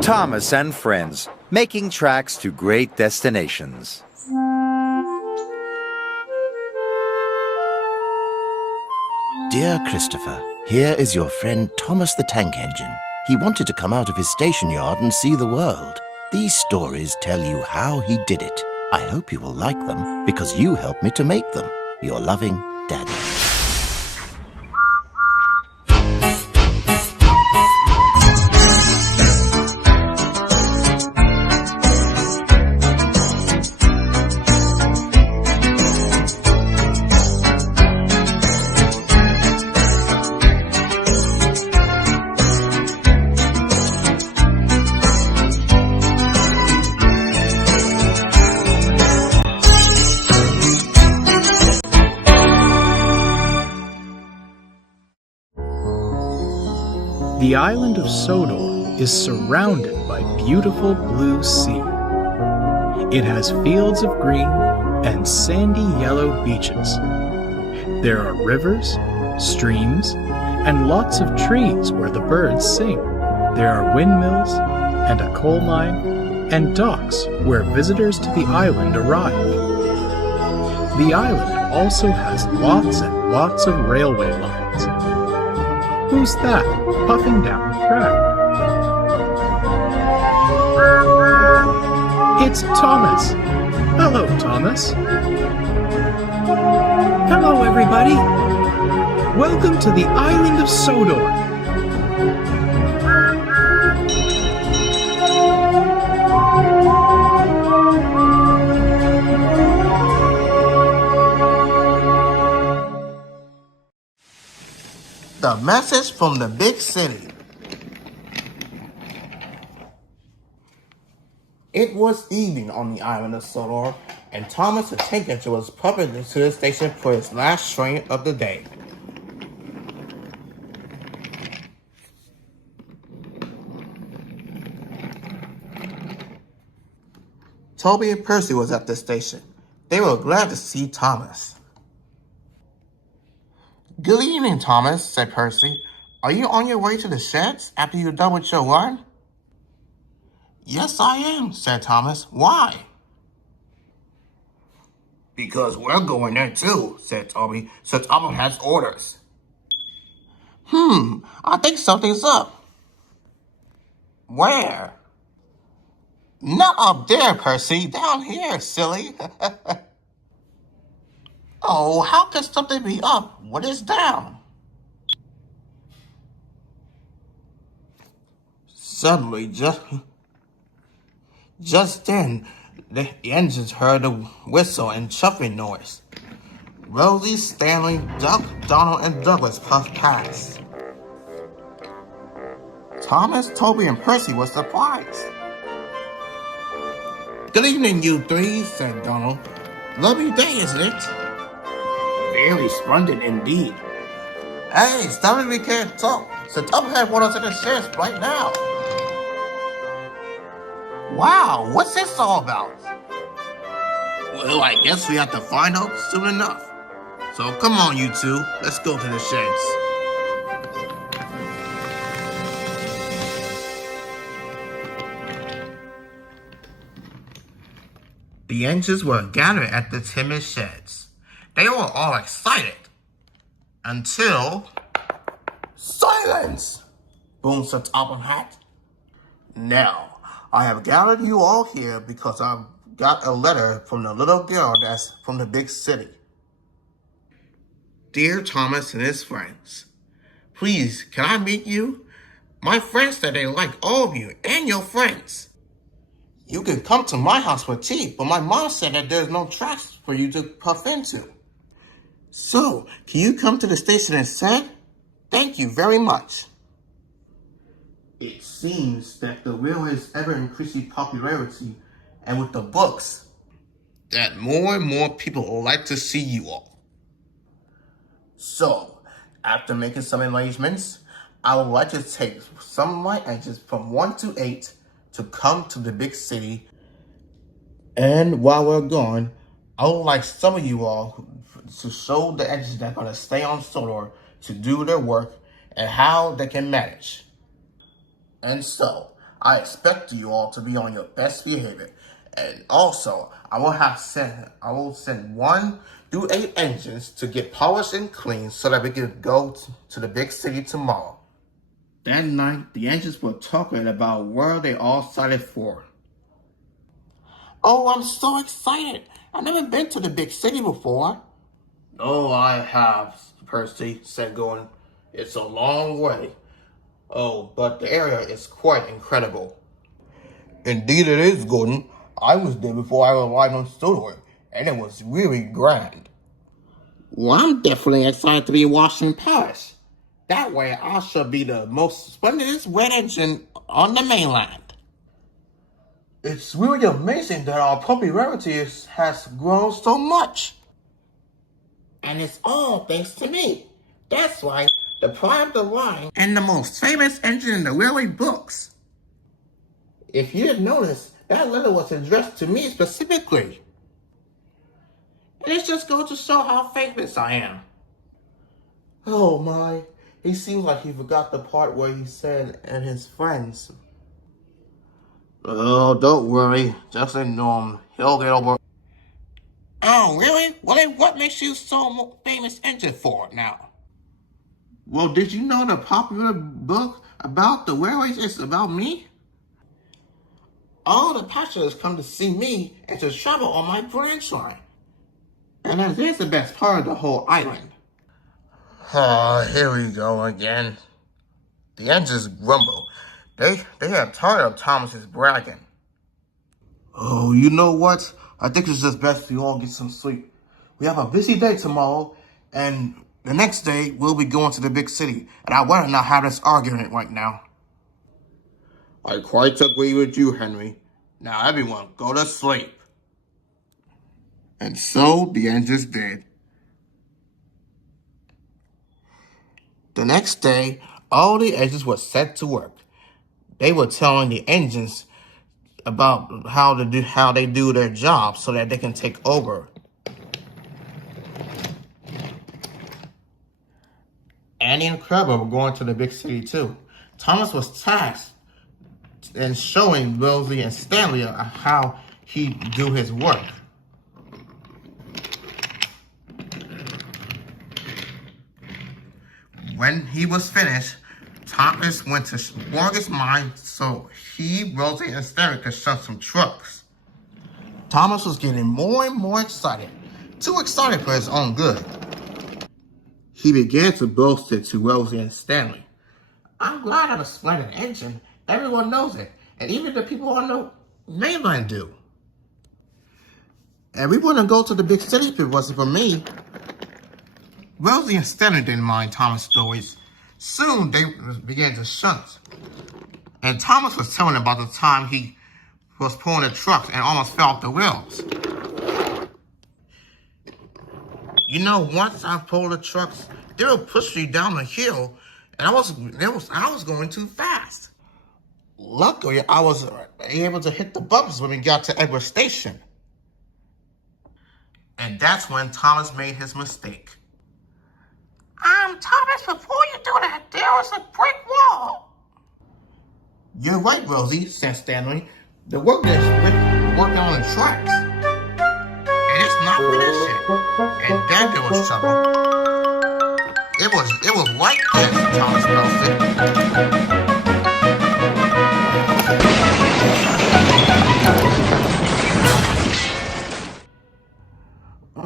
Thomas and friends, making tracks to great destinations. Dear Christopher, here is your friend Thomas the Tank Engine. He wanted to come out of his station yard and see the world. These stories tell you how he did it. I hope you will like them because you helped me to make them. Your loving, Daddy. The island of Sodor is surrounded by beautiful blue sea. It has fields of green and sandy yellow beaches. There are rivers, streams, and lots of trees where the birds sing. There are windmills and a coal mine and docks where visitors to the island arrive. The island also has lots and lots of railway lines. Who's that puffing down the track? It's Thomas. Hello, Thomas. Hello, everybody. Welcome to the island of Sodor. The message from the big city. It was evening on the island of Sodor, and Thomas the Tank Engine was pumping into the station for his last train of the day. Toby and Percy was at the station. They were glad to see Thomas. "Good evening, Thomas," said Percy. "Are you on your way to the sheds after you're done with your run?" "Yes, I am," said Thomas. "Why?" "Because we're going there too," said Toby, "since Papa has orders." I think something's up." "Where?" "Not up there, Percy. Down here, silly." "Oh, how can something be up when it's down?" Suddenly, just then, the engines heard a whistle and chuffing noise. Rosie, Stanley, Duck, Donald, and Douglas puffed past. Thomas, Toby, and Percy were surprised. "Good evening, you three," said Donald. "Lovely day, isn't it?" "Very splendid indeed." "Hey, sorry we can't talk. Since Up had one of us in the sheds right now." "Wow, what's this all about?" "Well, I guess we have to find out soon enough. So come on, you two. Let's go to the sheds." The engines were gathered at the timid sheds. They were all excited. Until... "Silence!" boomed Sir Topham Hatt. "Now, I have gathered you all here because I've got a letter from the little girl that's from the big city. Dear Thomas and his friends, please, can I meet you? My friends said they like all of you and your friends. You can come to my house for tea, but my mom said that there's no tracks for you to puff into. So, can you come to the station instead? Thank you very much." It seems that the railway's ever-increasing popularity, and with the books, that more and more people would like to see you all. So, after making some arrangements, I would like to take some of my engines from 1 to 8 to come to the big city. And while we're gone, I would like some of you all to show the engines that are going to stay on Sodor to do their work and how they can manage. And so, I expect you all to be on your best behavior. And also, I will send 1 through 8 engines to get polished and clean so that we can go to the big city tomorrow. That night, the engines were talking about where they all started for. Oh, I'm so excited. I've never been to the big city before. Oh, I have, Percy said, going, it's a long way. Oh, but the area is quite incredible. Indeed it is, Gordon. I was there before I arrived on Sodor, and it was really grand. Well, I'm definitely excited to be in Washington, Paris. That way I shall be the most splendidest red engine on the mainland. It's really amazing that our popularity has grown so much. And it's all thanks to me. That's why the pride of the line and the most famous engine in the railway books. If you didn't notice, that letter was addressed to me specifically. And it just goes to show how famous I am. Oh my, he seems like he forgot the part where he said, and his friends. Oh, don't worry, just ignore him. He'll get over. Oh, really? Well, then what makes you so famous engine for it now? Well, did you know the popular book about the railways is about me? All the passengers come to see me and to travel on my branch line. And that is the best part of the whole island. Oh, here we go again. The engines grumble. They are tired of Thomas's bragging. Oh, you know what? I think it's just best we all get some sleep. We have a busy day tomorrow, and the next day we'll be going to the big city, and I'd rather not have this argument right now. I quite agree with you, Henry. Now everyone, go to sleep. And so the engines did. The next day, all the engines were set to work. They were telling the engines about how they do their job so that they can take over. Annie and Crabber were going to the big city too. Thomas was tasked in showing Rosie and Stanley how he do his work. When he was finished, Thomas went to Morgan's mine so he, Rosie, and Stanley could shunt some trucks. Thomas was getting more and more excited, too excited for his own good. He began to boast it to Rosie and Stanley. I'm glad I'm a splendid engine. Everyone knows it, and even the people on the mainland do. And we wouldn't go to the big city if it wasn't for me. Rosie and Stanley didn't mind Thomas' stories. Soon they began to shunt. And Thomas was telling about the time he was pulling the trucks and almost fell off the wheels. You know, once I pulled the trucks, they would push me down the hill, and I was going too fast. Luckily, I was able to hit the bumps when we got to Edward Station. And that's when Thomas made his mistake. Thomas, before you do that, there was a brick wall. You're right, Rosie, said Stanley. The workers working on the tracks. And it's not finished yet. And then there was trouble. It was like this, Thomas boasted.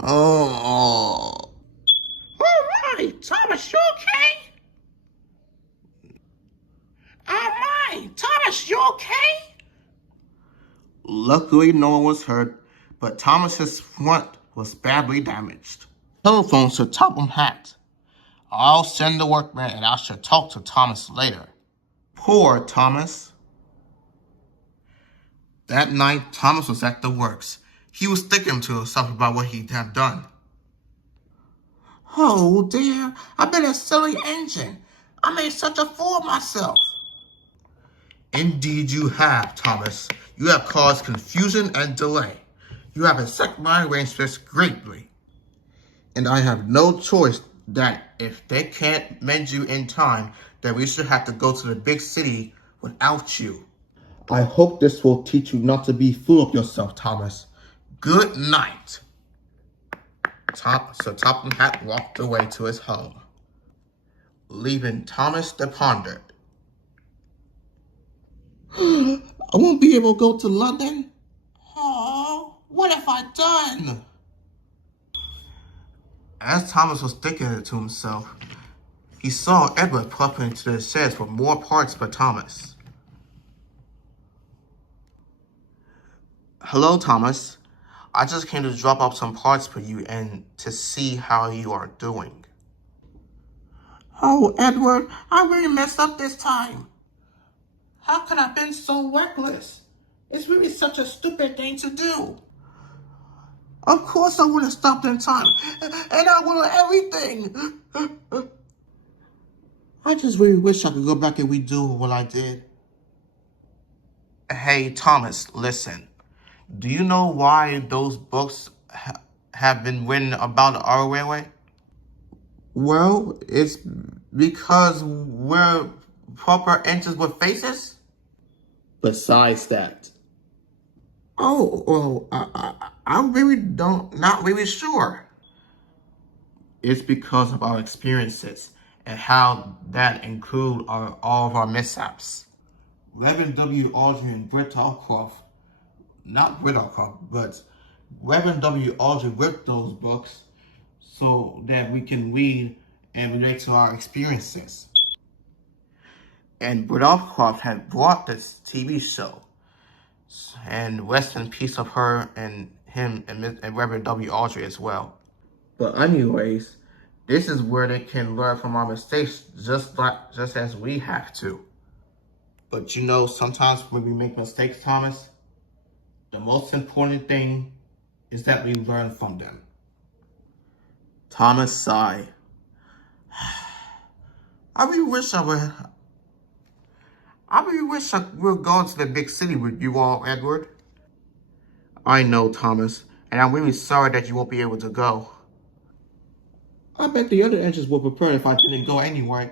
Oh. All right, Thomas, you okay? All right, Thomas, you okay? Luckily, no one was hurt, but Thomas's front was badly damaged. Telephones to Topham Hat. I'll send the workman and I shall talk to Thomas later. Poor Thomas. That night, Thomas was at the works. He was thinking to himself about what he had done. Oh dear, I've been a silly engine. I made such a fool of myself. Indeed you have, Thomas. You have caused confusion and delay. You have upset my arrangements greatly. And I have no choice that if they can't mend you in time, that we should have to go to the big city without you. I hope this will teach you not to be full of yourself, Thomas. Good night. Sir Topham Hatt walked away to his home, leaving Thomas despondent. I won't be able to go to London. Oh, what have I done? As Thomas was thinking it to himself, he saw Edward puffing into the sheds for more parts for Thomas. Hello, Thomas. I just came to drop off some parts for you and to see how you are doing. Oh, Edward, I really messed up this time. How could I have been so reckless? It's really such a stupid thing to do. Of course I would have stopped in time, and I would have everything. I just really wish I could go back and redo what I did. Hey, Thomas, listen. Do you know why those books have been written about our railway? Well, it's because we're proper engines with faces? Besides that. Oh, well, I'm really not really sure. It's because of our experiences and how that include all of our mishaps. Reverend W. Aldrin and Britt Alcroft, not Britt Alcroft, but Reverend W. Aldrin wrote those books so that we can read and relate to our experiences. And Britt Alcroft had brought this TV show. And rest in peace of her and him and Reverend W. Aldrin as well. But anyways, this is where they can learn from our mistakes just as we have to. But you know, sometimes when we make mistakes, Thomas, the most important thing is that we learn from them. Thomas sighed. I really wish I would go to the big city with you all, Edward. I know, Thomas, and I'm really sorry that you won't be able to go. I bet the other engines would prefer if I didn't go anyway.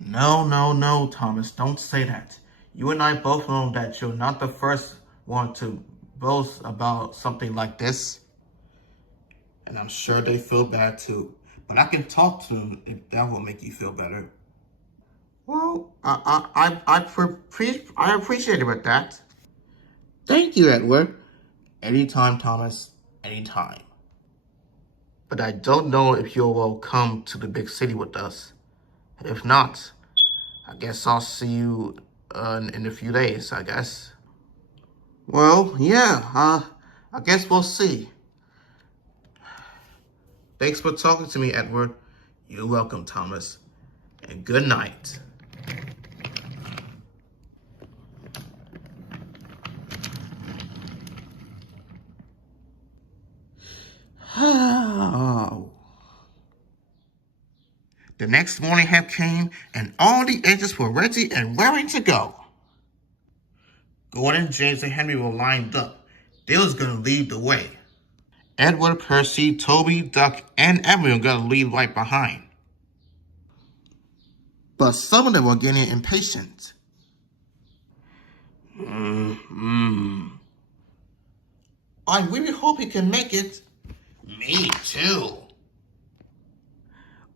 No, Thomas, don't say that. You and I both know that you're not the first one to boast about something like this. And I'm sure they feel bad too. But I can talk to them if that will make you feel better. Well, I appreciate it with that. Thank you, Edward. Anytime, Thomas. Anytime. But I don't know if you will come to the big city with us. If not, I guess I'll see you in a few days, I guess. Well, yeah, I guess we'll see. Thanks for talking to me, Edward. You're welcome, Thomas. And good night. The next morning had came, and all the engines were ready and raring to go. Gordon, James, and Henry were lined up. They was going to lead the way. Edward, Percy, Toby, Duck, and Emily were going to lead right behind. But some of them were getting impatient. I really hope he can make it. Me too.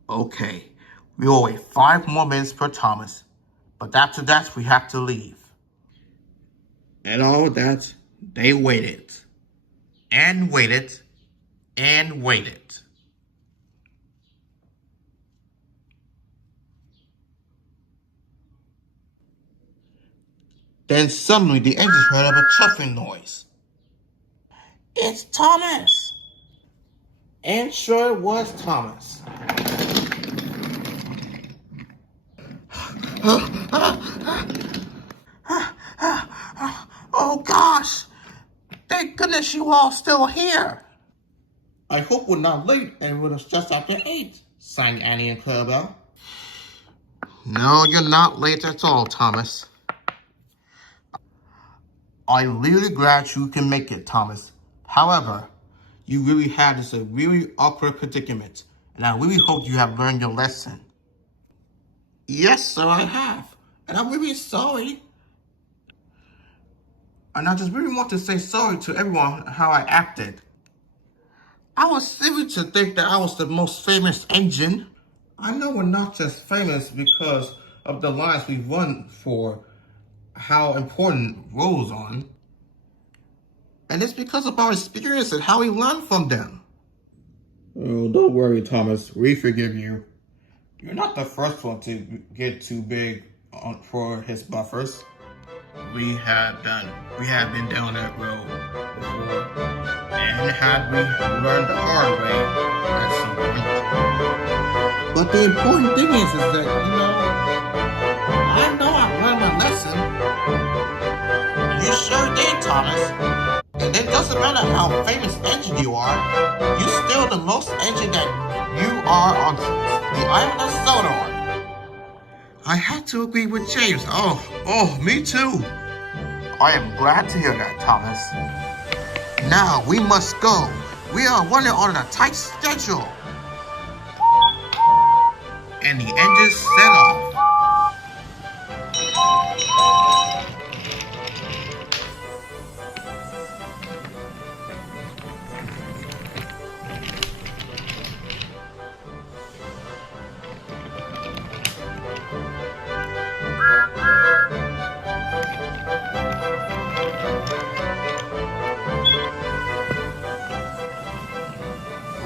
Okay, we will wait 5 more minutes for Thomas, but after that we have to leave. And all of that, they waited, and waited, and waited. Then suddenly the engines heard of a chuffing noise. It's Thomas! And sure it was Thomas. Oh gosh! Thank goodness you all still here. I hope we're not late and we're just after 8, sang Annie and Clarabelle. No, you're not late at all, Thomas. I'm really glad you can make it, Thomas. However, you really had this a really awkward predicament, and I really hope you have learned your lesson. Yes, sir, I have. And I'm really sorry. And I just really want to say sorry to everyone how I acted. I was silly to think that I was the most famous engine. I know we're not just famous because of the lines we run for how important roles on. And it's because of our experience and how we learn from them. Oh, don't worry, Thomas. We forgive you. You're not the first one to get too big for his buffers. We have been down that road before, and had we learned the hard way at some point. But the important thing is that, I know I've learned my lesson. You sure did, Thomas. And it doesn't matter how famous engine you are, you're still the most engine that you are on the island of Sodor. I had to agree with James. Oh, me too. I am glad to hear that, Thomas. Now we must go. We are running on a tight schedule. And the engines set off.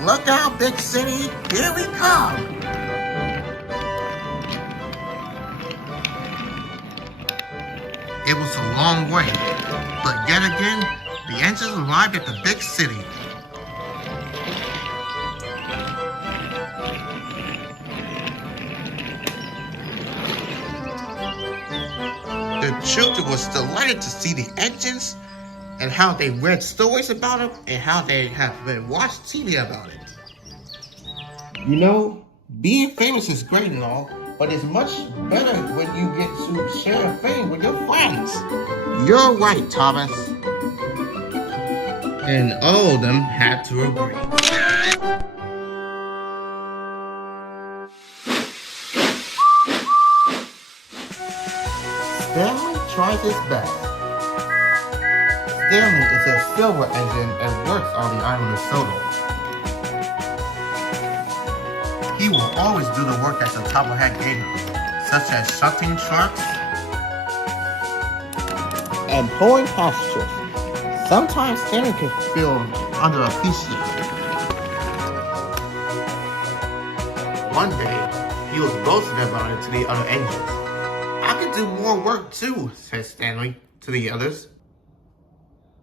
Look out, big city, here we come! It was a long way, but yet again, the engines arrived at the big city. The children was delighted to see the engines and how they read stories about it and how they have been watched TV about it. Being famous is great and all, but it's much better when you get to share fame with your friends. You're right, Thomas. And all of them had to agree. Stanley tried his best. Stanley is a silver engine and works on the island of Sodor. He will always do the work that the top of head gave him, such as shunting trucks and pulling passengers. Sometimes Stanley can feel underappreciated. One day, he was boasting about it to the other engines. I could do more work too, said Stanley to the others.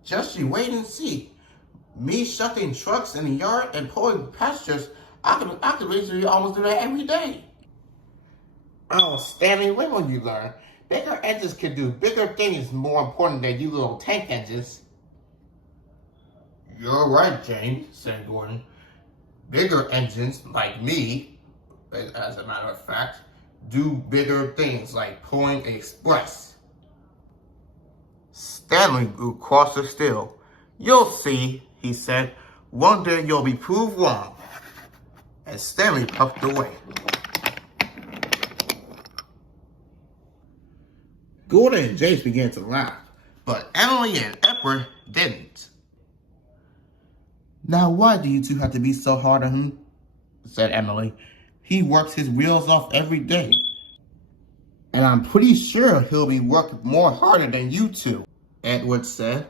Just you wait and see. Me shunting trucks in the yard and pulling passengers, I could basically almost do that every day. Oh, Stanley, when will you learn? Bigger engines can do bigger things more important than you little tank engines. You're right, James, said Gordon. Bigger engines, like me, as a matter of fact, do bigger things like pulling an express. Stanley grew crosser still. You'll see, he said. One day you'll be proved wrong. And Stanley puffed away. Gordon and James began to laugh, but Emily and Edward didn't. Now why do you two have to be so hard on him? Said Emily. He works his wheels off every day. And I'm pretty sure he'll be working more harder than you two, Edward said.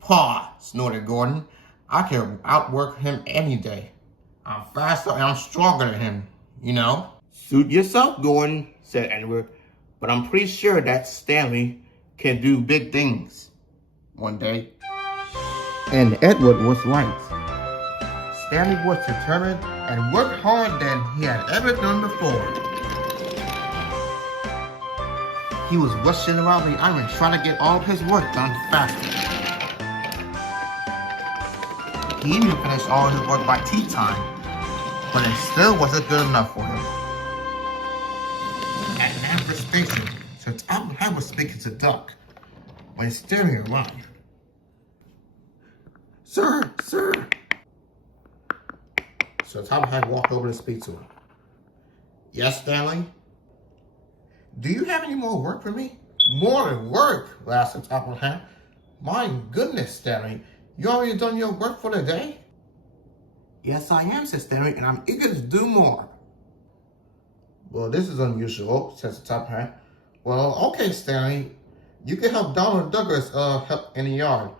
Paw, snorted Gordon. I can outwork him any day. I'm faster and I'm stronger than him, Suit yourself, Gordon, said Edward. But I'm pretty sure that Stanley can do big things one day. And Edward was right. Stanley was determined and worked harder than he had ever done before. He was rushing around the island trying to get all of his work done faster. He even finished all his work by tea time, but it still wasn't good enough for him. At Namford Station, Sir Thomas was speaking to Duck when Stanley arrived. Sir! Sir Thomas walked over to speak to him. Yes, Stanley? Do you have any more work for me? More work, laughed Sir Thomas. My goodness, Stanley. You already done your work for the day? Yes, I am, said Stanley, and I'm eager to do more. Well, this is unusual, says the top hat. Well, okay, Stanley. You can help Donald and Douglas help in the yard.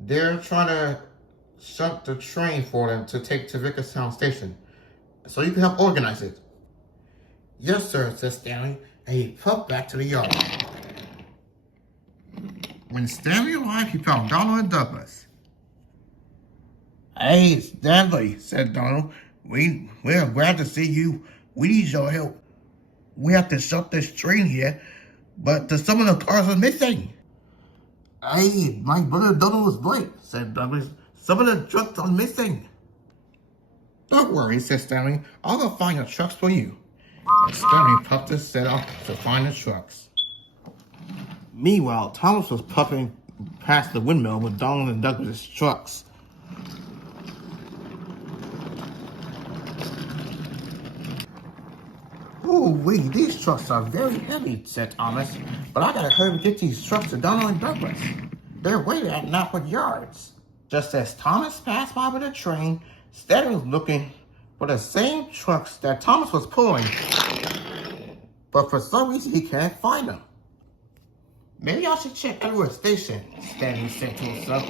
They're trying to shunt the train for them to take to Vickerstown Station. So you can help organize it. Yes, sir, says Stanley, and he puffed back to the yard. When Stanley arrived, he found Donald and Douglas. Hey, Stanley, said Donald. We're glad to see you. We need your help. We have to shut this train here, but some of the cars are missing. Hey, my brother Donald was right, said Douglas. Some of the trucks are missing. Don't worry, said Stanley. I'll go find the trucks for you. And Stanley puffed his set off to find the trucks. Meanwhile, Thomas was puffing past the windmill with Donald and Douglas' trucks. Ooh, wee, these trucks are very heavy, said Thomas. But I gotta hurry and get these trucks to Donald and Douglas. They're waiting at Knapwood Yards. Just as Thomas passed by with the train, Stanley was looking for the same trucks that Thomas was pulling. But for some reason, he can't find them. Maybe I should check Edward Station, Stanley said to himself.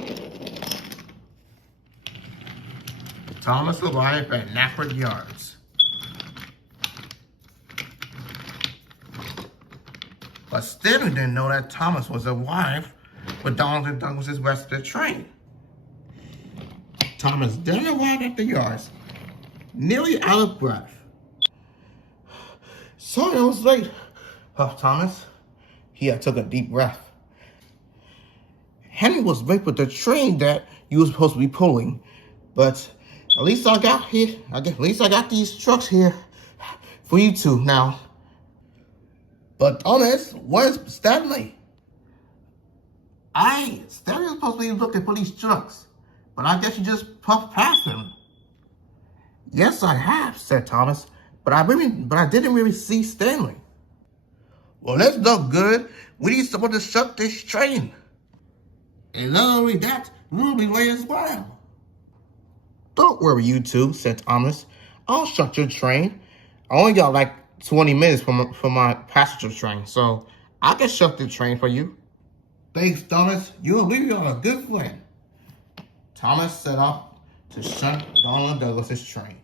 Thomas arrived at Knapwood Yards. But Stanley didn't know that Thomas was arrived with Donald and Douglas' rest of the train. Thomas then arrived at the yards, nearly out of breath. Sorry I was late, puffed Thomas. He had took a deep breath. Henry was late with the train that you were supposed to be pulling, but at least I got here. At least I got these trucks here for you two now. But Thomas, where's Stanley? Stanley was supposed to be looking for these trucks, but I guess you just puffed past him. Yes, I have, said Thomas, but I didn't really see Stanley. Well, that's not good. We need someone to shut this train. And not only that, we'll be late as well. Don't worry, you two, said Thomas. I'll shut your train. I only got like 20 minutes for my passenger train, so I can shut the train for you. Thanks, Thomas. You'll leave me on a good friend. Thomas set off to shut Donald and Douglas' train.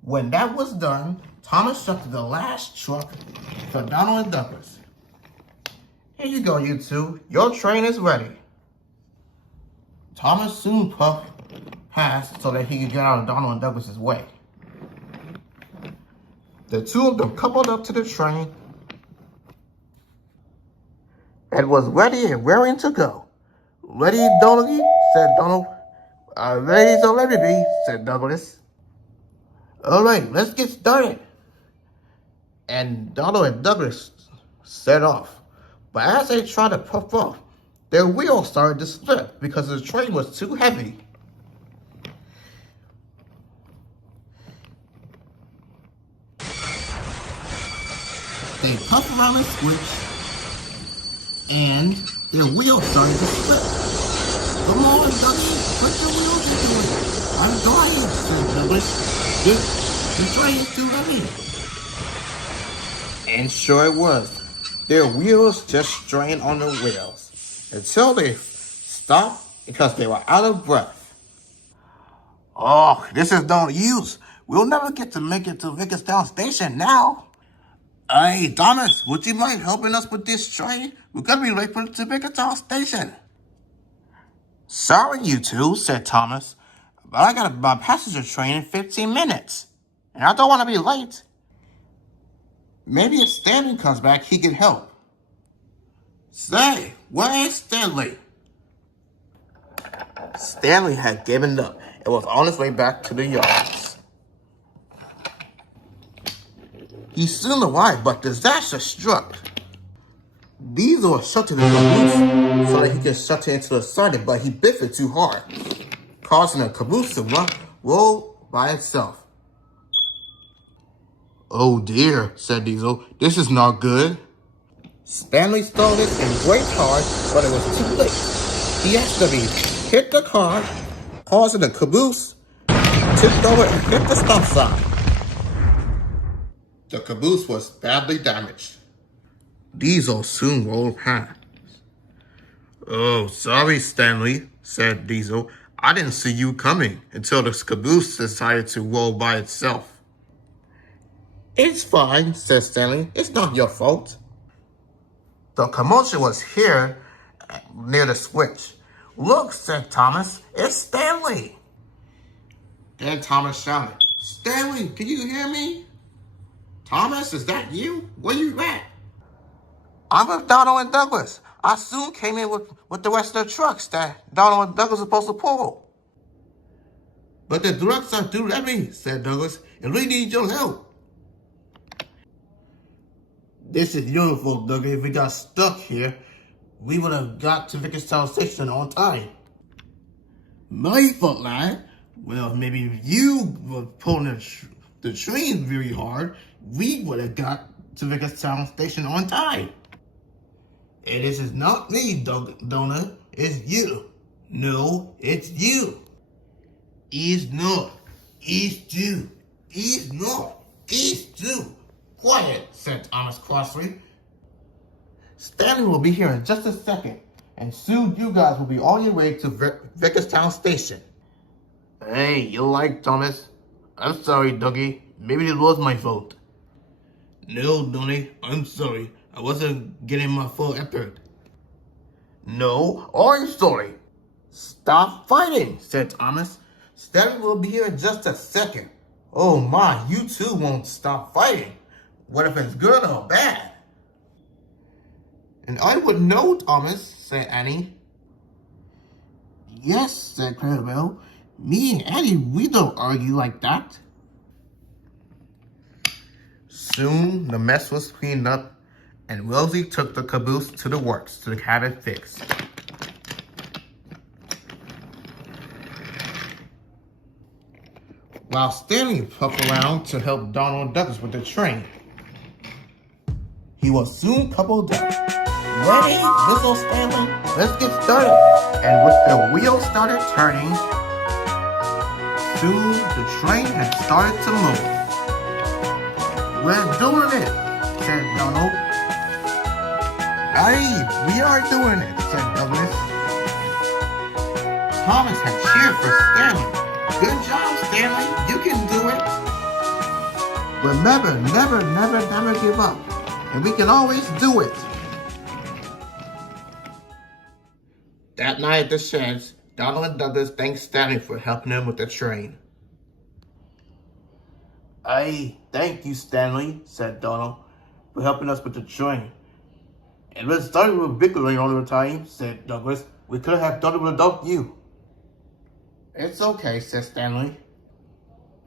When that was done, Thomas shut the last truck for Donald and Douglas. Here you go, you two. Your train is ready. Thomas soon puffed past so that he could get out of Donald and Douglas' way. The two of them coupled up to the train and was ready and raring to go. Ready, Donald? Said Donald. Ready so let me be, said Douglas. All right, let's get started. And Donald and Douglas set off. But as they tried to puff off, their wheels started to slip because the train was too heavy. They puffed around the switch, and their wheels started to slip. Come on, Dougie, put your wheels into it. I'm dying, said Douglas. The train is too heavy. And sure it was. Their wheels just strained on the wheels until they stopped because they were out of breath. Oh, this is no use. We'll never get to make it to Vickerstown Station now. Hey, Thomas, would you mind helping us with this train? We're going to be late to Vickerstown Station. Sorry, you two, said Thomas, but I got my passenger train in 15 minutes, and I don't want to be late. Maybe if Stanley comes back, he can help. Say, where is Stanley? Stanley had given up and was on his way back to the yards. He soon arrived, but disaster struck. Diesel was shut to the caboose so that he could shut it into the siding, but he biffed it too hard, causing the caboose to roll by itself. Oh dear, said Diesel, this is not good. Stanley stole it and braked hard, but it was too late. He accidentally hit the car, causing a caboose, tipped over and hit the stop sign. The caboose was badly damaged. Diesel soon rolled past. "Oh, sorry, Stanley," said Diesel. "I didn't see you coming until the caboose decided to roll by itself." "It's fine," said Stanley. "It's not your fault." The commotion was here near the switch. "Look," said Thomas, "it's Stanley." Then Thomas shouted, "Stanley, can you hear me?" "Thomas, is that you? Where you at?" "I'm with Donald and Douglas. I soon came in with the rest of the trucks that Donald and Douglas are supposed to pull." "But the trucks are too heavy," said Douglas, "and we need your help." "This is your fault, Douglas. If we got stuck here, we would have got to Vickerstown Station on time." "My fault, lad. Well, maybe if you were pulling the train very hard, we would have got to Vickerstown Station on time." "And this is not me, Donut. It's you." "No, it's you." "It's not. It's you. It's not. It's you." "Quiet," said Thomas crossly. "Stanley will be here in just a second, and soon you guys will be on your way to Vickerstown Station." "Hey, you like Thomas? I'm sorry, Dougie. Maybe it was my fault." "No, Donnie, I'm sorry. I wasn't getting my full effort." "No, I'm sorry." "Stop fighting," said Thomas. "Stanley will be here in just a second." "Oh my, you two won't stop fighting. What if it's good or bad?" "And I would know, Thomas," said Annie. "Yes," said Clarabelle. "Me and Annie, we don't argue like that." Soon the mess was cleaned up, and Rosie took the caboose to the works to have it fixed. While Stanley puffed around to help Donald and Douglas with the train, he was soon coupled up. "Ready, whistle Stanley? Let's get started." And with the wheels started turning, soon the train had started to move. "We're doing it," said Donald. "Aye, we are doing it," said Douglas. Thomas had cheered for Stanley. "Good job, Stanley. You can do it." "Remember, never, never, never give up. And we can always do it." That night at the sheds, Donald and Douglas thanked Stanley for helping them with the train. "Aye, thank you, Stanley," said Donald, "for helping us with the train. And let's start with bickering all the time," said Douglas. "We could have done it without you." "It's okay," said Stanley.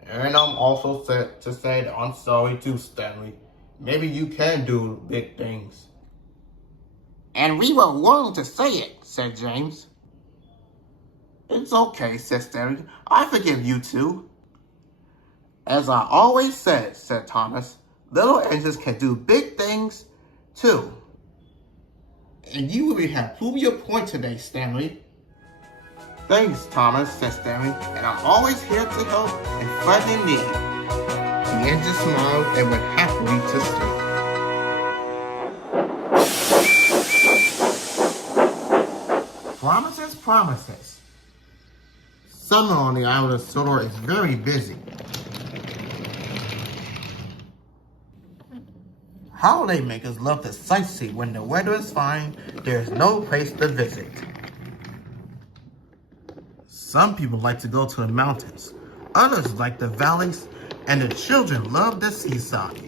"And I'm also set to say that I'm sorry too, Stanley. Maybe you can do big things." "And we were willing to say it," said James. "It's okay," said Stanley. "I forgive you too." "As I always said Thomas, little engines can do big things too." "And you really have proved your point today, Stanley." "Thanks, Thomas," said Stanley, "and I'm always here to help and fight in need." The engine smiled and went happily to sleep. Promises, promises. Summer on the island of Sodor is very busy. Holidaymakers love to sightsee. When the weather is fine, there is no place to visit. Some people like to go to the mountains. Others like the valleys, and the children love the seaside.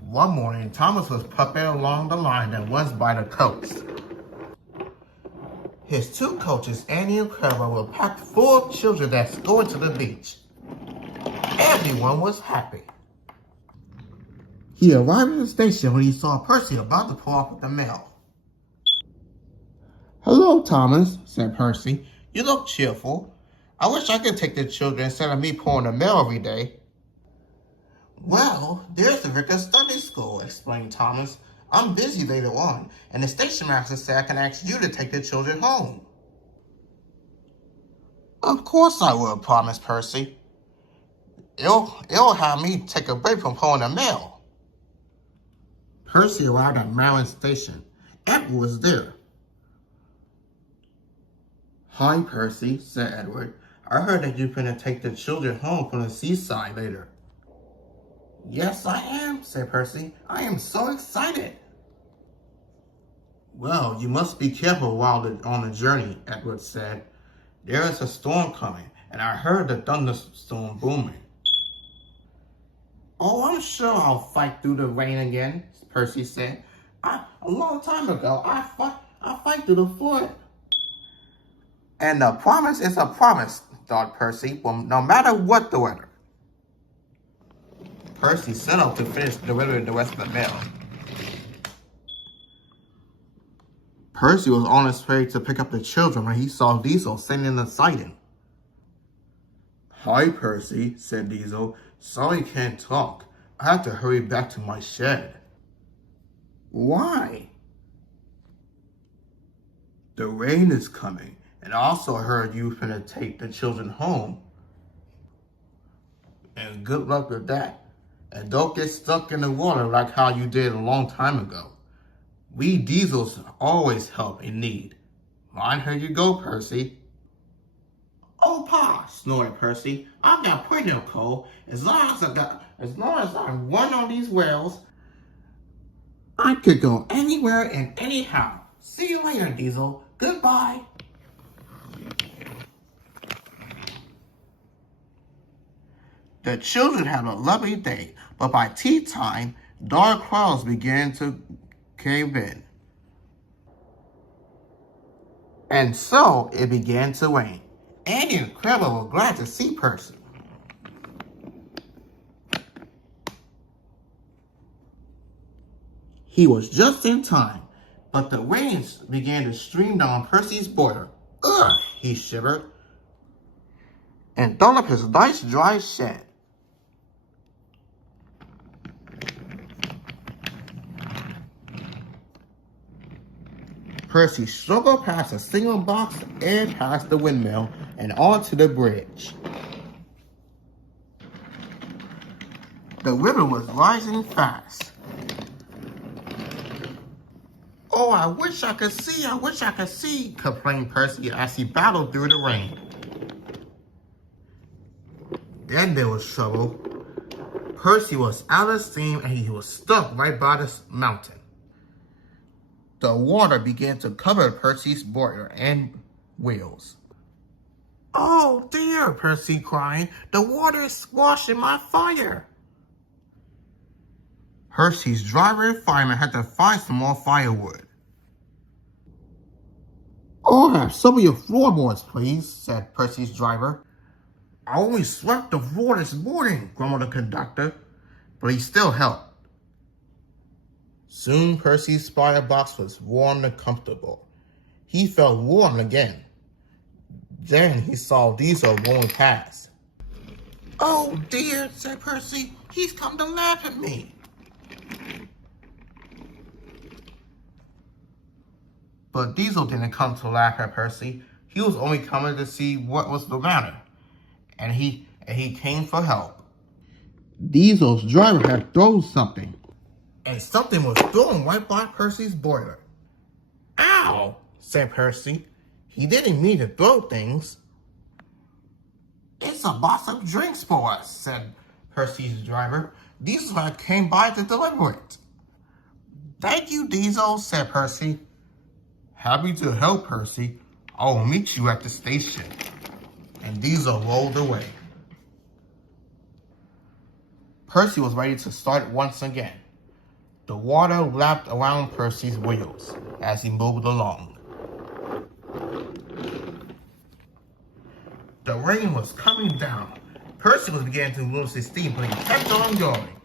One morning, Thomas was pupping along the line that runs by the coast. His two coaches, Annie and Clara, were packed full of children that's going to the beach. Everyone was happy. He arrived at the station when he saw Percy about to pull off with the mail. "Hello, Thomas," said Percy. "You look cheerful. I wish I could take the children instead of me pulling the mail every day." "Well, there's the Vicar Sunday School," explained Thomas. I'm busy later on, and the station master said I can ask you to take the children home. Of course I will, promised Percy. It'll have me take a break from pulling the mail. Percy arrived at Maryland Station. Edward was there. Hi, Percy, said Edward. I heard that you're going to take the children home from the seaside later. Yes, I am, said Percy. I am so excited. Well, you must be careful while on the journey, Edward said. There is a storm coming, and I heard the thunderstorm booming. Oh, I'm sure I'll fight through the rain again, Percy said. A long time ago, I fight through the flood. And a promise is a promise, thought Percy, well, no matter what the weather. Percy set out to finish delivering the rest of the mail. Percy was on his way to pick up the children when he saw Diesel sitting in the siding. Hi, Percy, said Diesel. Sorry I can't talk. I have to hurry back to my shed. Why? The rain is coming, and I also heard you finna take the children home. And good luck with that. And don't get stuck in the water like how you did a long time ago. We Diesels always help in need. Mind here you go, Percy. Oh, Pa, snorted Percy. I've got plenty of coal. As long as I run on these rails, I could go anywhere and anyhow. See you later, Diesel. Goodbye. The children had a lovely day, but by tea time, dark clouds began to cave in. And so it began to rain. Andy and Crabbe were glad to see Percy. He was just in time, but the rain began to stream down Percy's border. Ugh, he shivered, and thought of his nice dry shed. Percy struggled past a single box and past the windmill and onto the bridge. The river was rising fast. Oh, I wish I could see, complained Percy as he battled through the rain. Then there was trouble. Percy was out of steam and he was stuck right by the mountain. The water began to cover Percy's boiler and wheels. Oh dear, Percy cried. The water is squashing my fire. Percy's driver and fireman had to find some more firewood. Oh, have some of your floorboards, please, said Percy's driver. I only swept the floor this morning, grumbled the conductor, but he still helped. Soon Percy's firebox was warm and comfortable. He felt warm again. Then he saw Diesel going past. Oh dear, said Percy. He's come to laugh at me. But Diesel didn't come to laugh at Percy. He was only coming to see what was the matter. And he came for help. Diesel's driver had thrown something. And something was thrown right by Percy's boiler. Ow, said Percy. He didn't mean to throw things. It's a box of drinks for us, said Percy's driver. Diesel came by to deliver it. Thank you, Diesel, said Percy. Happy to help, Percy. I will meet you at the station. And Diesel rolled away. Percy was ready to start once again. The water lapped around Percy's wheels as he moved along. The rain was coming down. Percy was beginning to lose his steam, but he kept on going.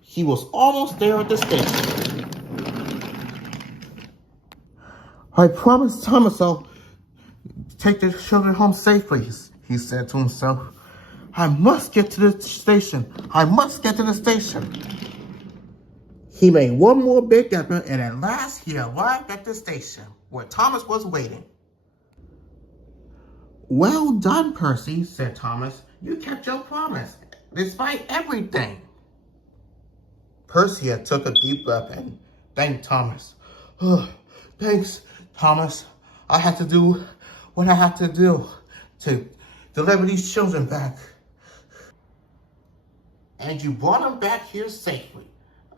He was almost there at the station. I promised Thomas I'll take the children home safely, he said to himself. I must get to the station. I must get to the station. He made one more big effort, and at last he arrived at the station where Thomas was waiting. "Well done, Percy," said Thomas. "You kept your promise, despite everything." Percy had took a deep breath and thanked Thomas. "Oh, thanks, Thomas. I had to do what I had to do to deliver these children back. And you brought them back here safely.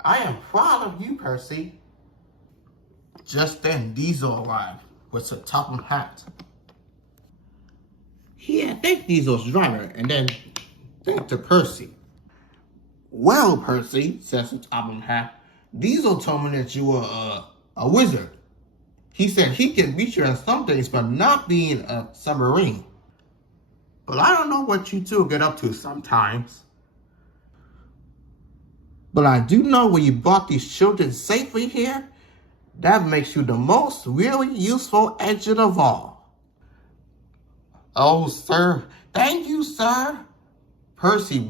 I am proud of you, Percy." Just then, Diesel arrived with a Topham hat. He had thanked Diesel's driver and then thanked to Percy. "Well, Percy," says the Topham hat, "Diesel told me that you were a wizard. He said he can beat you in some things, but not being a submarine. But I don't know what you two get up to sometimes. But I do know when you brought these children safely here, that makes you the most really useful engine of all." "Oh, sir, thank you, sir." Percy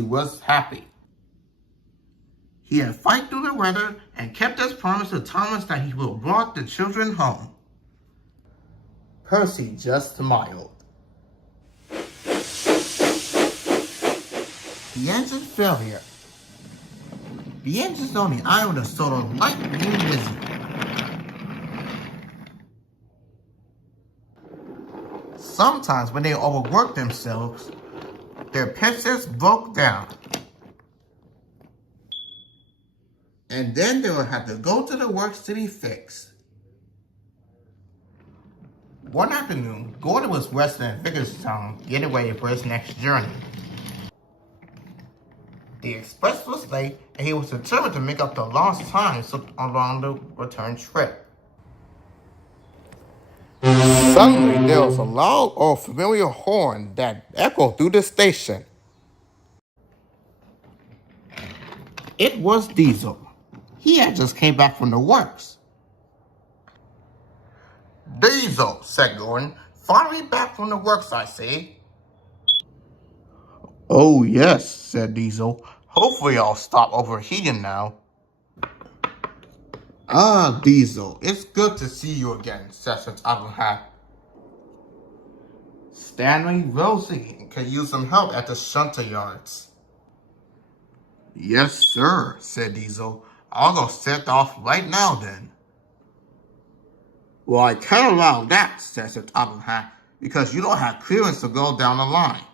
was happy. He had fight through the weather and kept his promise to Thomas that he would brought the children home. Percy just smiled. The engine failure. The engines on the island are sort of light and busy. Sometimes when they overwork themselves, their pistons broke down. And then they would have to go to the works to be fixed. One afternoon, Gordon was resting in Vickerstown, getting ready for his next journey. The express was late, and he was determined to make up the lost time along the return trip. Suddenly, there was a loud or familiar horn that echoed through the station. It was Diesel. He had just came back from the works. "Diesel," said Gordon, "finally back from the works, I see." "Oh, yes," said Diesel. "Hopefully I'll stop overheating now." "Ah, Diesel, it's good to see you again," said the Topham hat. "Stanley, Rosie could use some help at the shunter yards." "Yes, sir," said Diesel. "I'll go set off right now then." "Well, I can't allow that," says the Topham hat, "because you don't have clearance to go down the line."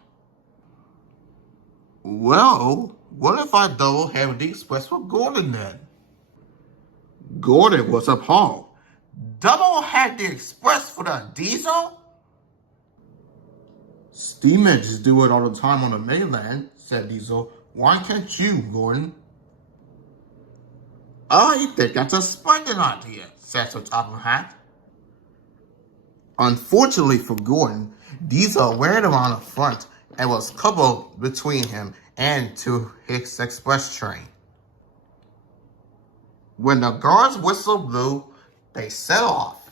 "Well, what if I double-headed the express for Gordon then?" Gordon was appalled. "Double-head the express for the Diesel?" "Steam engines do it all the time on the mainland," said Diesel. "Why can't you, Gordon?" "I think that's a splendid idea," says the Topham hat. Unfortunately for Gordon, Diesel went around the front and was coupled between him and to his express train. When the guard's whistle blew, they set off.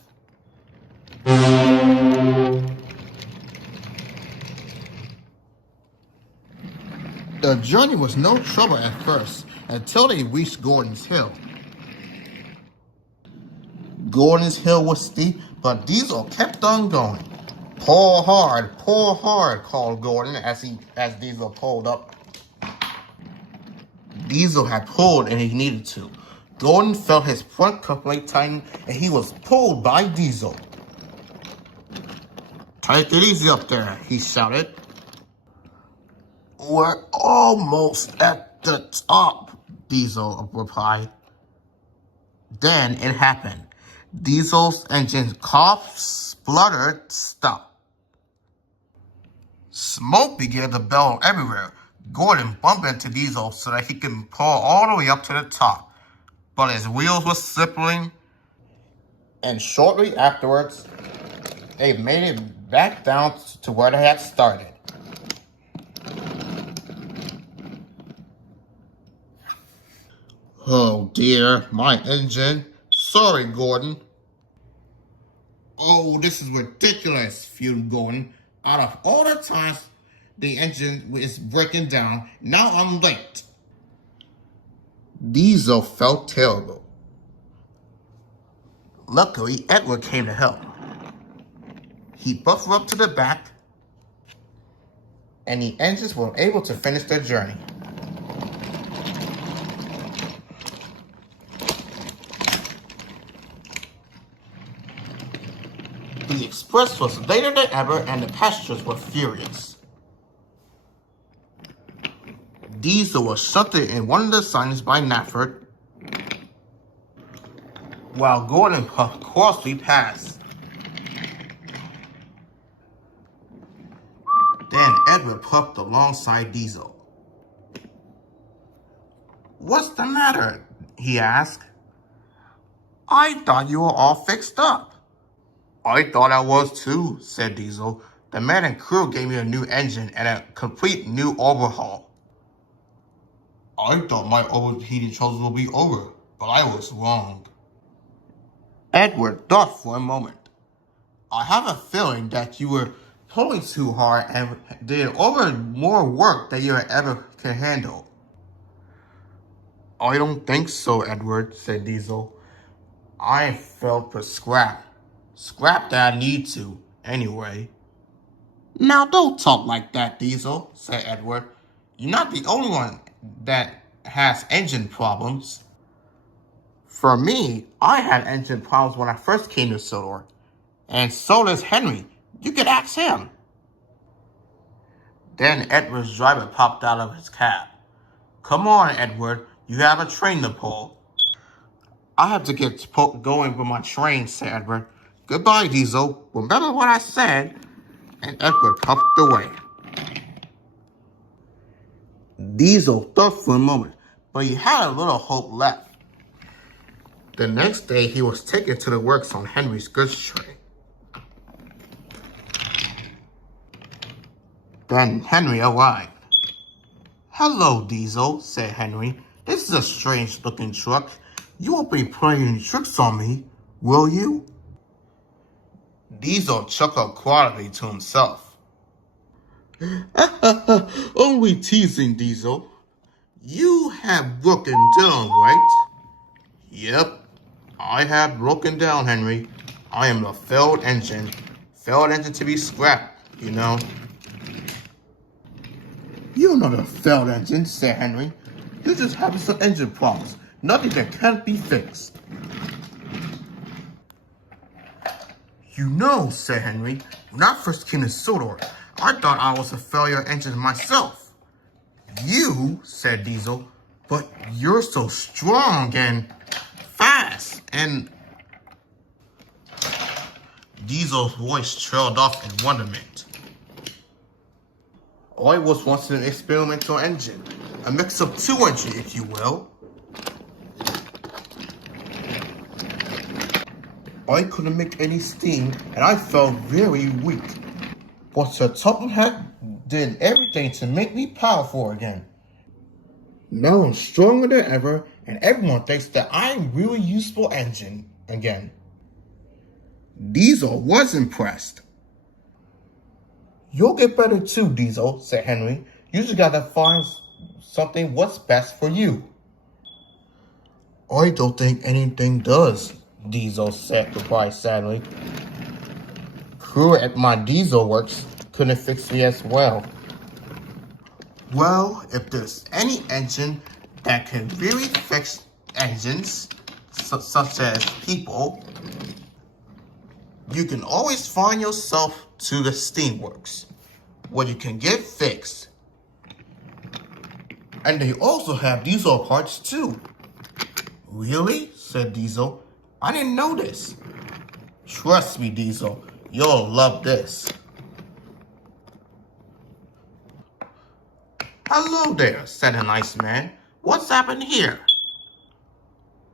The journey was no trouble at first until they reached Gordon's Hill. Gordon's Hill was steep, but Diesel kept on going. Pull hard, called Gordon as Diesel pulled up. Diesel had pulled and he needed to. Gordon felt his front cufflink tighten and he was pulled by Diesel. "Take it easy up there," he shouted. "We're almost at the top," Diesel replied. Then it happened. Diesel's engine coughed, spluttered, stopped. Smoke began to bellow everywhere. Gordon bumped into Diesel so that he could pull all the way up to the top. But his wheels were slipping, and shortly afterwards, they made it back down to where they had started. "Oh dear, my engine. Sorry, Gordon." "Oh, this is ridiculous," fumed Gordon. "Out of all the times the engine is breaking down, now I'm late." Diesel felt terrible. Luckily, Edward came to help. He buffed up to the back, and the engines were able to finish their journey. The express was later than ever, and the passengers were furious. Diesel was shunted in one of the signs by Nafford, while Gordon puffed crossly past. Then Edward puffed alongside Diesel. "What's the matter?" he asked. "I thought you were all fixed up." "I thought I was too," said Diesel. "The man and crew gave me a new engine and a complete new overhaul." "I thought my overheating troubles would be over, but I was wrong." Edward thought for a moment. "I have a feeling that you were pulling too hard and did over more work than you ever can handle." "I don't think so, Edward," said Diesel. "I felt for scrap. Scrap that I need to, anyway." "Now don't talk like that, Diesel," said Edward. "You're not the only one that has engine problems. For me, I had engine problems when I first came to Sodor. And so does Henry. You could ask him." Then Edward's driver popped out of his cab. "Come on, Edward. You have a train to pull." "I have to get going with my train," said Edward. "Goodbye, Diesel. Remember what I said?" And Edward puffed away. Diesel thought for a moment, but he had a little hope left. The next day, he was taken to the works on Henry's goods train. Then Henry arrived. "Hello, Diesel," said Henry. "This is a strange-looking truck. You won't be playing any tricks on me, will you?" Diesel chuckled quietly to himself. "Only teasing, Diesel. You have broken down, right?" "Yep, I have broken down, Henry. I am a failed engine. Failed engine to be scrapped, you know." "You're not a failed engine," said Henry. "You're just having some engine problems. Nothing that can't be fixed." "You know," said Henry, "when I first came to Sodor, I thought I was a failure engine myself." "You," said Diesel, "but you're so strong and fast and..." Diesel's voice trailed off in wonderment. "I was once an experimental engine, a mix of two engines, if you will. I couldn't make any steam, and I felt very weak. But Sir Topham had did everything to make me powerful again. Now I'm stronger than ever, and everyone thinks that I'm a really useful engine again." Diesel was impressed. "You'll get better too, Diesel," said Henry. "You just gotta find something what's best for you." "I don't think anything does," Diesel replied sadly. "Crew at my diesel works couldn't fix me as well." "Well, if there's any engine that can really fix engines, such as people, you can always find yourself to the steamworks, where you can get fixed. And they also have diesel parts too." "Really?" said Diesel. "I didn't know this." "Trust me, Diesel, you'll love this." "Hello there," said a nice man. "What's happened here?"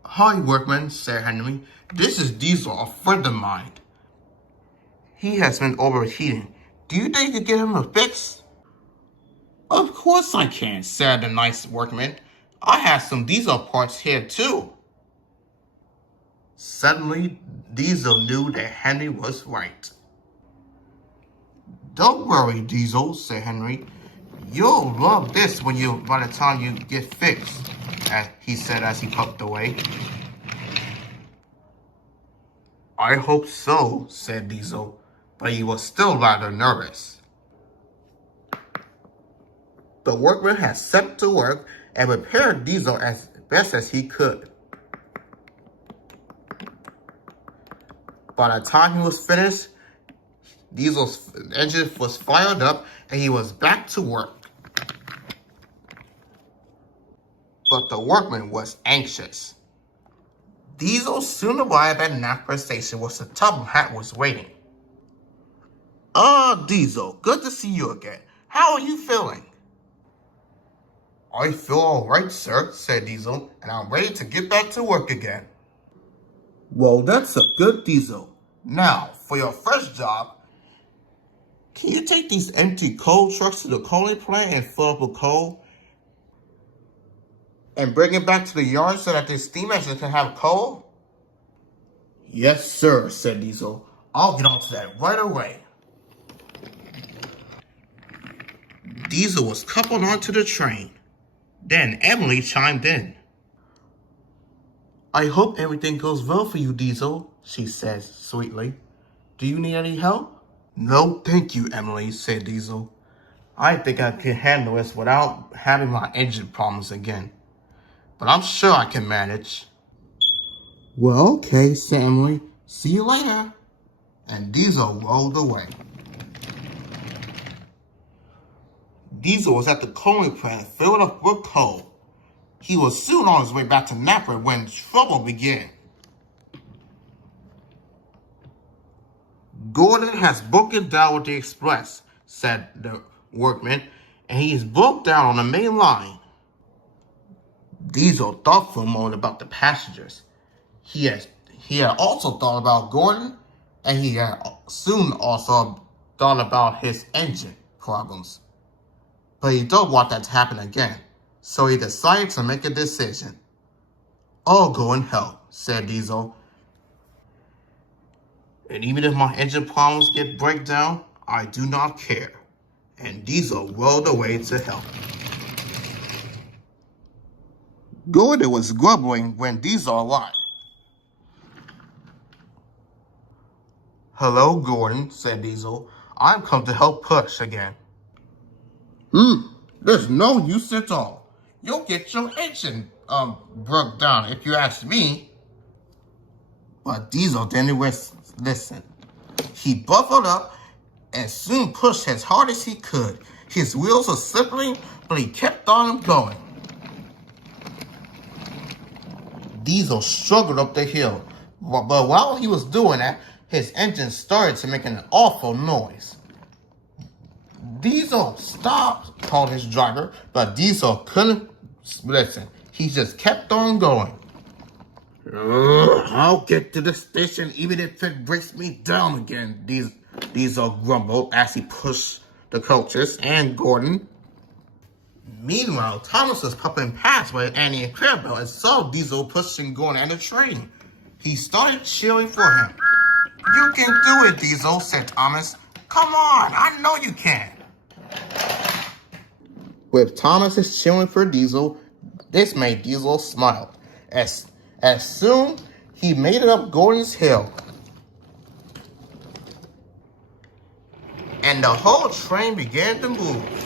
"Hi, workman," said Henry. "This is Diesel, a friend of mine. He has been overheating. Do you think you could get him a fix?" "Of course I can," said the nice workman. "I have some diesel parts here too." Suddenly, Diesel knew that Henry was right. "Don't worry, Diesel," said Henry. "You'll love this by the time you get fixed. he said as he puffed away. I hope so, said Diesel, but he was still rather nervous. The workman had set to work and repaired Diesel as best as he could. By the time he was finished, Diesel's engine was fired up and he was back to work. But the workman was anxious. Diesel soon arrived at Napper Station where the top hat was waiting. Diesel, good to see you again. How are you feeling? I feel all right, sir, said Diesel, and I'm ready to get back to work again. Well, that's a good Diesel. Now, for your first job, can you take these empty coal trucks to the coaling plant and fill up with coal? And bring it back to the yard so that the steam engine can have coal? Yes, sir, said Diesel. I'll get onto that right away. Diesel was coupled onto the train. Then Emily chimed in. I hope everything goes well for you, Diesel, she said sweetly. Do you need any help? No, thank you, Emily, said Diesel. I think I can handle this without having my engine problems again. But I'm sure I can manage. Well, okay, said Emily. See you later. And Diesel rolled away. Diesel was at the coaling plant filled up with coal. He was soon on his way back to Napper when trouble began. Gordon has broken down with the express, said the workman, and he is broke down on the main line. Diesel thought for a moment about the passengers. He had also thought about Gordon, and he had soon also thought about his engine problems. But he don't want that to happen again, so he decided to make a decision. I'll go and help, said Diesel. And even if my engine problems get breakdown, I do not care. And Diesel rolled away to help. Gordon was grumbling when Diesel arrived. Hello, Gordon, said Diesel. I've come to help push again. There's no use at all. You'll get your engine, broke down if you ask me. But Diesel didn't listen. He buckled up and soon pushed as hard as he could. His wheels were slipping, but he kept on going. Diesel struggled up the hill, but while he was doing that, his engine started to make an awful noise. Diesel, stop, called his driver, but Diesel couldn't listen. He just kept on going. I'll get to the station even if it breaks me down again, Diesel grumbled as he pushed the coaches and Gordon. Meanwhile, Thomas was puffing past with Annie and Clarabelle and saw Diesel pushing Gordon and the train. He started cheering for him. You can do it, Diesel, said Thomas. Come on, I know you can. With Thomas cheering for Diesel, this made Diesel smile. As soon he made it up Gordon's hill. And the whole train began to move.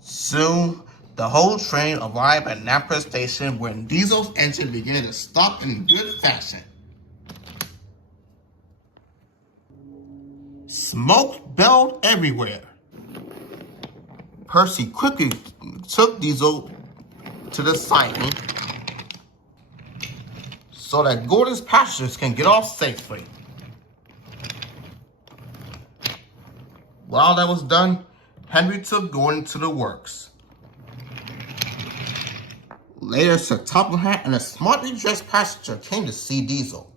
Soon, the whole train arrived at Napper Station when Diesel's engine began to stop in good fashion. Smoke bellowed everywhere. Percy quickly took Diesel to the siding so that Gordon's passengers can get off safely. While that was done, Henry took Gordon to the works. Later, Sir Topham and a smartly dressed passenger came to see Diesel.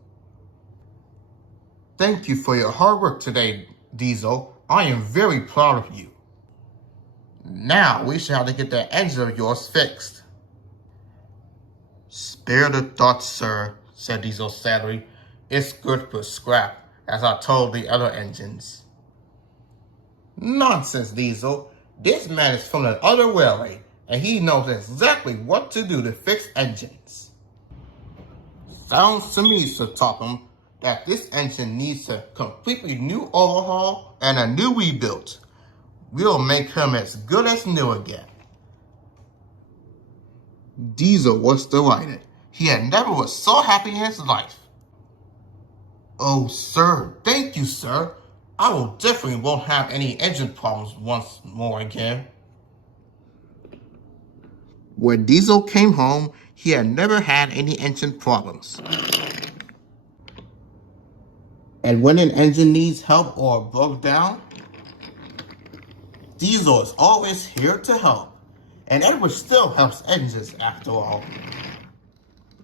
Thank you for your hard work today, Diesel. I am very proud of you. Now we shall have to get that engine of yours fixed. Spare the thought, sir, said Diesel sadly. It's good for scrap, as I told the other engines. Nonsense, Diesel. This man is from the other railway, and he knows exactly what to do to fix engines. Sounds to me, Sir Topham, that this engine needs a completely new overhaul and a new rebuild. We'll make him as good as new again. Diesel was delighted. He had never was so happy in his life. Oh, sir, thank you, sir. I will definitely won't have any engine problems once more again. When Diesel came home, he had never had any engine problems. And when an engine needs help or broke down, Diesel is always here to help. And Edward still helps engines after all.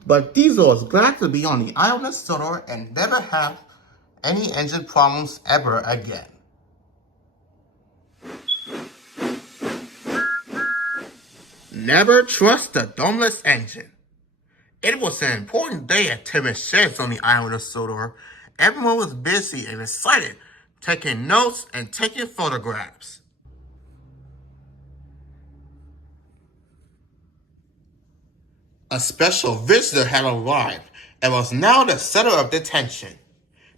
But Diesel is glad to be on the island of Sodor and never have any engine problems ever again. Never trust the Domeless engine. It was an important day at Tim's sheds on the island of Sodor. Everyone was busy and excited, taking notes and taking photographs. A special visitor had arrived and was now the center of the attention.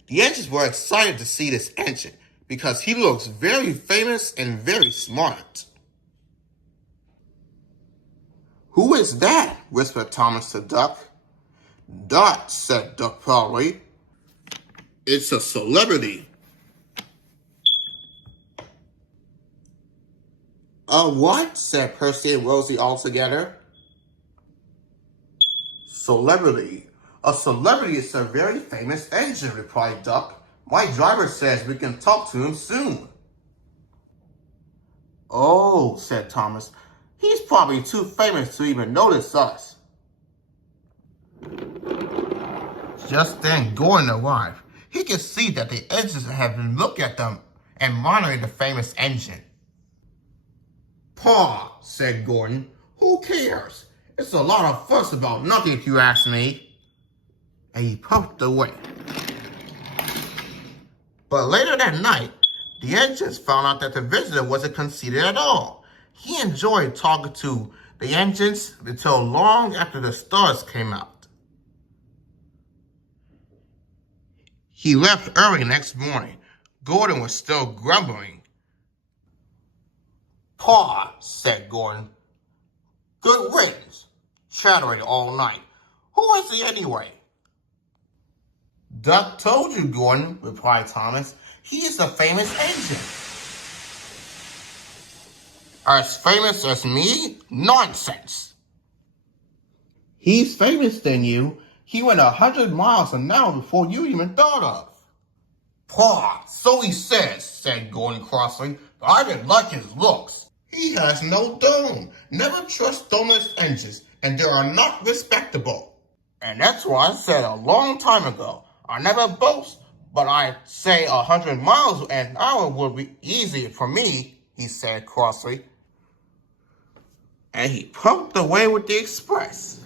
The engines were excited to see this engine because he looks very famous and very smart. Who is that? Whispered Thomas to Duck. That, said Duck proudly. It's a celebrity. A what? Said Percy and Rosie all together. Celebrity. A celebrity is a very famous engine, replied Duck. My driver says we can talk to him soon. Oh, said Thomas. He's probably too famous to even notice us. Just then Gordon arrived. He could see that the engines had been looking at them and monitoring the famous engine. Paw, said Gordon. Who cares? It's a lot of fuss about nothing if you ask me. And he puffed away. But later that night, the engines found out that the visitor wasn't conceited at all. He enjoyed talking to the engines until long after the stars came out. He left early next morning. Gordon was still grumbling. Paw, said Gordon. Good riddance. Chattering all night. Who is he anyway? Duck told you, Gordon, replied Thomas. He is a famous engine. As famous as me? Nonsense. He's famous than you. He went 100 miles an hour before you even thought of. Paw, so he says, said Gordon crossly, but I didn't like his looks. He has no dome. Never trust Domeless engines, and they are not respectable. And that's what I said a long time ago. I never boast, but I say 100 miles an hour would be easy for me, he said crossly. And he pumped away with the express.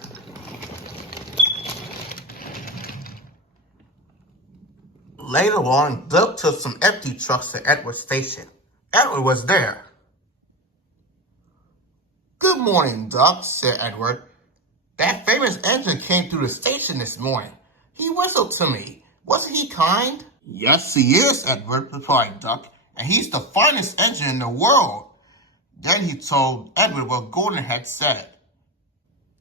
Later on, Duck took some empty trucks to Edward Station. Edward was there. Good morning, Duck, said Edward. That famous engine came through the station this morning. He whistled to me. Wasn't he kind? Yes, he is, Edward, replied Duck, and he's the finest engine in the world. Then he told Edward what Gordon had said.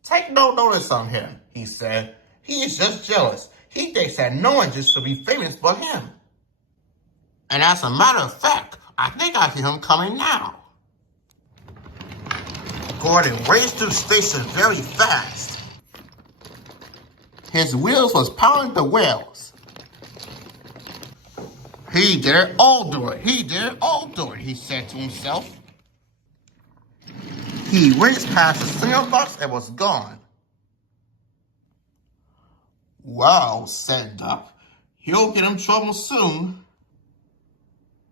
Take no notice of him, he said. He is just jealous. He thinks that no engine should be famous but him. And as a matter of fact, I think I hear him coming now. Gordon raced through the station very fast. His wheels was pounding the rails. He did it all do it. He did it all do it, he said to himself. He raced past the signal box and was gone. Well, said Duck, he'll get in trouble soon.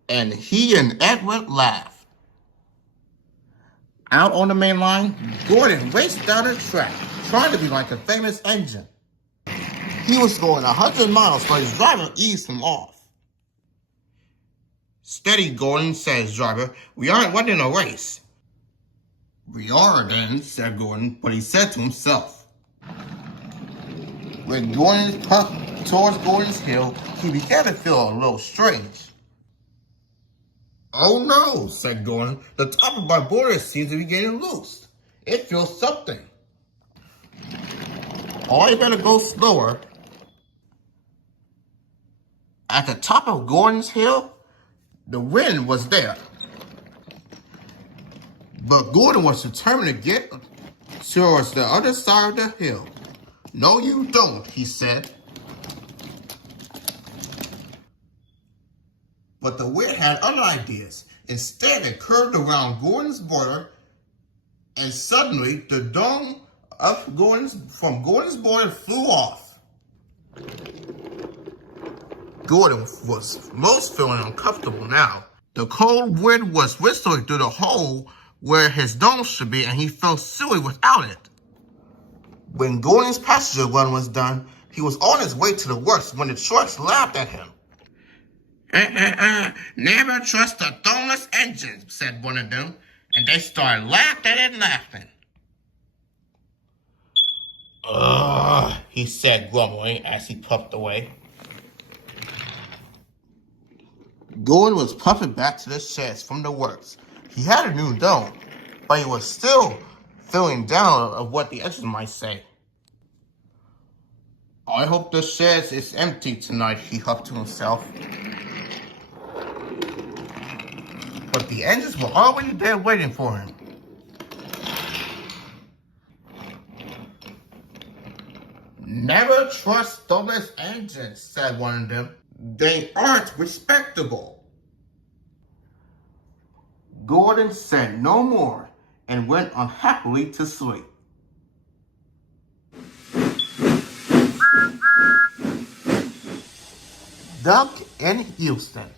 And he and Edward laughed. Out on the main line, Gordon raced down the track, trying to be like a famous engine. He was going 100 miles, but his driver eased him off. Steady, Gordon, said his driver. We aren't running a race. We are then, said Gordon, but he said to himself. When Gordon puffed towards Gordon's hill, he began to feel a little strange. Oh no, said Gordon. The top of my border seems to be getting loose. It feels something. Oh, I better go slower. At the top of Gordon's hill, the wind was there. But Gordon was determined to get towards the other side of the hill. No, you don't, he said. But the wind had other ideas. Instead, it curved around Gordon's border, and suddenly the dome of Gordon's border flew off. Gordon was most feeling uncomfortable now. The cold wind was whistling through the hole where his dome should be, and he felt silly without it. When Gordon's passenger run was done, he was on his way to the works when the trucks laughed at him. Never trust a Domeless engine, said one of them, and they started laughing and laughing. Ugh, he said, grumbling as he puffed away. Gordon was puffing back to the sheds from the works. He had a new dome, but he was still feeling down of what the engine might say. I hope the sheds is empty tonight, he huffed to himself. But the engines were already there waiting for him. Never trust Domeless engines, said one of them. They aren't respectable. Gordon said no more and went unhappily to sleep. Duck in Euston.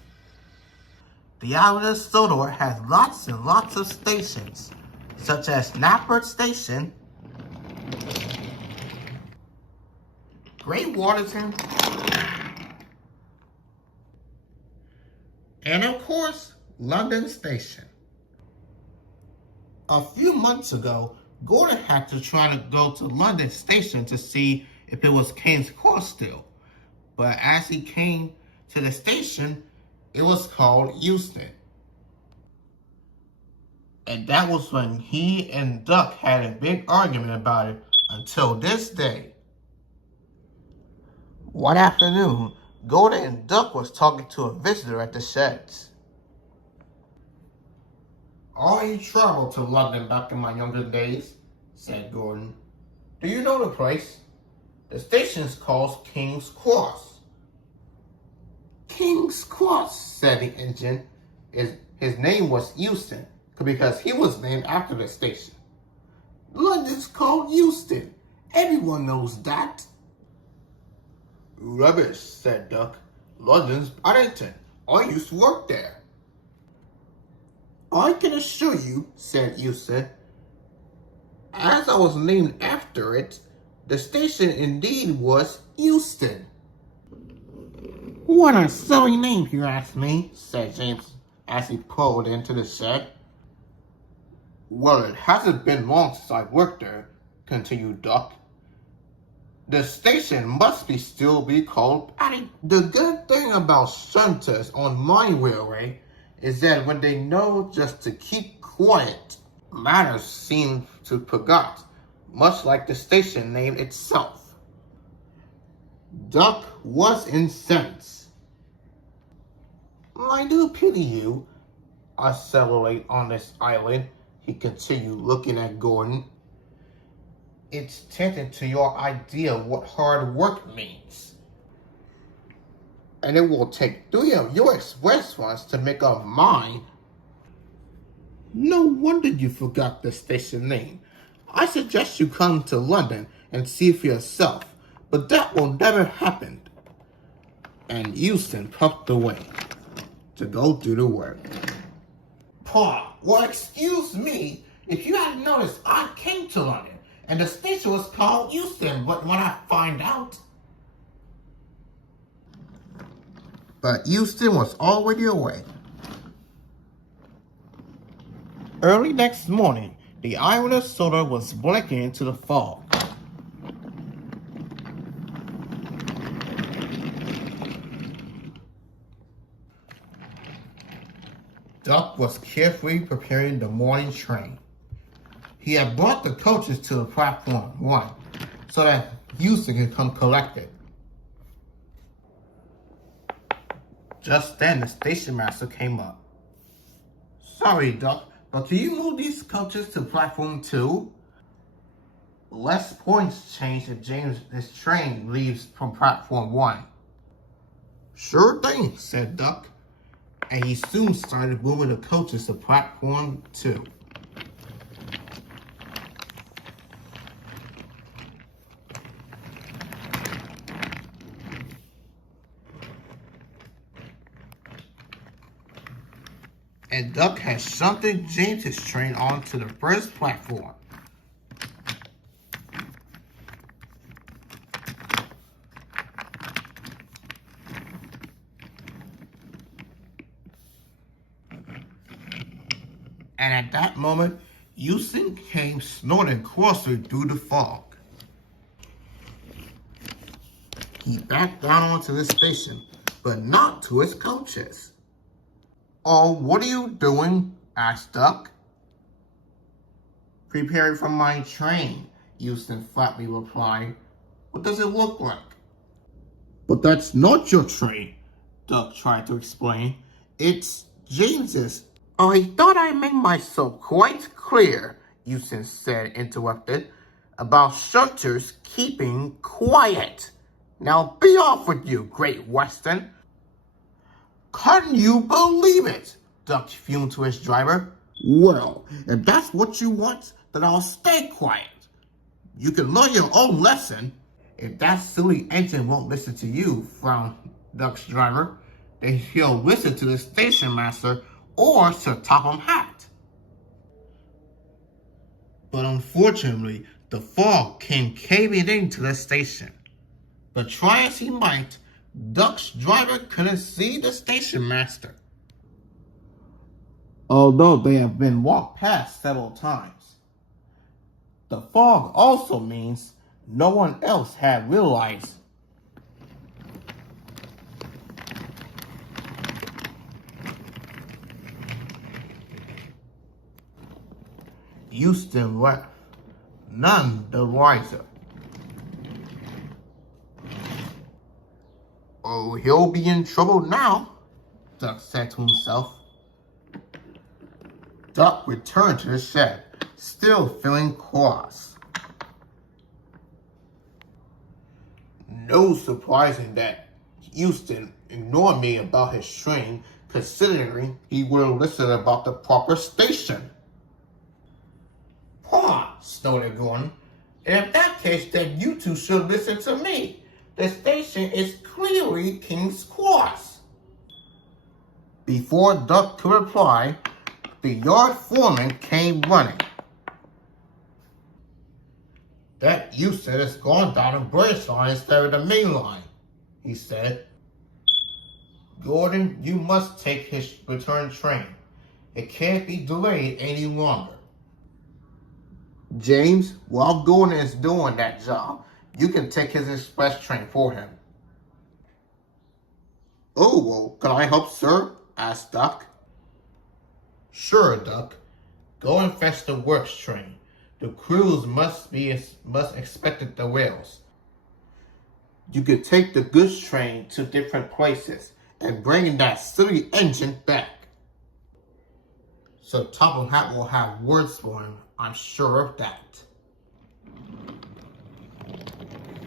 The island of Sodor has lots and lots of stations, such as Nappert Station, Great Waterton, and of course, London Station. A few months ago, Gordon had to try to go to London Station to see if it was King's Cross still. But as he came to the station, it was called Euston. And that was when he and Duck had a big argument about it until this day. One afternoon, Gordon and Duck was talking to a visitor at the sheds. I traveled to London back in my younger days, said Gordon. Do you know the place? The station's called King's Cross. King's Cross, said the engine. His name was Euston, because he was named after the station. London's called Euston. Everyone knows that. Rubbish, said Duck. London's Paddington. I used to work there. I can assure you, said Euston, as I was named after it, the station indeed was Euston. What a silly name, you ask me, said James as he pulled into the shed. Well, it hasn't been long since I worked there, continued Duck. The station must still be called Paddington. The good thing about shunters on my railway is that when they know just to keep quiet, matters seem to forgot, much like the station name itself. Duck was incensed. I do pity you, isolate on this island, he continued, looking at Gordon. It's tending to your idea of what hard work means. And it will take 3 of your express ones to make up mine. No wonder you forgot the station name. I suggest you come to London and see for yourself, but that will never happen. And Euston puffed away to go do the work. Pa, well, excuse me, if you hadn't noticed, I came to London, and the station was called Euston, but when I find out... But Euston was already away. Early next morning, the iron of soda was blinking into the fog. Duck was carefully preparing the morning train. He had brought the coaches to the platform 1 so that Euston could come collect it. Just then, the station master came up. Sorry, Duck, but can you move these coaches to platform 2? Less points change if his train leaves from platform 1. Sure thing, said Duck, and he soon started moving the coaches to platform 2. And Duck had shunted James's train onto the first platform. And at that moment, Euston came snorting closer through the fog. He backed down onto the station, but not to his coaches. Oh, what are you doing? Asked Duck. Preparing for my train, Euston flatly replied. What does it look like? But that's not your train, Duck tried to explain. It's James's. I thought I made myself quite clear, Euston said, interrupted, about shunters keeping quiet. Now be off with you, Great Western. Can you believe it? Duck fumed to his driver. Well, if that's what you want, then I'll stay quiet. You can learn your own lesson. If that silly engine won't listen to you, frowned Duck's driver, then he'll listen to the station master or Sir Topham Hatt. But unfortunately, the fog came caving into the station. But try as he might, Duck's driver couldn't see the station master, although they have been walked past several times. The fog also means no one else had realized. Euston left, none the wiser. Oh, he'll be in trouble now, Duck said to himself. Duck returned to the shed, still feeling cross. No surprising that Euston ignored me about his train, considering he would have listened about the proper station. Paw, snorted Gordon. In that case, then you two should listen to me. The station is clearly King's Cross. Before Duck could reply, the yard foreman came running. That Euston has gone down a branch line instead of the main line, he said. Gordon, you must take his return train. It can't be delayed any longer. James, while Gordon is doing that job, you can take his express train for him. Oh, well, can I help, sir? Asked Duck. Sure, Duck. Go and fetch the works train. The crews must expect the rails. You could take the goods train to different places and bring that silly engine back. So Topham Hatt will have words for him, I'm sure of that.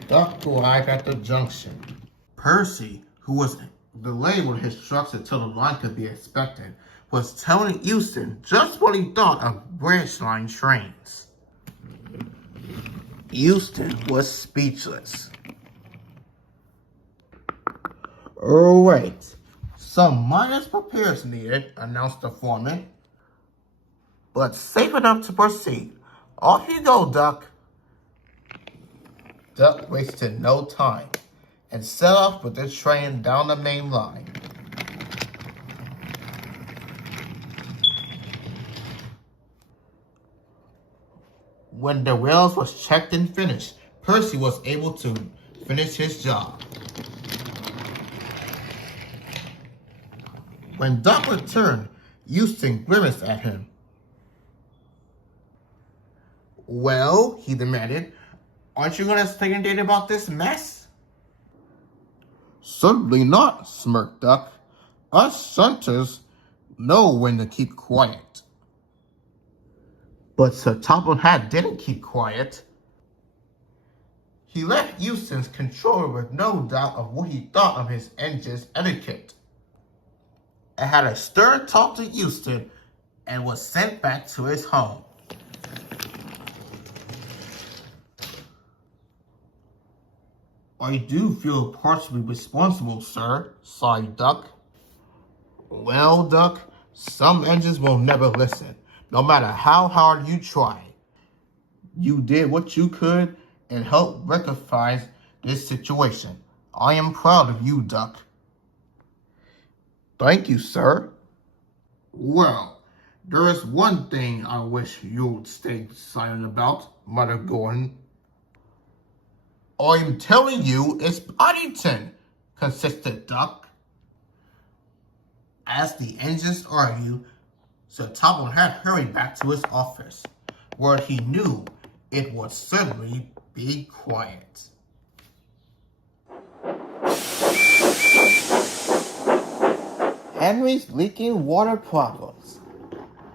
Duck arrived at the junction. Percy, who was delayed with his trucks until the line could be expected, was telling Euston just what he thought of branch line trains. Euston was speechless. Oh, wait. Some minor repairs needed, announced the foreman. But safe enough to proceed. Off you go, Duck. Duck wasted no time and set off with the train down the main line. When the wheels was checked and finished, Percy was able to finish his job. When Duck returned, Euston grimaced at him. "Well," he demanded, "aren't you going to say anything about this mess?" "Certainly not," smirked Duck. "Us shunters know when to keep quiet." But Sir Topham Hatt didn't keep quiet. He left Euston's controller with no doubt of what he thought of his engine's etiquette, and had a stern talk to Euston, and was sent back to his home. "I do feel partially responsible, sir," sighed Duck. "Well, Duck, some engines will never listen, no matter how hard you try. You did what you could and helped rectify this situation. I am proud of you, Duck." "Thank you, sir." "Well, there is one thing I wish you would stay silent about," muttered Gordon. "I'm telling you, it's Paddington," consisted Duck. As the engines argued, Sir Topham Hatt hurried back to his office, where he knew it would certainly be quiet. Henry's leaking water problems.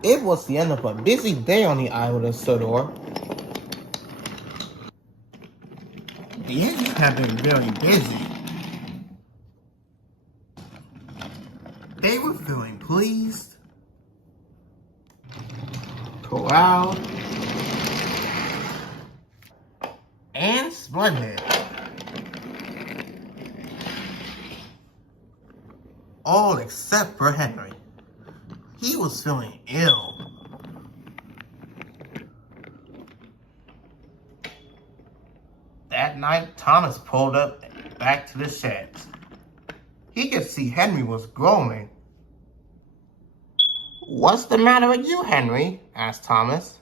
It was the end of a busy day on the island of Sodor. The engine had been very busy. They were feeling pleased, proud, and splendid. All except for Henry. He was feeling ill. That night, Thomas pulled up back to the sheds. He could see Henry was groaning. "What's the matter with you, Henry?" asked Thomas.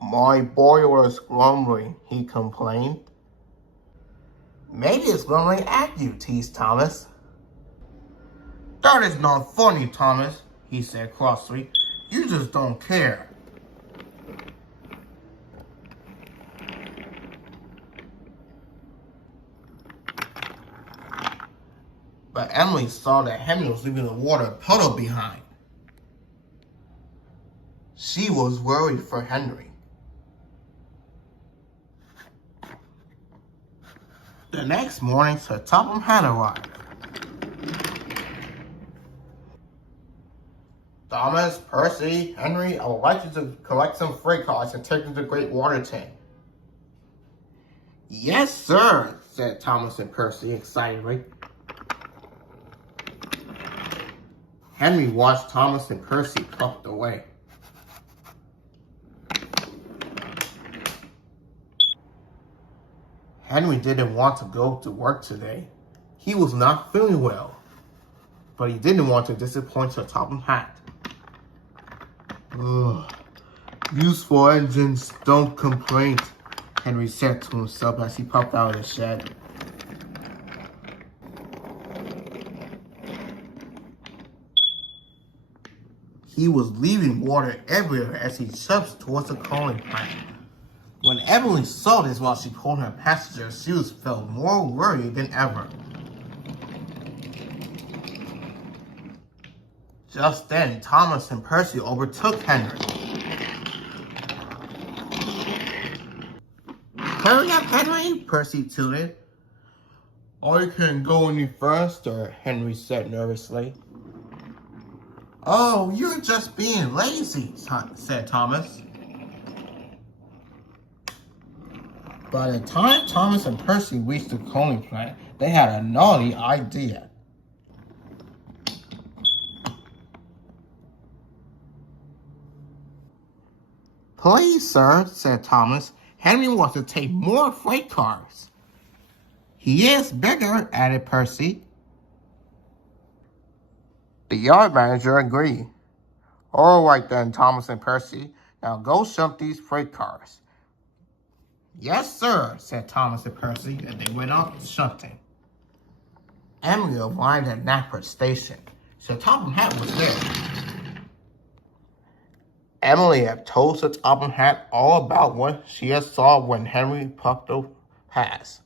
"My boiler is grumbling," he complained. "Maybe it's grumbling at you," teased Thomas. "That is not funny, Thomas," he said crossly. "You just don't care." But Emily saw that Henry was leaving the water puddle behind. She was worried for Henry. The next morning, Sir Topham Hatt arrived. "Thomas, Percy, Henry, I would like you to collect some freight cars and take them to the Great Water Tank." "Yes, sir," said Thomas and Percy excitedly. Henry watched Thomas and Percy puffed away. Henry didn't want to go to work today. He was not feeling well, but he didn't want to disappoint Sir Topham Hatt. "Ugh, useful engines don't complain," Henry said to himself as he popped out of the shed. He was leaving water everywhere as he jumped towards the coaling plant. When Emily saw this while she pulled her passenger, she felt more worried than ever. Just then, Thomas and Percy overtook Henry. "Hurry up, Henry," Percy tooted. "I can't go any faster," Henry said nervously. "Oh, you're just being lazy," said Thomas. By the time Thomas and Percy reached the coaling plant, they had a naughty idea. "Please, sir," said Thomas, "Henry wants to take more freight cars." "He is bigger," added Percy. The yard manager agreed. "All right then, Thomas and Percy. Now go shut these freight cars. Yes, sir, said Thomas and Percy, and they went off shunting. Emily arrived at Napford Station. Sir Topham Hatt was there. Emily had told Sir Topham Hatt all about what she had saw when Henry Puckle passed.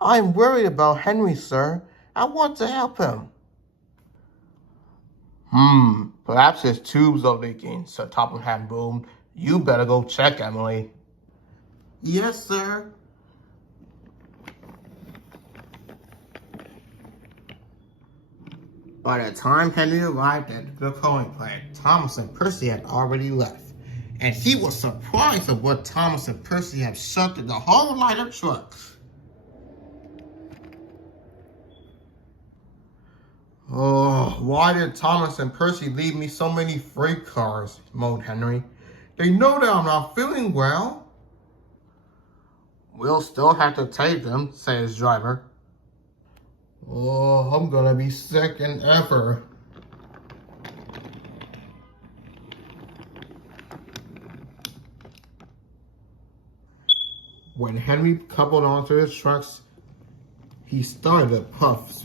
I'm worried about Henry, sir. I want to help him. Perhaps his tubes are leaking, Sir Topham Hatt boomed. You better go check, Emily. Yes, sir. By the time Henry arrived at the coaling plant, Thomas and Percy had already left, and he was surprised at what Thomas and Percy had shunted the whole line of trucks. Oh, why did Thomas and Percy leave me so many freight cars? Moaned Henry. They know that I'm not feeling well. We'll still have to take them, said his driver. Oh, I'm gonna be sick and ever. When Henry coupled onto his trucks, he started to puff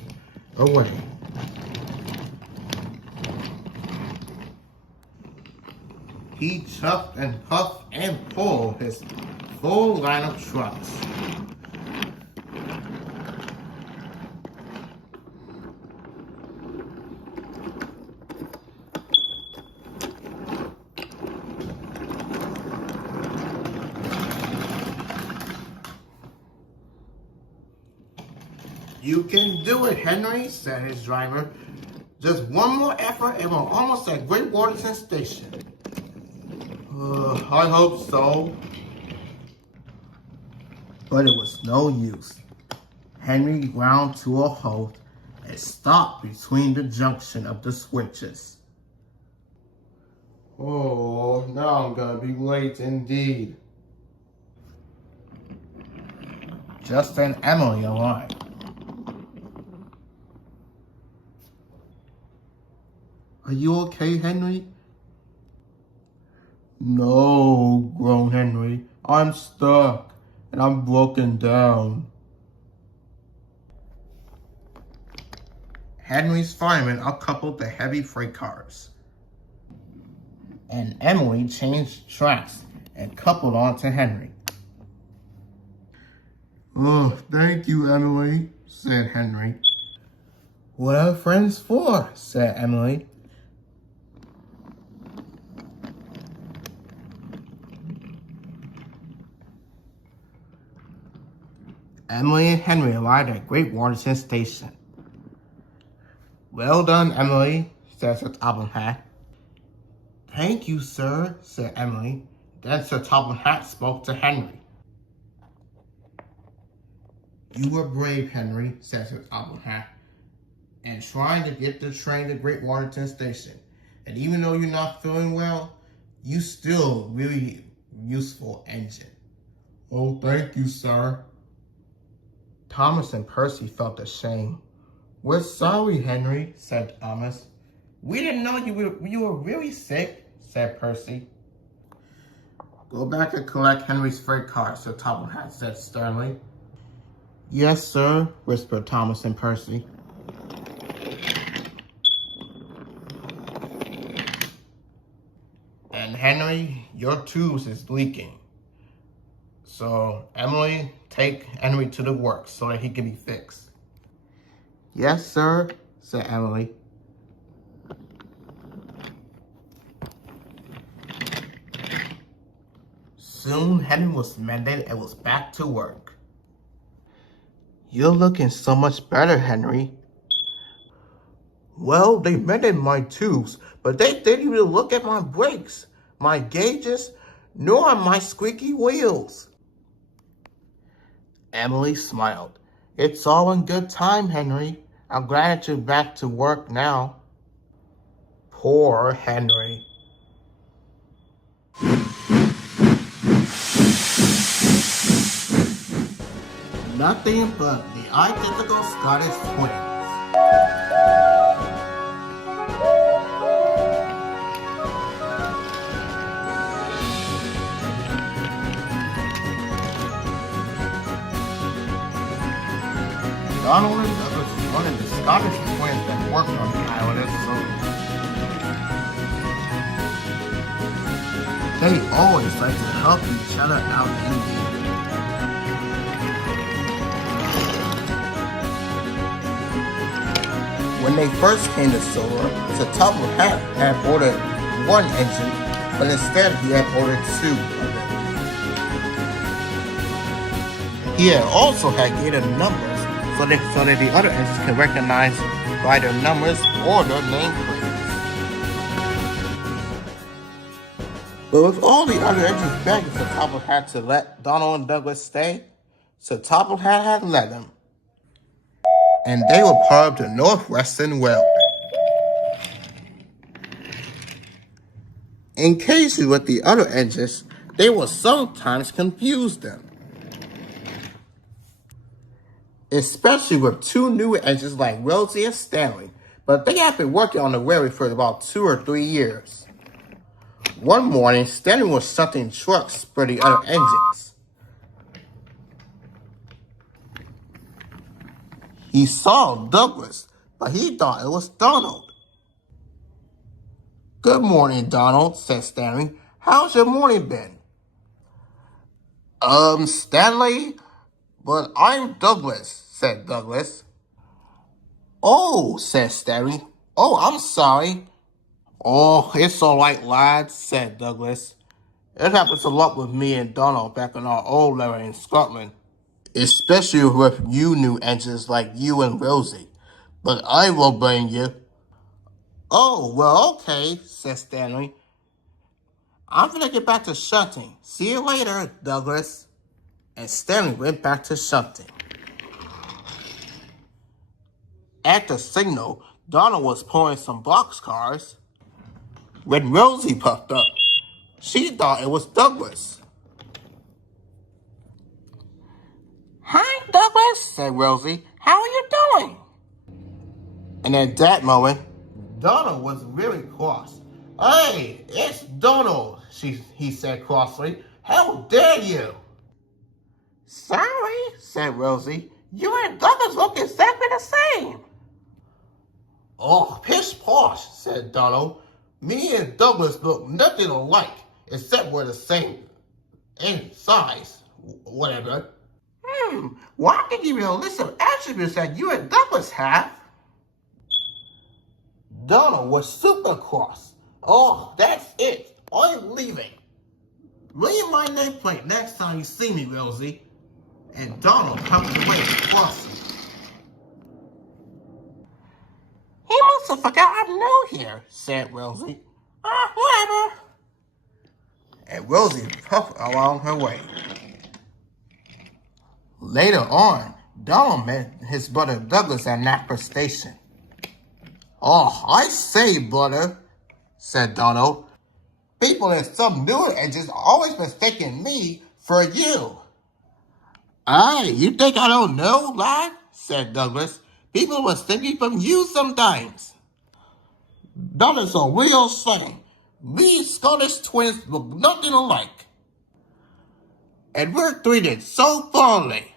away. He chuffed and puffed and pulled his full line of trucks. You can do it, Henry, said his driver. Just one more effort and we're almost at Great Waterton Station. I hope so. But it was no use. Henry ground to a halt and stopped between the junction of the switches. Oh, now I'm gonna be late indeed. Just then Emily arrived. Are you okay, Henry? No, groaned Henry. I'm stuck, and I'm broken down. Henry's firemen uncoupled the heavy freight cars, and Emily changed tracks and coupled onto Henry. Oh, thank you, Emily, said Henry. What are friends for? Said Emily. Emily and Henry arrived at Great Waterton Station. Well done, Emily, said Sir Topham Hatt. Thank you, sir, said Emily. Then Sir Topham Hatt spoke to Henry. You were brave, Henry, said Sir Topham Hatt, and trying to get the train to Great Waterton Station. And even though you're not feeling well, you still really useful engine. Oh, thank you, sir. Thomas and Percy felt ashamed. We're sorry, Henry, said Thomas. We didn't know you were really sick, said Percy. Go back and collect Henry's freight car, Sir Topham Hatt said sternly. Yes, sir, whispered Thomas and Percy. And Henry, your tubes is leaking. So, Emily, take Henry to the works so that he can be fixed. Yes, sir, said Emily. Soon, Henry was mended and was back to work. You're looking so much better, Henry. Well, they mended my tubes, but they didn't even look at my brakes, my gauges, nor my squeaky wheels. Emily smiled. It's all in good time, Henry. I'm glad that you're back to work now. Poor Henry. Nothing but the identical Scottish twins. Donald and Douglas is one of the Scottish twins that worked on the island of Soda. They always like to help each other out in need. When they first came to Soda, Sir Toby had ordered one engine, but instead he had ordered 2 of them. He had also had gated numbers so that the other engines can recognize by their numbers or their nameplates. But with all the other engines begging Sir Toby had to let Donald and Douglas stay, Sir Toby had let them. And they were part of the Northwestern Railway. In cases with the other engines, they will sometimes confuse them. Especially with 2 new engines like Rosie and Stanley, but they have been working on the railway for about 2 or 3 years. One morning, Stanley was shunting trucks for the other engines. He saw Douglas, but he thought it was Donald. "Good morning, Donald," said Stanley. "How's your morning been?" Stanley, but I'm Douglas," said Douglas. "Oh," said Stanley. "Oh, I'm sorry." "Oh, it's all right, lads," said Douglas. "It happens a lot with me and Donald back in our old area in Scotland. Especially with you new engines like you and Rosie. But I won't blame you." "Oh, well, okay," said Stanley. "I'm gonna get back to shunting. See you later, Douglas." And Stanley went back to shunting. At the signal, Donald was pulling some boxcars. When Rosie puffed up, she thought it was Douglas. "Hi, Douglas," said Rosie. "How are you doing?" And at that moment, Donald was really cross. "Hey, it's Donald," he said crossly. "How dare you?" "Sorry," said Rosie. "You and Douglas look exactly the same." "Oh, pish posh," said Donald. "Me and Douglas look nothing alike, except we're the same in size, whatever." "Well, I can give you a list of attributes that you and Douglas have." Donald was super cross. "Oh, that's it. I'm leaving. Leave my nameplate next time you see me, Rosie." And Donald puffed away crossly. "He must have forgot I'm new here," said Rosie. Whatever." And Rosie puffed along her way. Later on, Donald met his brother Douglas at Napa Station. "Oh, I say, brother," said Donald. "People in some newer engines are always mistaking me for you." "Aye, you think I don't know, lad?" said Douglas. "People mistake me from you sometimes." "That is a real shame. We Scottish twins look nothing alike. And we're treated so thoroughly."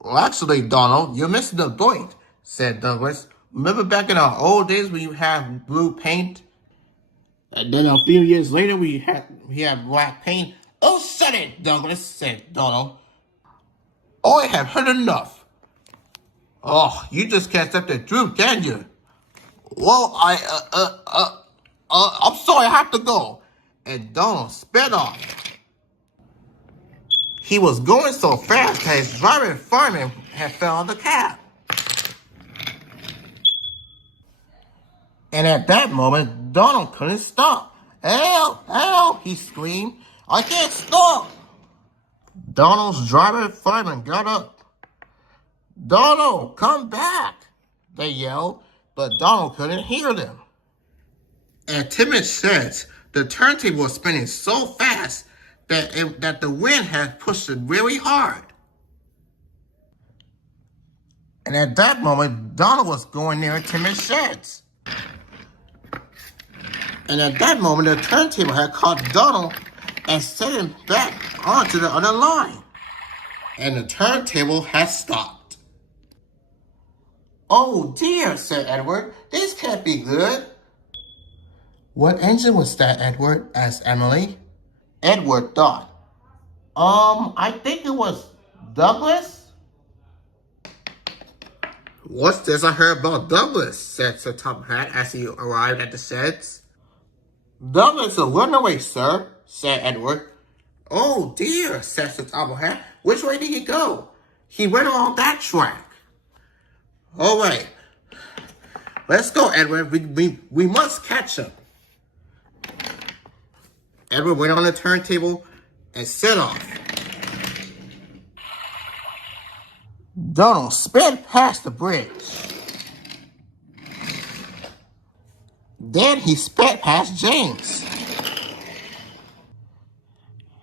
"Well, actually, Donald, you're missing the point," said Douglas. "Remember back in our old days when you had blue paint? And then a few years later we had black paint?" "Oh, shut it, Douglas," said Donald. "I have heard enough." "Oh, you just can't accept the truth, can you?" "Well, I'm sorry, I have to go." And Donald sped off. He was going so fast that his driver fireman had fell on the cab. And at that moment, Donald couldn't stop. "Help! Help!" he screamed. "I can't stop!" Donald's driver fireman got up. "Donald, come back!" they yelled, but Donald couldn't hear them. At timid sheds, the turntable was spinning so fast that the wind had pushed it really hard. And at that moment, Donald was going near Tim's sheds. And at that moment, the turntable had caught Donald and set him back onto the other line. And the turntable had stopped. Oh dear, said Edward. This can't be good. What engine was that, Edward? Asked Emily. Edward thought. I think it was Douglas? What's this I heard about Douglas? Said Sir Top Hat as he arrived at the sheds. Douglas is a runaway, sir, said Edward. Oh dear, said Sir Top Hat. Which way did he go? He went along that track. All right. Let's go, Edward. We must catch him. Edward went on the turntable and set off. Donald sped past the bridge. Then he sped past James.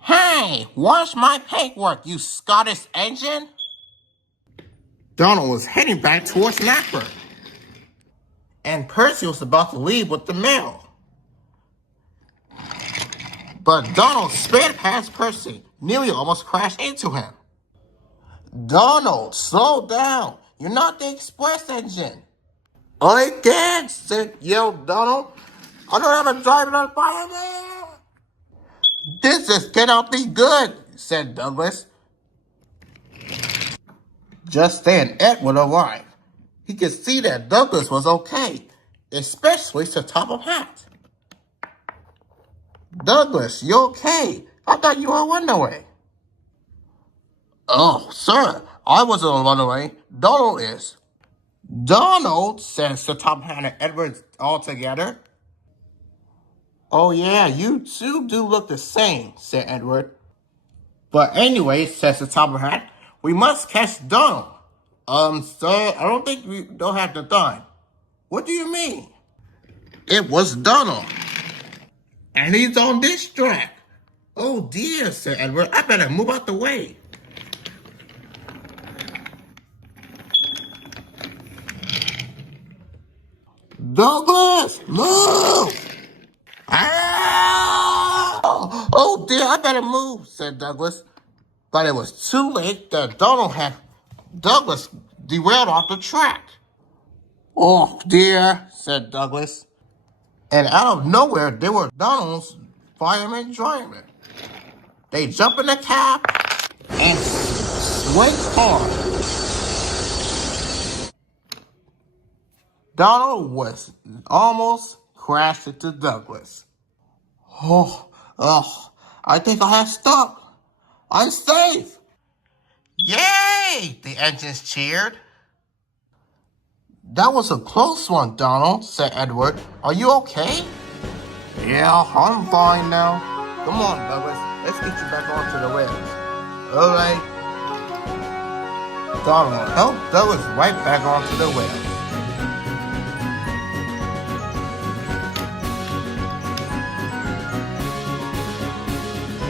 Hey, watch my paintwork, you Scottish engine! Donald was heading back towards Napper. And Percy was about to leave with the mail. But Donald sped past Percy, nearly almost crashed into him. Donald, slow down. You're not the express engine. I can't, yelled Donald. I don't have a driver on fireman. This just cannot be good, said Douglas. Just then, Edward arrived. He could see that Douglas was okay, especially Sir Top of Hat. Douglas, you okay? I thought you were a runaway. Oh, sir, I wasn't a runaway. Donald is. Donald, said Sir Top Hat and Edward all together. Oh yeah, you two do look the same, said Edward. But anyway, said Sir Top Hat, we must catch Donald. Sir, I don't think we don't have the time. What do you mean? It was Donald. And he's on this track. Oh dear, said Edward, I better move out the way. Douglas, move! Ah! Oh dear, I better move, said Douglas. But it was too late. Donald had Douglas derailed off the track. Oh dear, said Douglas. And out of nowhere, there were Donald's firemen driving. They jump in the cab and swing hard. Donald was almost crashed into Douglas. Oh, I think I have stopped. I'm safe. Yay! The engines cheered. That was a close one, Donald, said Edward. Are you okay? Yeah, I'm fine now. Come on, Douglas. Let's get you back onto the rails. All right. Donald helped Douglas right back onto the rails.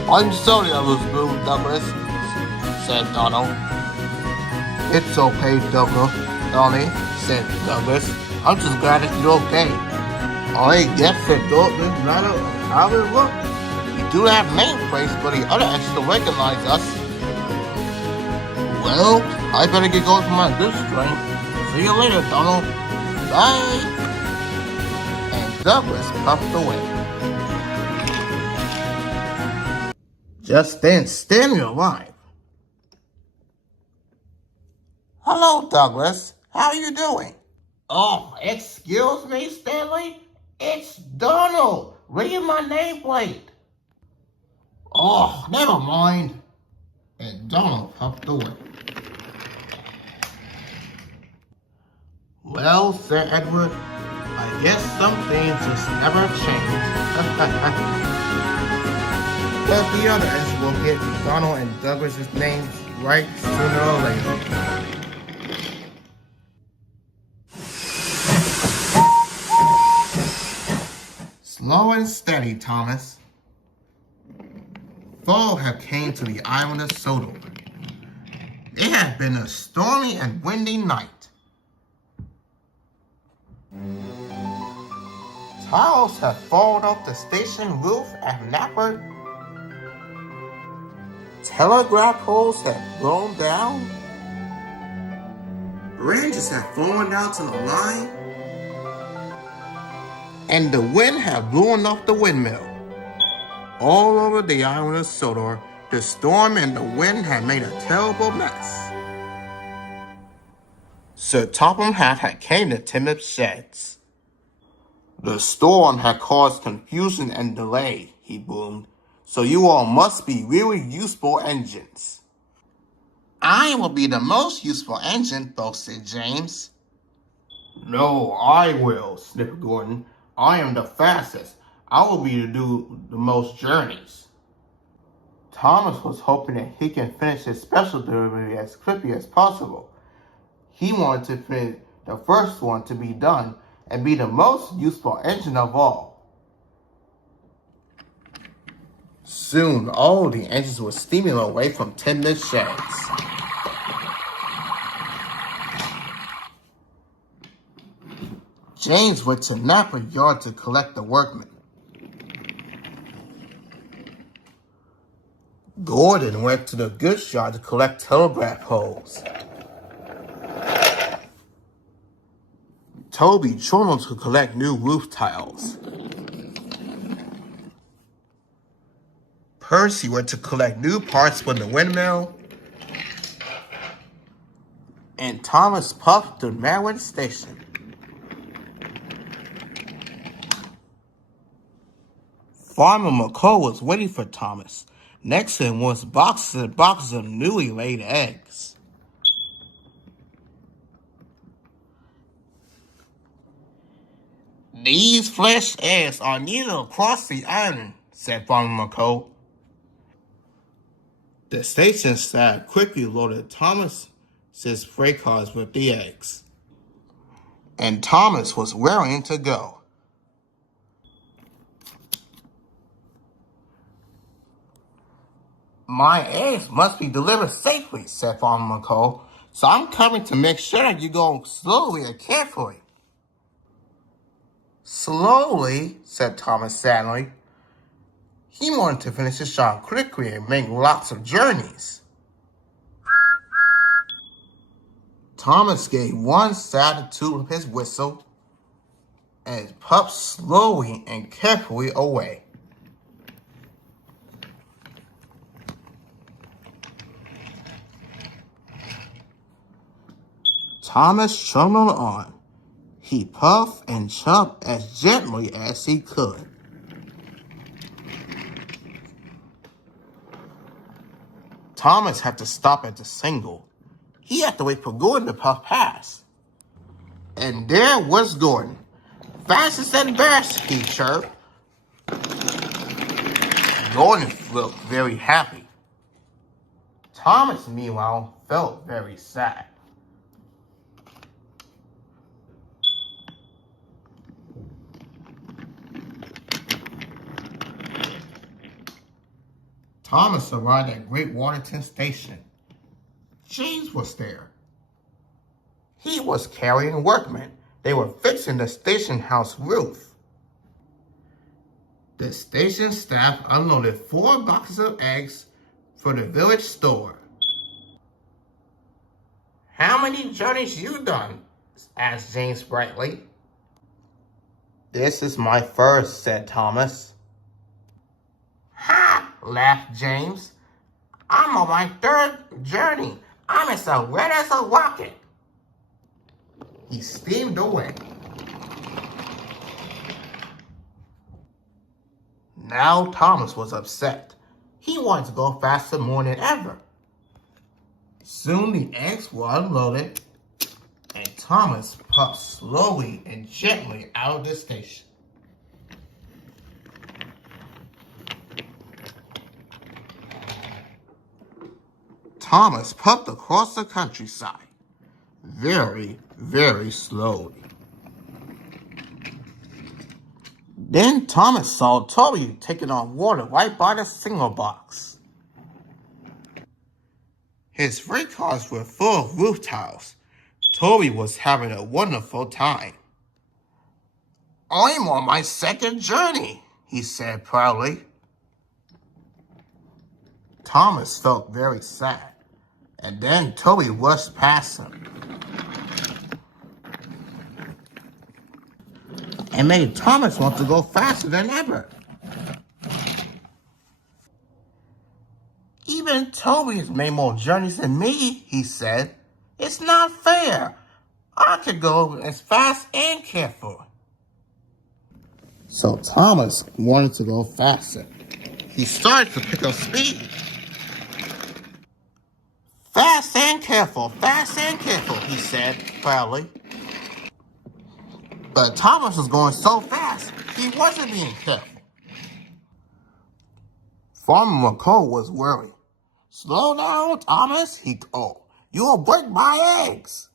I'm sorry I was rude, Douglas, said Donald. It's okay, Donnie, said Douglas. I'm just glad that you're okay. I guess it doesn't matter how we look. We do have nameplates, but the other engines don't recognize us. Well, I better get going for my goose train. See you later, Donald. Bye. And Douglas puffed away. Just then, Stanley arrived. Hello, Douglas. How are you doing? Oh, excuse me, Stanley? It's Donald. Read my nameplate. Oh, never mind. And Donald puffed away. Well, Sir Edward, I guess some things just never change. But the other engine will get Donald and Douglas' names right sooner or later. Slow and steady, Thomas. Fall had came to the island of Sodor. It had been a stormy and windy night. Tiles had fallen off the station roof at Napper. Telegraph poles had blown down. branches had fallen down to the line, and the wind had blown off the windmill. All over the island of Sodor, the storm and the wind had made a terrible mess. Sir Topham Hatt had came to Timothy's sheds. The storm had caused confusion and delay, he boomed, so you all must be really useful engines. I will be the most useful engine, boasted James. No, I will, sniffed Gordon. I am the fastest. I will be to do the most journeys. Thomas was hoping that he can finish his special delivery as quickly as possible. He wanted to finish the first one to be done and be the most useful engine of all. Soon, all the engines were steaming away from Timothy's sheds. James went to Napa Yard to collect the workmen. Gordon went to the goods yard to collect telegraph poles. Toby trundled to collect new roof tiles. Percy went to collect new parts for the windmill. And Thomas puffed to Merwin Station. Farmer McCall was waiting for Thomas. Next to him was boxes and boxes of newly laid eggs. These fresh eggs are needed across the island, said Farmer McCall. The station staff quickly loaded Thomas's freight cars with the eggs. And Thomas was raring to go. My eggs must be delivered safely, said Farmer McCall, so I'm coming to make sure that you go slowly and carefully. Slowly, said Thomas sadly. He wanted to finish his job quickly and make lots of journeys. Thomas gave one sad toot of his whistle and puffed slowly and carefully away. Thomas trundled on. He puffed and chuffed as gently as he could. Thomas had to stop at the single. He had to wait for Gordon to puff past. And there was Gordon. Fastest and best, he chirped. Gordon looked very happy. Thomas, meanwhile, felt very sad. Thomas arrived at Great Waterton Station. James was there. He was carrying workmen. They were fixing the station house roof. The station staff unloaded 4 boxes of eggs for the village store. How many journeys you done? Asked James brightly. This is my first, said Thomas. Ha! Laughed James. I'm on my 3rd journey. I'm as red as a rocket. He steamed away. Now Thomas was upset. He wanted to go faster more than ever. Soon the eggs were unloaded, and Thomas puffed slowly and gently out of the station. Thomas puffed across the countryside, very, very slowly. Then Thomas saw Toby taking on water right by the signal box. His freight cars were full of roof tiles. Toby was having a wonderful time. I'm on my 2nd journey, he said proudly. Thomas felt very sad. And then Toby rushed past him. and made Thomas want to go faster than ever. Even Toby has made more journeys than me, he said. It's not fair. I could go as fast and careful. So Thomas wanted to go faster. He started to pick up speed. Fast and careful, he said proudly. But Thomas was going so fast, he wasn't being careful. Farmer McCoy was worried. Slow down, Thomas, he called. You'll break my eggs.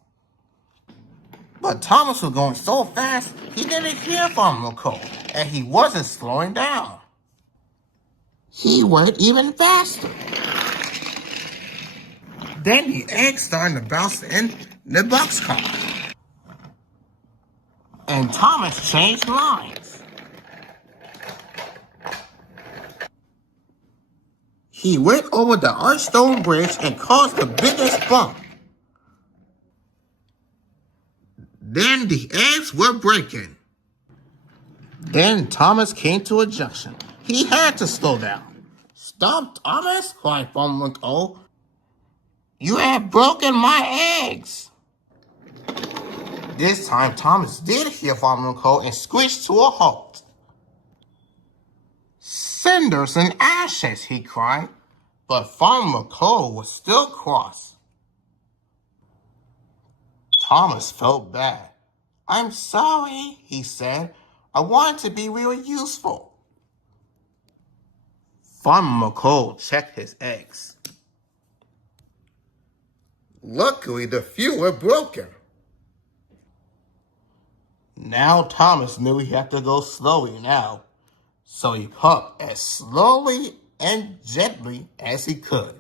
But Thomas was going so fast, he didn't hear Farmer McCoy, and he wasn't slowing down. He went even faster. Then the eggs started to bounce in the boxcar. And Thomas changed lines. He went over the arched stone bridge and caused the biggest bump. Then the eggs were breaking. Then Thomas came to a junction. He had to slow down. Stop, Thomas, cried Farmer McCoy. You have broken my eggs. This time, Thomas did hear Farmer McCoy and screeched to a halt. Cinders and ashes, he cried. But Farmer McCoy was still cross. Thomas felt bad. I'm sorry, he said. I wanted to be really useful. Farmer McCoy checked his eggs. Luckily, the few were broken. Now Thomas knew he had to go slowly now, so he pumped as slowly and gently as he could.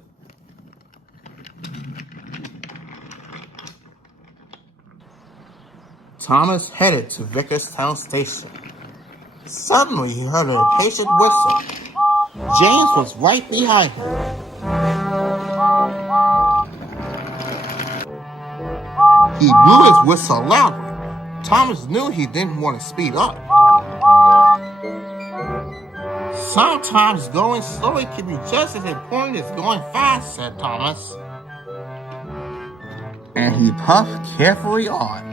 Thomas headed to Vickerstown Station. Suddenly, he heard an impatient whistle. James was right behind him. He blew his whistle loudly. Thomas knew he didn't want to speed up. Sometimes going slowly can be just as important as going fast, said Thomas. And he puffed carefully on.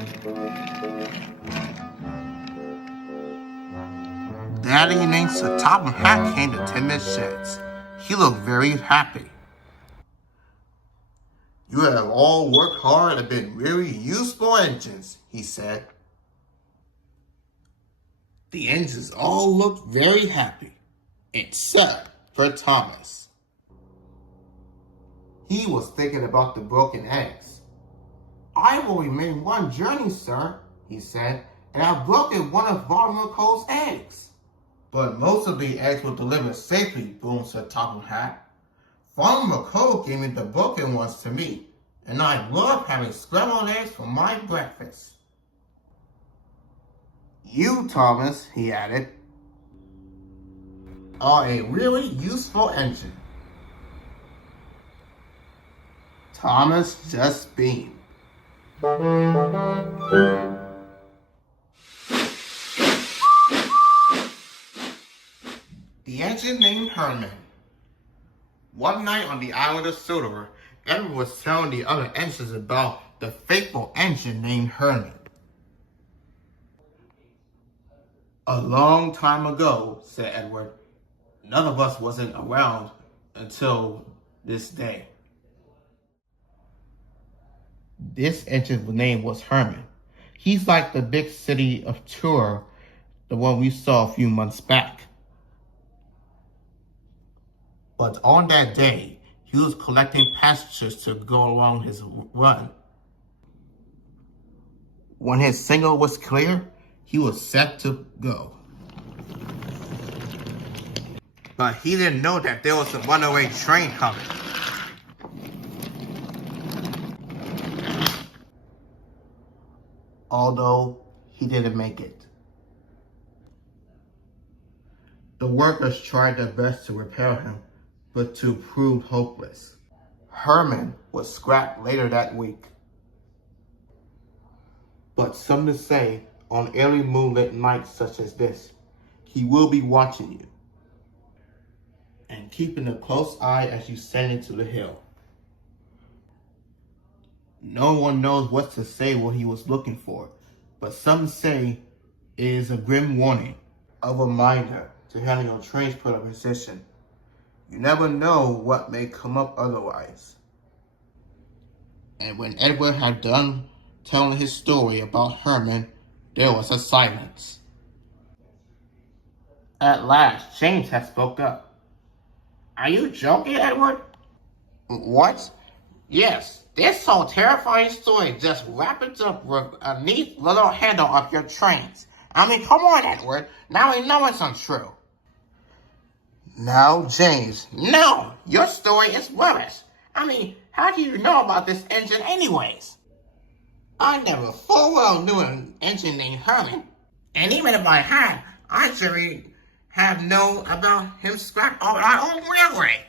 That evening, Sir Topham Hatt came to tend the sheds. He looked very happy. You have all worked hard and been really useful engines, he said. The engines all looked very happy, except for Thomas. He was thinking about the broken eggs. I've only made one journey, sir, he said, and I've broken one of Farmer McCoy's eggs. But most of the eggs were delivered safely, boomed Sir Topham Hatt. Farmer McCoy gave me the broken ones to me, and I love having scrambled eggs for my breakfast. You, Thomas, he added, are a really useful engine. Thomas just beamed. The engine named Herman. One night on the island of Sodor, Edward was telling the other engines about the faithful engine named Herman. A long time ago, said Edward, none of us wasn't around until this day. This engine's name was Herman. He's like the big city of Tours, the one we saw a few months back. But on that day, he was collecting passengers to go along his run. When his signal was clear, he was set to go. But he didn't know that there was a runaway train coming. Although he didn't make it. The workers tried their best to repair him, but to proved hopeless. Herman was scrapped later that week. But some to say, on early moonlit nights such as this. He will be watching you and keeping a close eye as you send into the hill. No one knows what to say what he was looking for, but some say it is a grim warning, a reminder to handle your transport position. You never know what may come up otherwise. And when Edward had done telling his story about Herman, there was a silence. At last, James had spoke up. Are you joking, Edward? What? Yes, this so terrifying story just wraps up with a neat little handle of your trains. I mean, come on, Edward. Now we know it's untrue. Now, James, no, your story is rubbish. I mean, how do you know about this engine anyways? I never full well knew an engine named Herman. And even if I had, I surely have known about him scrapped on our own railway.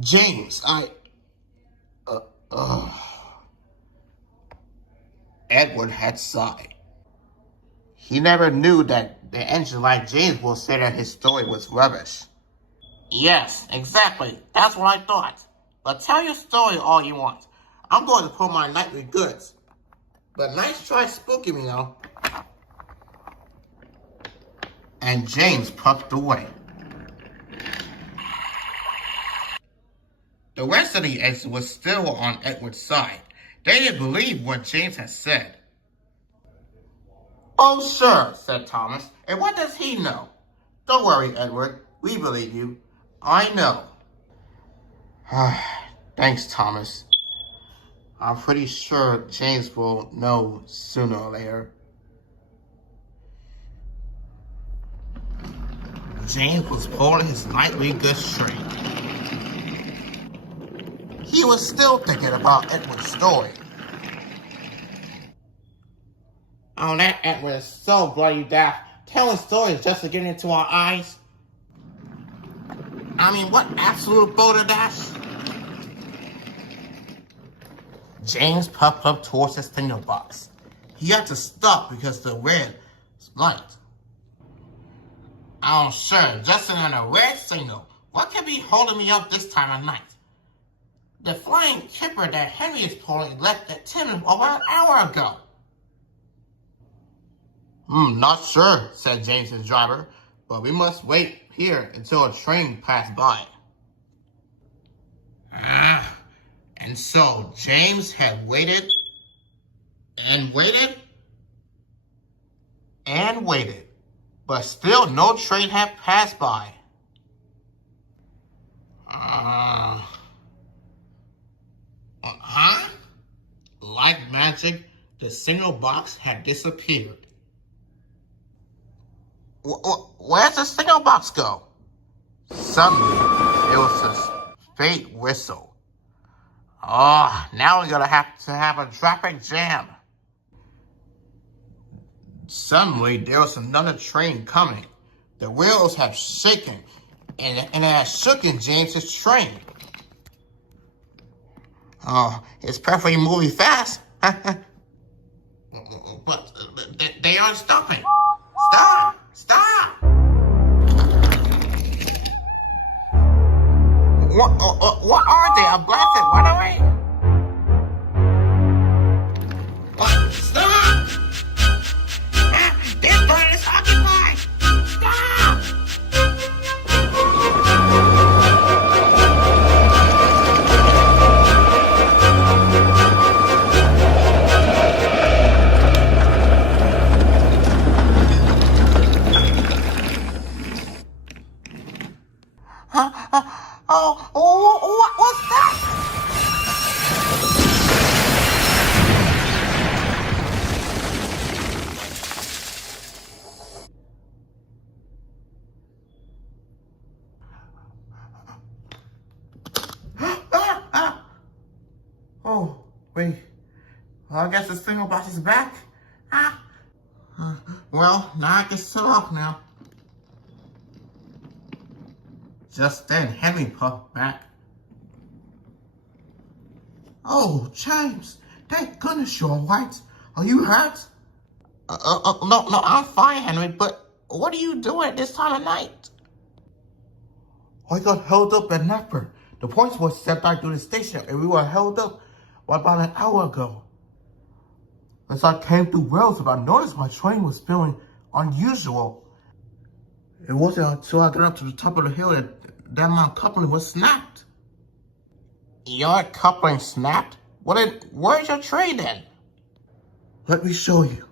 James, Edward had sighed. He never knew that the engine like James will say that his story was rubbish. Yes, exactly. That's what I thought. But tell your story all you want. I'm going to pull my nightly goods. But nice try spooking me, though. And James puffed away. The rest of the exit was still on Edward's side. They didn't believe what James had said. Oh, sure, said Thomas. And what does he know? Don't worry, Edward. We believe you. I know. Thanks, Thomas. I'm pretty sure James will know sooner or later. James was pulling his nightly goods train. He was still thinking about Edward's story. Oh, that Edward is so bloody daft, telling stories just to get into our eyes. I mean, what absolute balderdash? James puffed up towards the signal box. He had to stop because the red light. Oh, sure, just on a red signal. What could be holding me up this time of night? The flying kipper that Henry is pulling left at 10 over an hour ago. Not sure, said James's driver, but we must wait here until a train passed by. And so James had waited and waited and waited, but still no train had passed by. Like magic, the signal box had disappeared. Where's the signal box go? Suddenly, there was a faint whistle. Oh, now we're gonna have to have a traffic jam. Suddenly, there was another train coming. The wheels had shaken, and it had shooken James's train. Oh, it's perfectly moving fast. But they aren't stopping. Stop! Stop! What are they? A blasted runaway? Stop! This bird is occupied! Stop! What's that? Oh, wait. Well, I guess the signal box is back. Well, now I can sit off now. Just then, Henry puffed back. Oh, James, thank goodness you're all right. Are you hurt? No, I'm fine, Henry, but what are you doing at this time of night? I got held up at Napper. The points was sent back to the station, and we were held up about an hour ago. As I came through Wales, I noticed my train was feeling unusual. It wasn't until I got up to the top of the hill that my coupling was snapped. Your coupling snapped? Where's your train then? Let me show you.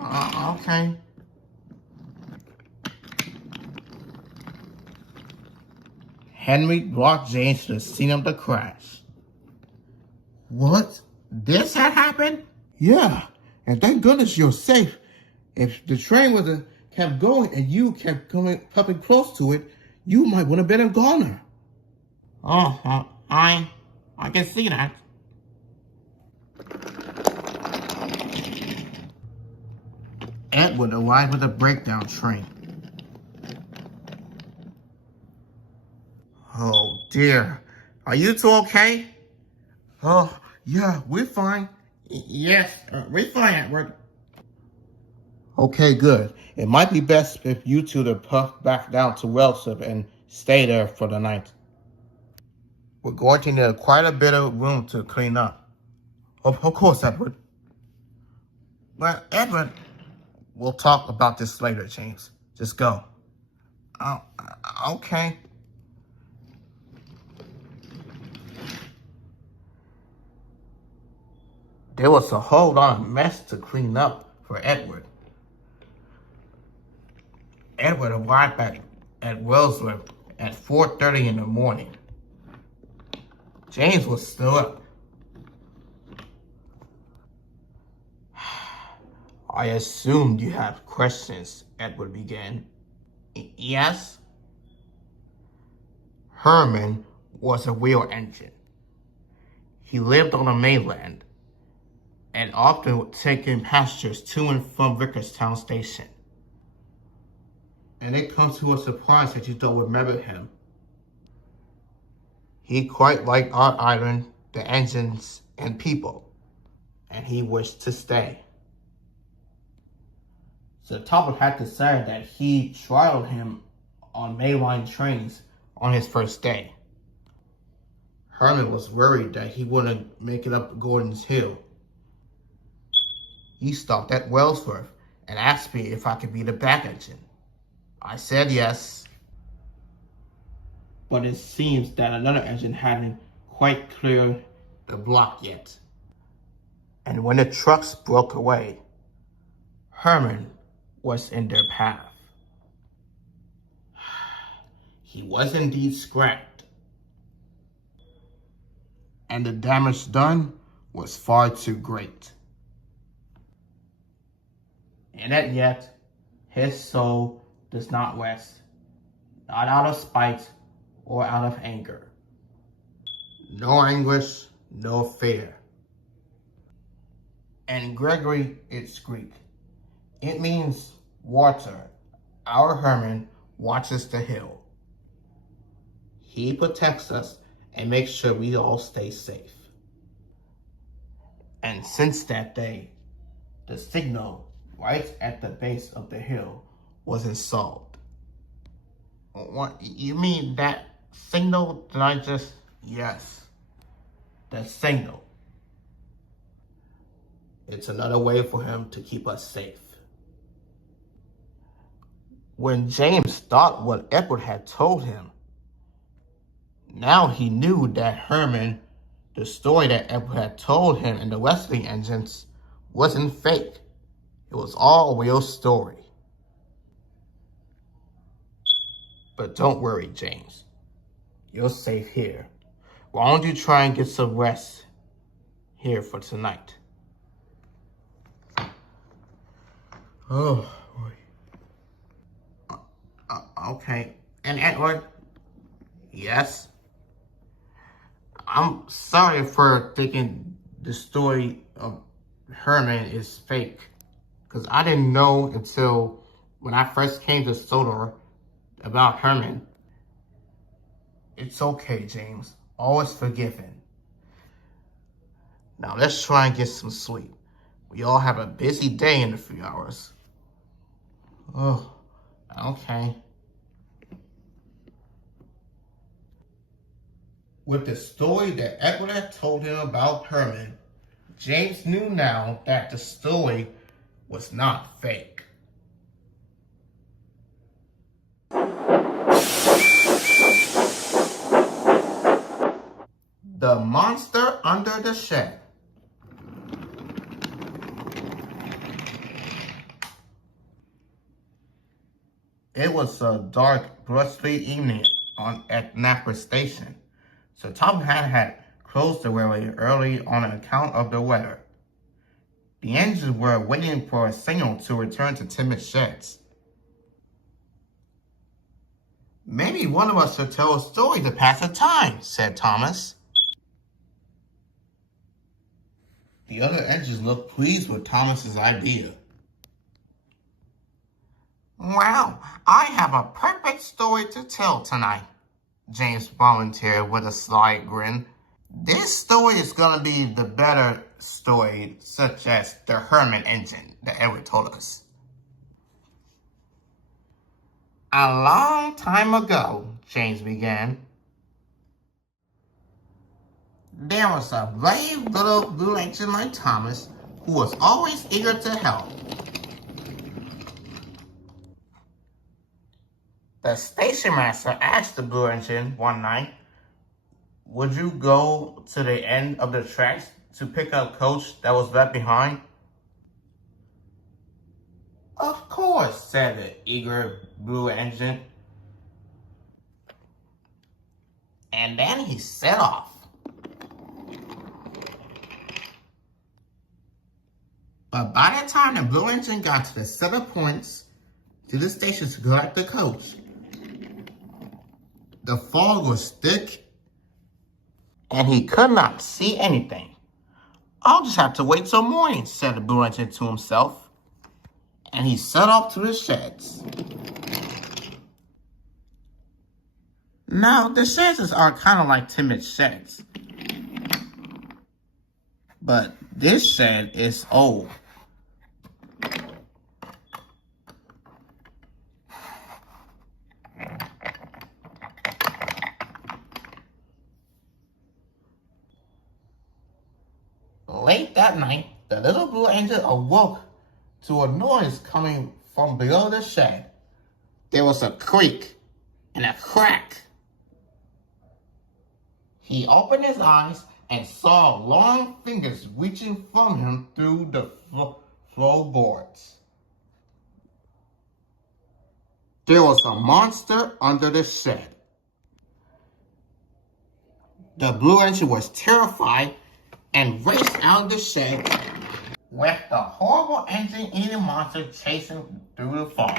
Okay. Henry brought James to the scene of the crash. What? This had happened? Yeah, and thank goodness you're safe. If the train was kept going and you kept coming close to it, you might would have been a goner. Oh, I can see that. Edward arrived with a breakdown train. Oh dear, are you two okay? Oh, yeah, we're fine. Yes, we're fine, Edward. Okay, good. It might be best if you two to puff back down to Wellsip and stay there for the night. We're going to need quite a bit of room to clean up. Of course, Edward. But, Edward, we'll talk about this later, James. Just go. Okay. There was a whole lot of mess to clean up for Edward. Edward arrived at Wellsworth at 4:30 in the morning. James was still up. I assumed you have questions, Edward began. Yes? Herman was a wheel engine. He lived on the mainland and often would take in passengers to and from Vickerstown Station. And it comes to a surprise that you don't remember him. He quite liked our island, the engines, and people, and he wished to stay. So Toby had decided that he trialed him on mainline trains on his first day. Herman was worried that he wouldn't make it up Gordon's Hill. He stopped at Wellsworth and asked me if I could be the back engine. I said yes. But it seems that another engine hadn't quite cleared the block yet. And when the trucks broke away, Herman was in their path. He was indeed scrapped. And the damage done was far too great. And yet, his soul does not rest, not out of spite or out of anger. No anguish, no fear. And Gregory, it's Greek. It means water. Our Herman watches the hill. He protects us and makes sure we all stay safe. And since that day, the signal right at the base of the hill was installed. What, you mean that signal that I just... Yes, the signal. It's another way for him to keep us safe. When James thought what Edward had told him, now he knew that Herman, the story that Edward had told him in the wrestling engines, wasn't fake. It was all a real story. But don't worry, James. You're safe here. Why don't you try and get some rest here for tonight? Oh, boy. Okay. And Edward? Yes? I'm sorry for thinking the story of Herman is fake. Because I didn't know until when I first came to Sodor about Herman. It's okay, James. All is forgiven. Now let's try and get some sleep. We all have a busy day in a few hours. Oh, okay. With the story that Edward had told him about Herman, James knew now that the story was not fake. The Monster Under the Shed. It was a dark, blustery evening at Napper Station, so Tom had closed the railway early on account of the weather. The engines were waiting for a signal to return to Timothy's sheds. Maybe one of us should tell a story to pass the time, said Thomas. The other engines looked pleased with Thomas's idea. Well, I have a perfect story to tell tonight, James volunteered with a sly grin. This story is going to be the better story, such as the Herman engine that Edward told us. A long time ago, James began, there was a brave little blue engine like Thomas who was always eager to help. The station master asked the blue engine one night, would you go to the end of the tracks to pick up a coach that was left behind? Of course, said the eager blue engine. And then he set off. But by the time the blue engine got to the set of points to the station to collect the coach, the fog was thick and he could not see anything. I'll just have to wait till morning, said the blue engine to himself. And he set off to the sheds. Now, the sheds are kind of like Timid's sheds. But this shed is old. Late that night, the little blue engine awoke to a noise coming from below the shed. There was a creak and a crack. He opened his eyes and saw long fingers reaching from him through the floorboards. There was a monster under the shed. The blue engine was terrified and raced out of the shed with the horrible engine-eating monster chasing through the fog.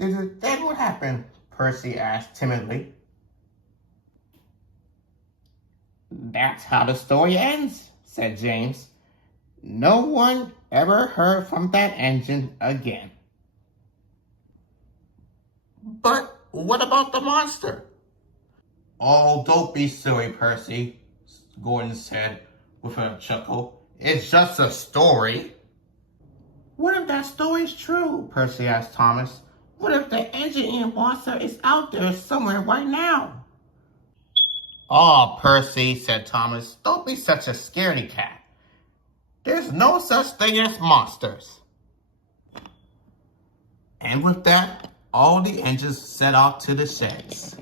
Is that what happened? Percy asked timidly. That's how the story ends, said James. No one ever heard from that engine again. But what about the monster? Oh, don't be silly, Percy, Gordon said with a chuckle. It's just a story. What if that story's true? Percy asked Thomas. What if the engine-eating monster is out there somewhere right now? Oh, Percy, said Thomas, don't be such a scaredy cat. There's no such thing as monsters. And with that, all the engines set off to the sheds.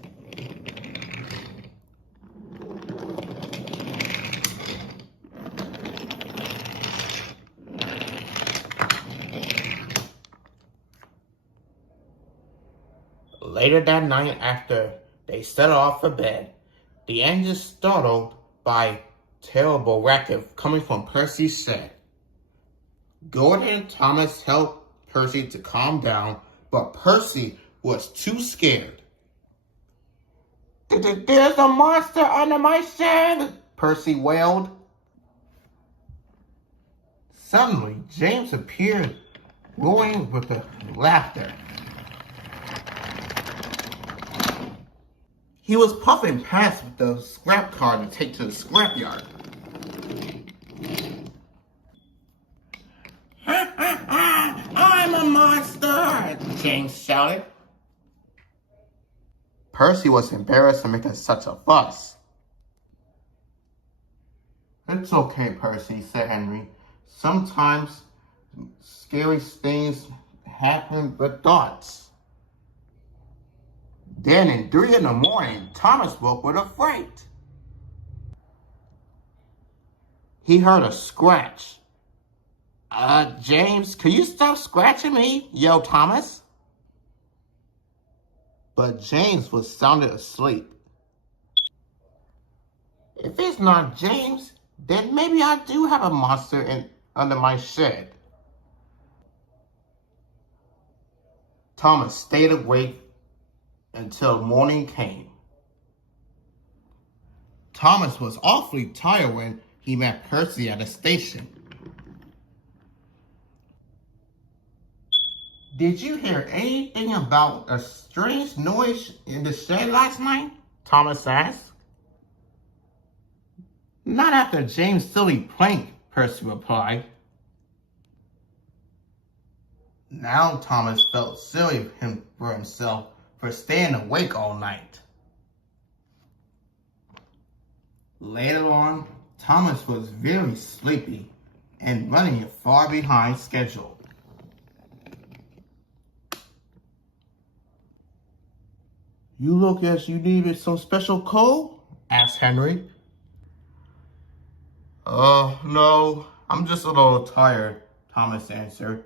Later that night, after they set off for bed, the engines startled by terrible racket coming from Percy's shed. Gordon and Thomas helped Percy to calm down, but Percy was too scared. There's a monster under my shed, Percy wailed. Suddenly, James appeared, roaring with laughter. He was puffing past with the scrap car to take to the scrapyard. Ha ha ha! I'm a monster! James shouted. Percy was embarrassed for making such a fuss. It's okay, Percy, said Henry. Sometimes scary things happen with thoughts. Then at 3 in the morning, Thomas woke with a fright. He heard a scratch. James, could you stop scratching me? Yelled Thomas. But James was sound asleep. If it's not James, then maybe I do have a monster under my shed. Thomas stayed awake until morning came. Thomas was awfully tired when he met Percy at the station. Did you hear anything about a strange noise in the shed last night? Thomas asked. Not after James' silly prank, Percy replied. Now Thomas felt silly for himself for staying awake all night. Later on, Thomas was very sleepy and running far behind schedule. You look as you needed some special coal? Asked Henry. No, I'm just a little tired, Thomas answered.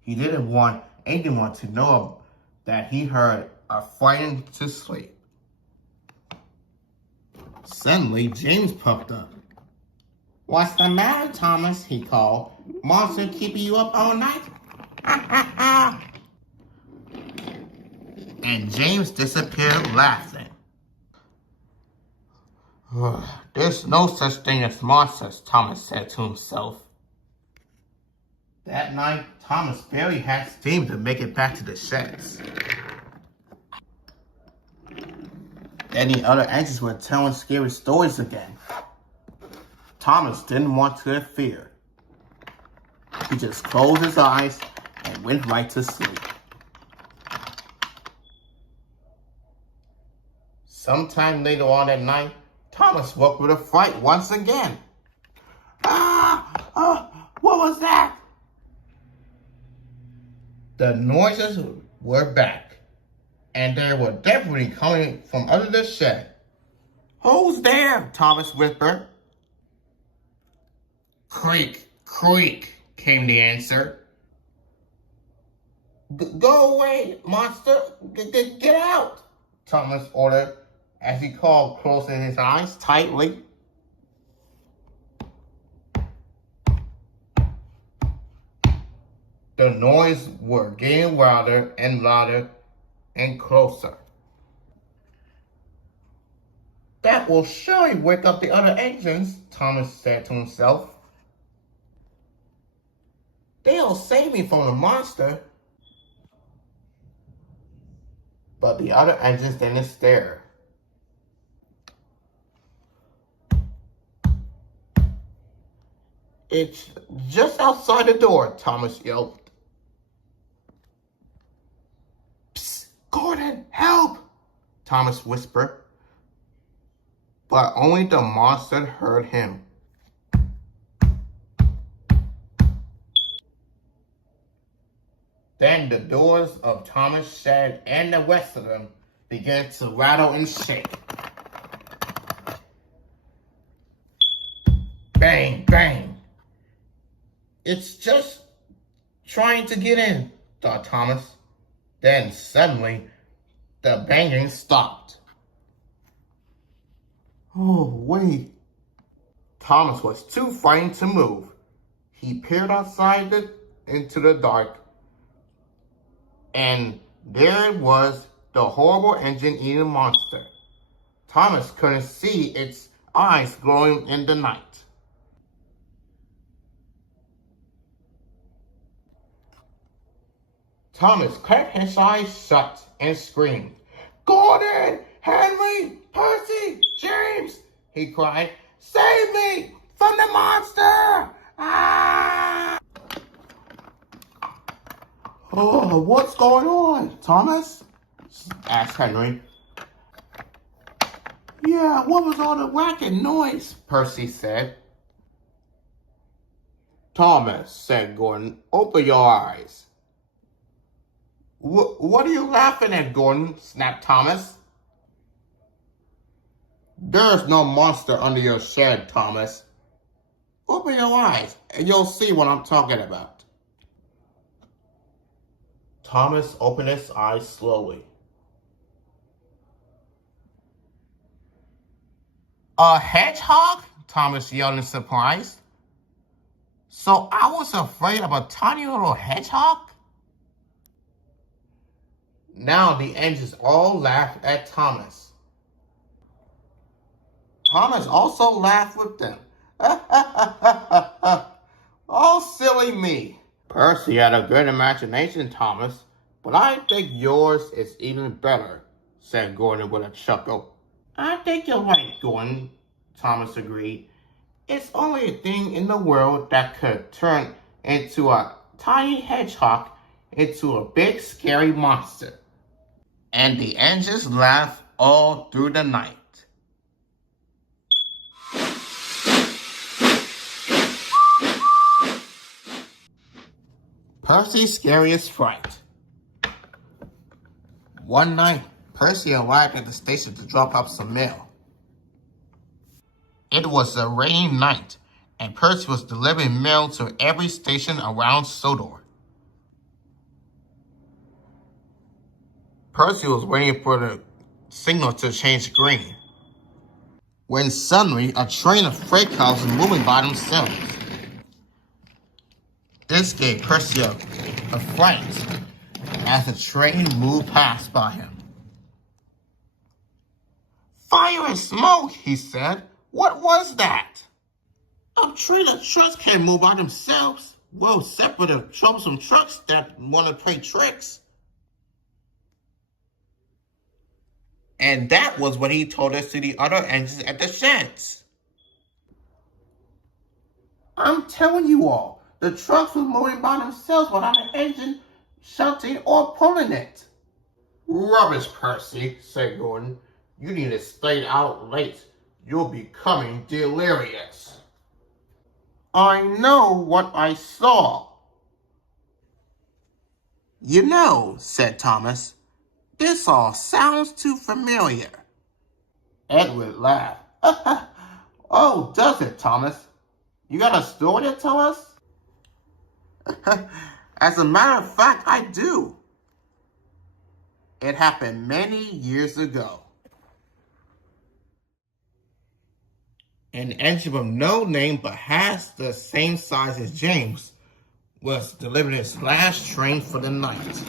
He didn't want anyone to know that he heard a frightened to sleep. Suddenly, James popped up. What's the matter, Thomas? He called. Monster keeping you up all night? And James disappeared laughing. There's no such thing as monsters, Thomas said to himself. That night, Thomas barely had steam to make it back to the sheds. Then the other engines were telling scary stories again. Thomas didn't want to interfere. He just closed his eyes and went right to sleep. Sometime later on that night, Thomas woke with a fright once again. What was that? The noises were back, and they were definitely coming from under the shed. Who's there? Thomas whispered. Creak, creak, came the answer. Go away, monster! Get out! Thomas ordered as he closing his eyes tightly. The noise were getting louder and closer. That will surely wake up the other engines, Thomas said to himself. They'll save me from the monster. But the other engines didn't stare. It's just outside the door, Thomas yelled. Psst, Gordon, help! Thomas whispered. But only the monster heard him. Then the doors of Thomas' shed and the rest of them began to rattle and shake. Bang, bang. It's just trying to get in, thought Thomas. Then suddenly, the banging stopped. Oh, wait. Thomas was too frightened to move. He peered outside into the dark, and there it was, the horrible engine-eating monster. Thomas couldn't see its eyes glowing in the night. Thomas cracked his eyes shut and screamed, Gordon! Henry! he cried. Save me from the monster! Ah! Oh, what's going on, Thomas? Asked Henry. Yeah, what was all the whacking noise? Percy said. Thomas, said Gordon, open your eyes. What are you laughing at, Gordon? Snapped Thomas. There's no monster under your shed, Thomas. Open your eyes, and you'll see what I'm talking about. Thomas opened his eyes slowly. A hedgehog? Thomas yelled in surprise. So I was afraid of a tiny little hedgehog? Now the engines all laughed at Thomas. Thomas also laughed with them. Oh, silly me. Percy had a good imagination, Thomas, but I think yours is even better, said Gordon with a chuckle. I think you're right, Gordon, Thomas agreed. It's only a thing in the world that could turn into a tiny hedgehog into a big scary monster. And the engines laughed all through the night. Percy's Scariest Fright. One night, Percy arrived at the station to drop off some mail. It was a rainy night, and Percy was delivering mail to every station around Sodor. Percy was waiting for the signal to change green, when suddenly a train of freight cars was moving by themselves. This gave Percy a fright as the train moved past by him. Fire and smoke, he said. What was that? A train of trucks can't move by themselves. Well, separate of troublesome trucks that want to play tricks. And that was what he told us to the other engines at the sheds. I'm telling you all, the trucks were moving by themselves without an engine shunting or pulling it. Rubbish, Percy, said Gordon. You need to stay out late. You'll be becoming delirious. I know what I saw. You know, said Thomas, this all sounds too familiar. Edward laughed. Oh, does it, Thomas? You got a story to tell us? As a matter of fact, I do. It happened many years ago. An engine of no name but has the same size as James was delivering his last train for the night.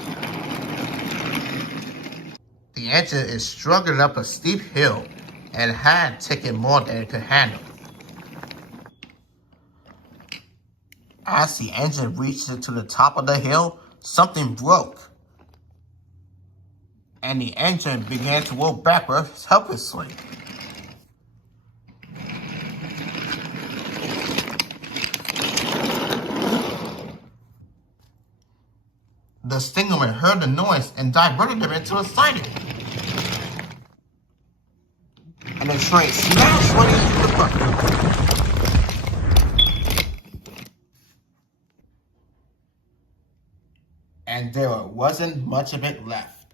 The engine is struggling up a steep hill and had taken more than it could handle. As the engine reached to the top of the hill, something broke, and the engine began to roll backwards helplessly. The stingray heard the noise and diverted them into a siding. And the train smashed right into the bucket. And there wasn't much of it left.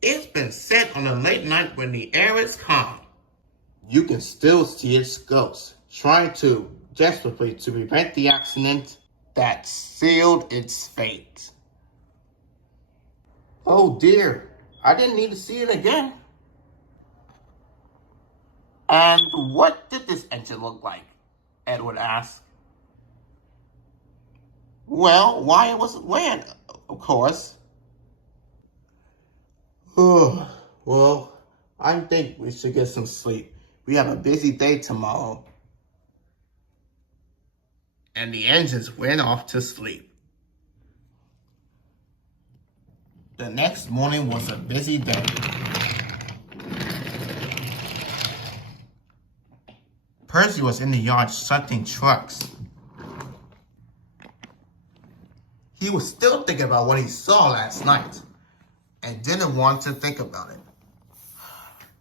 It's been said on a late night when the air is calm, you can still see its ghost trying desperately to prevent the accident that sealed its fate. Oh dear, I didn't need to see it again. And what did this engine look like? Edward asked. Well, why it wasn't ran, of course. Oh, well, I think we should get some sleep. We have a busy day tomorrow. And the engines went off to sleep. The next morning was a busy day. Percy was in the yard shunting trucks. He was still thinking about what he saw last night and didn't want to think about it.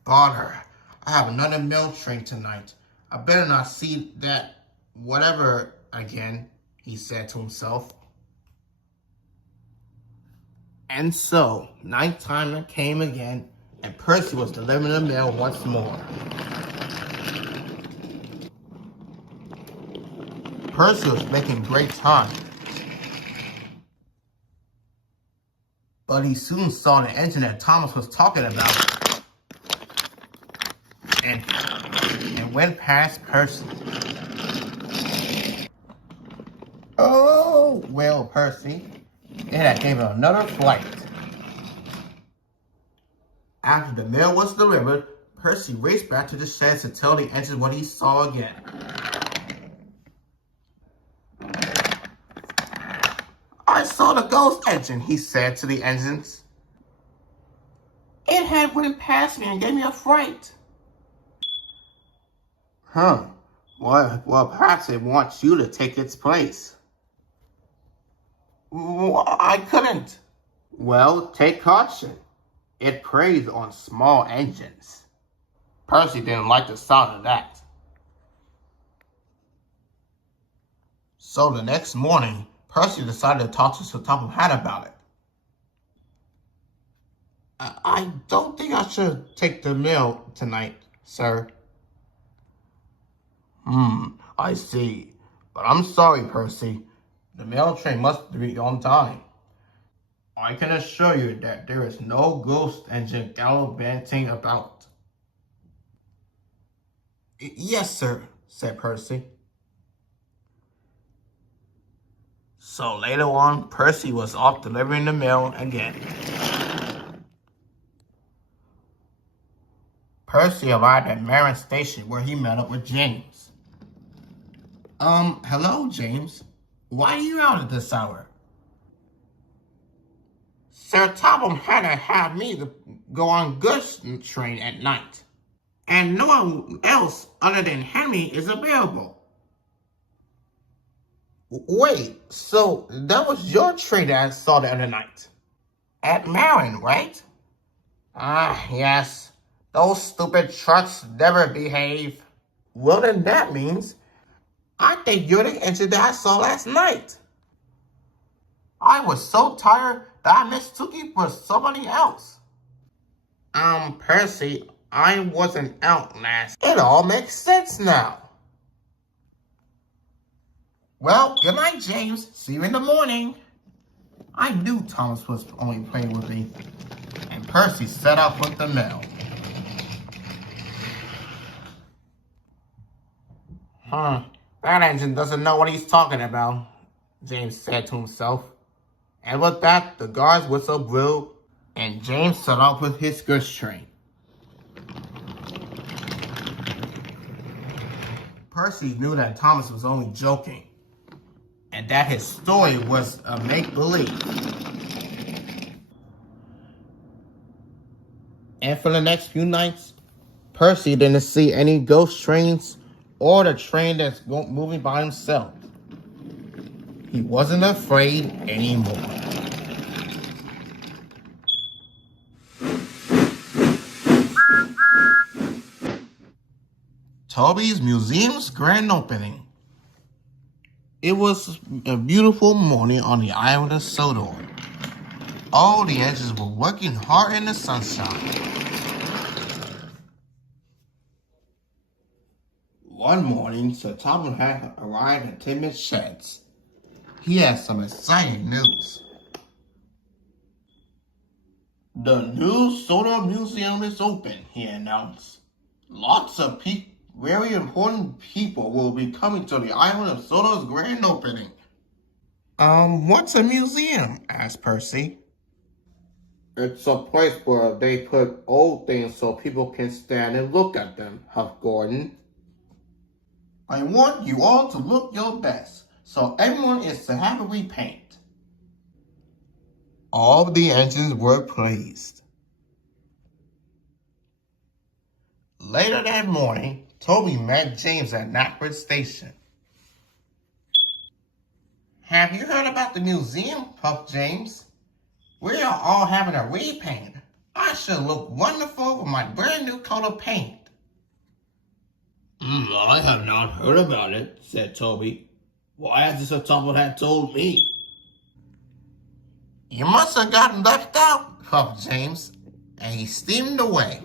Bother, I have another mail train tonight. I better not see that whatever again, he said to himself. And so, nighttime came again, and Percy was delivering the mail once more. Percy was making great time, but he soon saw the engine that Thomas was talking about and went past Percy. Oh, well, Percy, it had gave him another flight. After the mail was delivered, Percy raced back to the sheds to tell the engine what he saw again. I saw the ghost engine, he said to the engines. It had went past me and gave me a fright. Huh. Well, perhaps it wants you to take its place. I couldn't. Well, take caution. It preys on small engines. Percy didn't like the sound of that. So the next morning, Percy decided to talk to Sir Topham Hatt about it. I don't think I should take the mail tonight, sir. I see. But I'm sorry, Percy. The mail train must be on time. I can assure you that there is no ghost engine gallivanting about. Yes, sir, said Percy. So later on, Percy was off delivering the mail again. Percy arrived at Marin Station where he met up with James. Hello, James. Why are you out at this hour? Sir Topham had me to go on goods train at night, and no one else other than Henry is available. Wait, so that was your train that I saw the other night? At Marin, right? Ah, yes. Those stupid trucks never behave. Well, then that means I think you're the engine that I saw last night. I was so tired that I mistook you for somebody else. Percy, I wasn't out last. It all makes sense now. Well, good night, James. See you in the morning. I knew Thomas was only playing with me. And Percy set off with the mail. That engine doesn't know what he's talking about, James said to himself. And with that, the guards whistle blew, and James set off with his goods train. Percy knew that Thomas was only joking, and that his story was a make-believe. And for the next few nights, Percy didn't see any ghost trains or the train that's moving by himself. He wasn't afraid anymore. Toby's museum's grand opening. It was a beautiful morning on the island of Sodor. All the engines were working hard in the sunshine. One morning, Sir Topham had arrived at Timothy's sheds. He had some exciting news. The new Sodor Museum is open, he announced. Lots of very important people will be coming to the island of Sodor's grand opening. What's a museum? Asked Percy. It's a place where they put old things so people can stand and look at them, huffed Gordon. I want you all to look your best, so everyone is to have a repaint. All the engines were pleased. Later that morning, Toby met James at Knapford Station. Have you heard about the museum? Puffed James. We are all having a repaint. I should look wonderful with my brand new coat of paint. I have not heard about it, said Toby. Why hasn't Sir Topham Hatt told me? You must have gotten left out, puffed James, and he steamed away.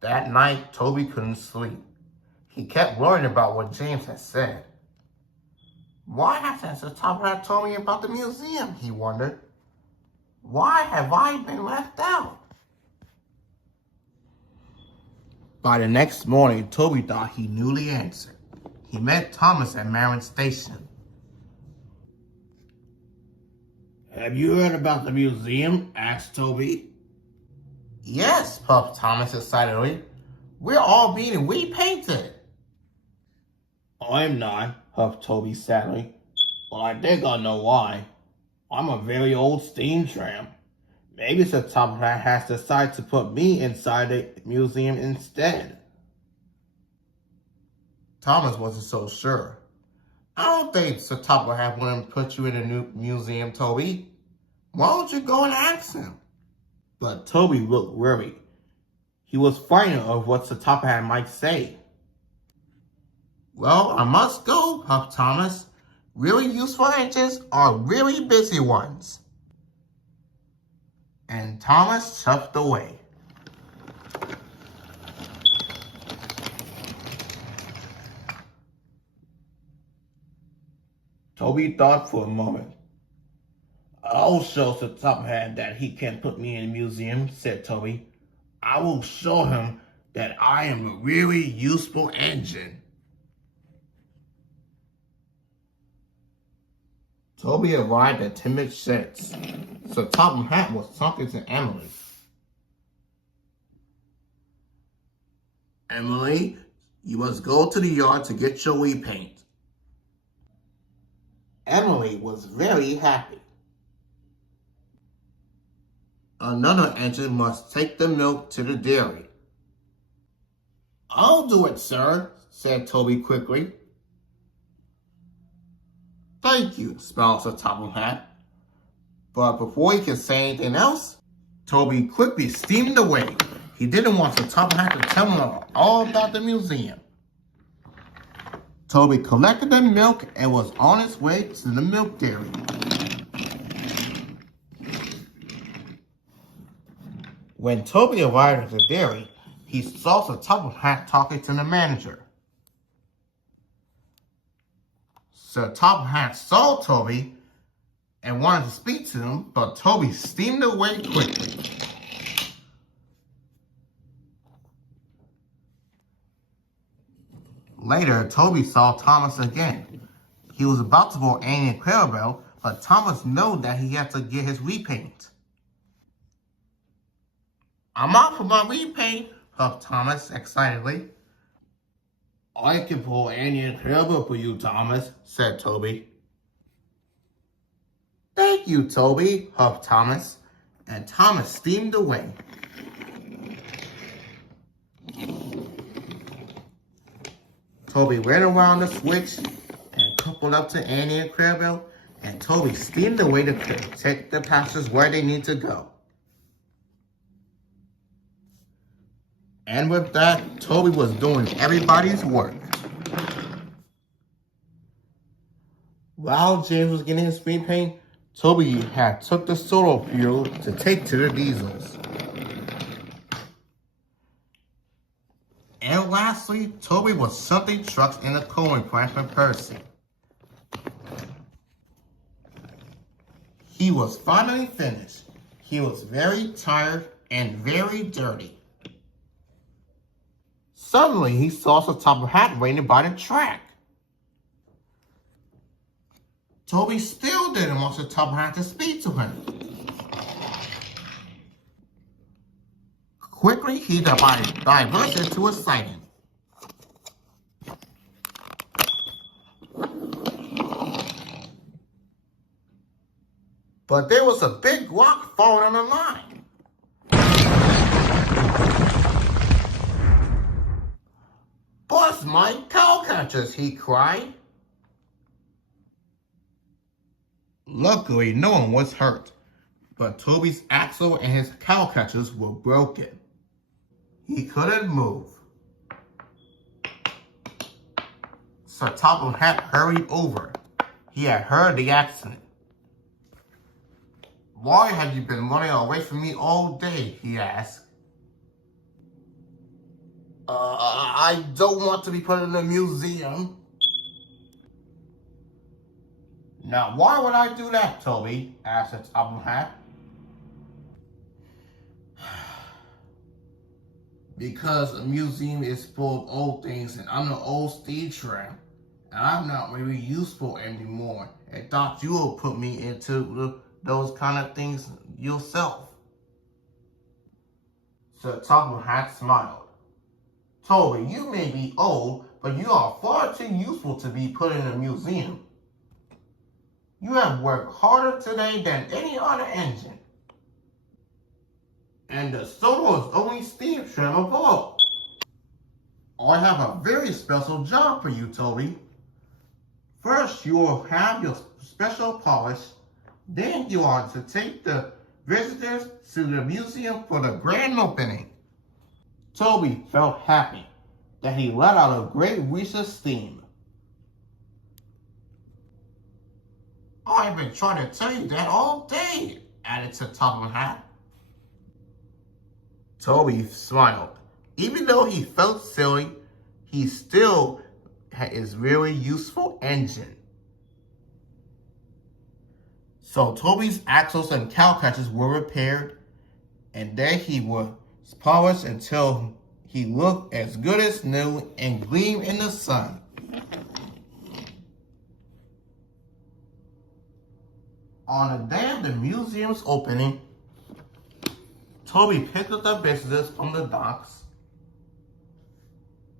That night, Toby couldn't sleep. He kept worrying about what James had said. Why hasn't Sir Topham Hatt told me about the museum, he wondered. Why have I been left out? By the next morning, Toby thought he knew the answer. He met Thomas at Marron Station. Have you heard about the museum? Asked Toby. Yes, puffed Thomas excitedly. We're all being repainted. I'm not, puffed Toby sadly. But I think I know why. I'm a very old steam tram. Maybe Sir Topham Hatt has decided to put me inside the museum instead. Thomas wasn't so sure. I don't think Sir Topham Hatt wouldn't put you in a new museum, Toby. Why don't you go and ask him? But Toby looked worried. He was frightened of what Sir Topham Hatt might say. Well, I must go, puffed Thomas. Really useful engines are really busy ones. And Thomas chuffed away. Toby thought for a moment. I'll show Sir Topham Hatt that he can put me in a museum, said Toby. I will show him that I am a really useful engine. Toby arrived at Timid Sheds. Sir Topham Hatt was talking to Emily. Emily, you must go to the yard to get your repaint. Emily was very happy. Another engine must take the milk to the dairy. I'll do it, sir, said Toby quickly. Thank you, smiled Sir Topham Hatt. But before he could say anything else, Toby quickly steamed away. He didn't want Sir Topham Hatt to tell him all about the museum. Toby collected the milk and was on his way to the milk dairy. When Toby arrived at the dairy, he saw Sir Topham Hatt talking to the manager. Sir Topham Hatt saw Toby and wanted to speak to him, but Toby steamed away quickly. Later, Toby saw Thomas again. He was about to pull Annie and Clarabelle, but Thomas knew that he had to get his repaint. I'm off for my repaint, puffed Thomas excitedly. I can pull Annie and Clarabelle for you, Thomas, said Toby. Thank you, Toby, huffed Thomas, and Thomas steamed away. Toby ran around the switch and coupled up to Annie and Clarabelle, and Toby steamed away to take the passengers where they need to go. And with that, Toby was doing everybody's work. While James was getting his speed paint, Toby had took the solar fuel to take to the diesels. And lastly, Toby was something trucks in the coaling plant for Percy. He was finally finished. He was very tired and very dirty. Suddenly, he saw Sir Topham Hatt waiting by the track. Toby still didn't want Sir Topham Hatt to speak to him. Quickly, he diverted to a sighting. But there was a big rock falling on the line. lost my cowcatchers, he cried. Luckily, no one was hurt, but Toby's axle and his cowcatchers were broken. He couldn't move. Sir Topham Hatt hurried over. He had heard the accident. "Why have you been running away from me all day?" he asked. I don't want to be put in a museum." "Now, why would I do that, Toby?" asked Sir Topham Hatt. "Because a museum is full of old things, and I'm an old steam tram, and I'm not really useful anymore. I thought you would put me into those kind of things yourself." Sir Topham Hatt smiled. "Toby, you may be old, but you are far too useful to be put in a museum. You have worked harder today than any other engine. And the Soto is only steam tram of all. I have a very special job for you, Toby. First, you will have your special polish. Then you are to take the visitors to the museum for the grand opening." Toby felt happy that he let out a great wheeze of steam. "I've been trying to tell you that all day," added Sir Topham Hatt. Toby smiled. Even though he felt silly, he still had his really useful engine. So Toby's axles and cowcatchers were repaired, and then he was polished until he looked as good as new and gleamed in the sun. On the day of the museum's opening, Toby picked up the visitors from the docks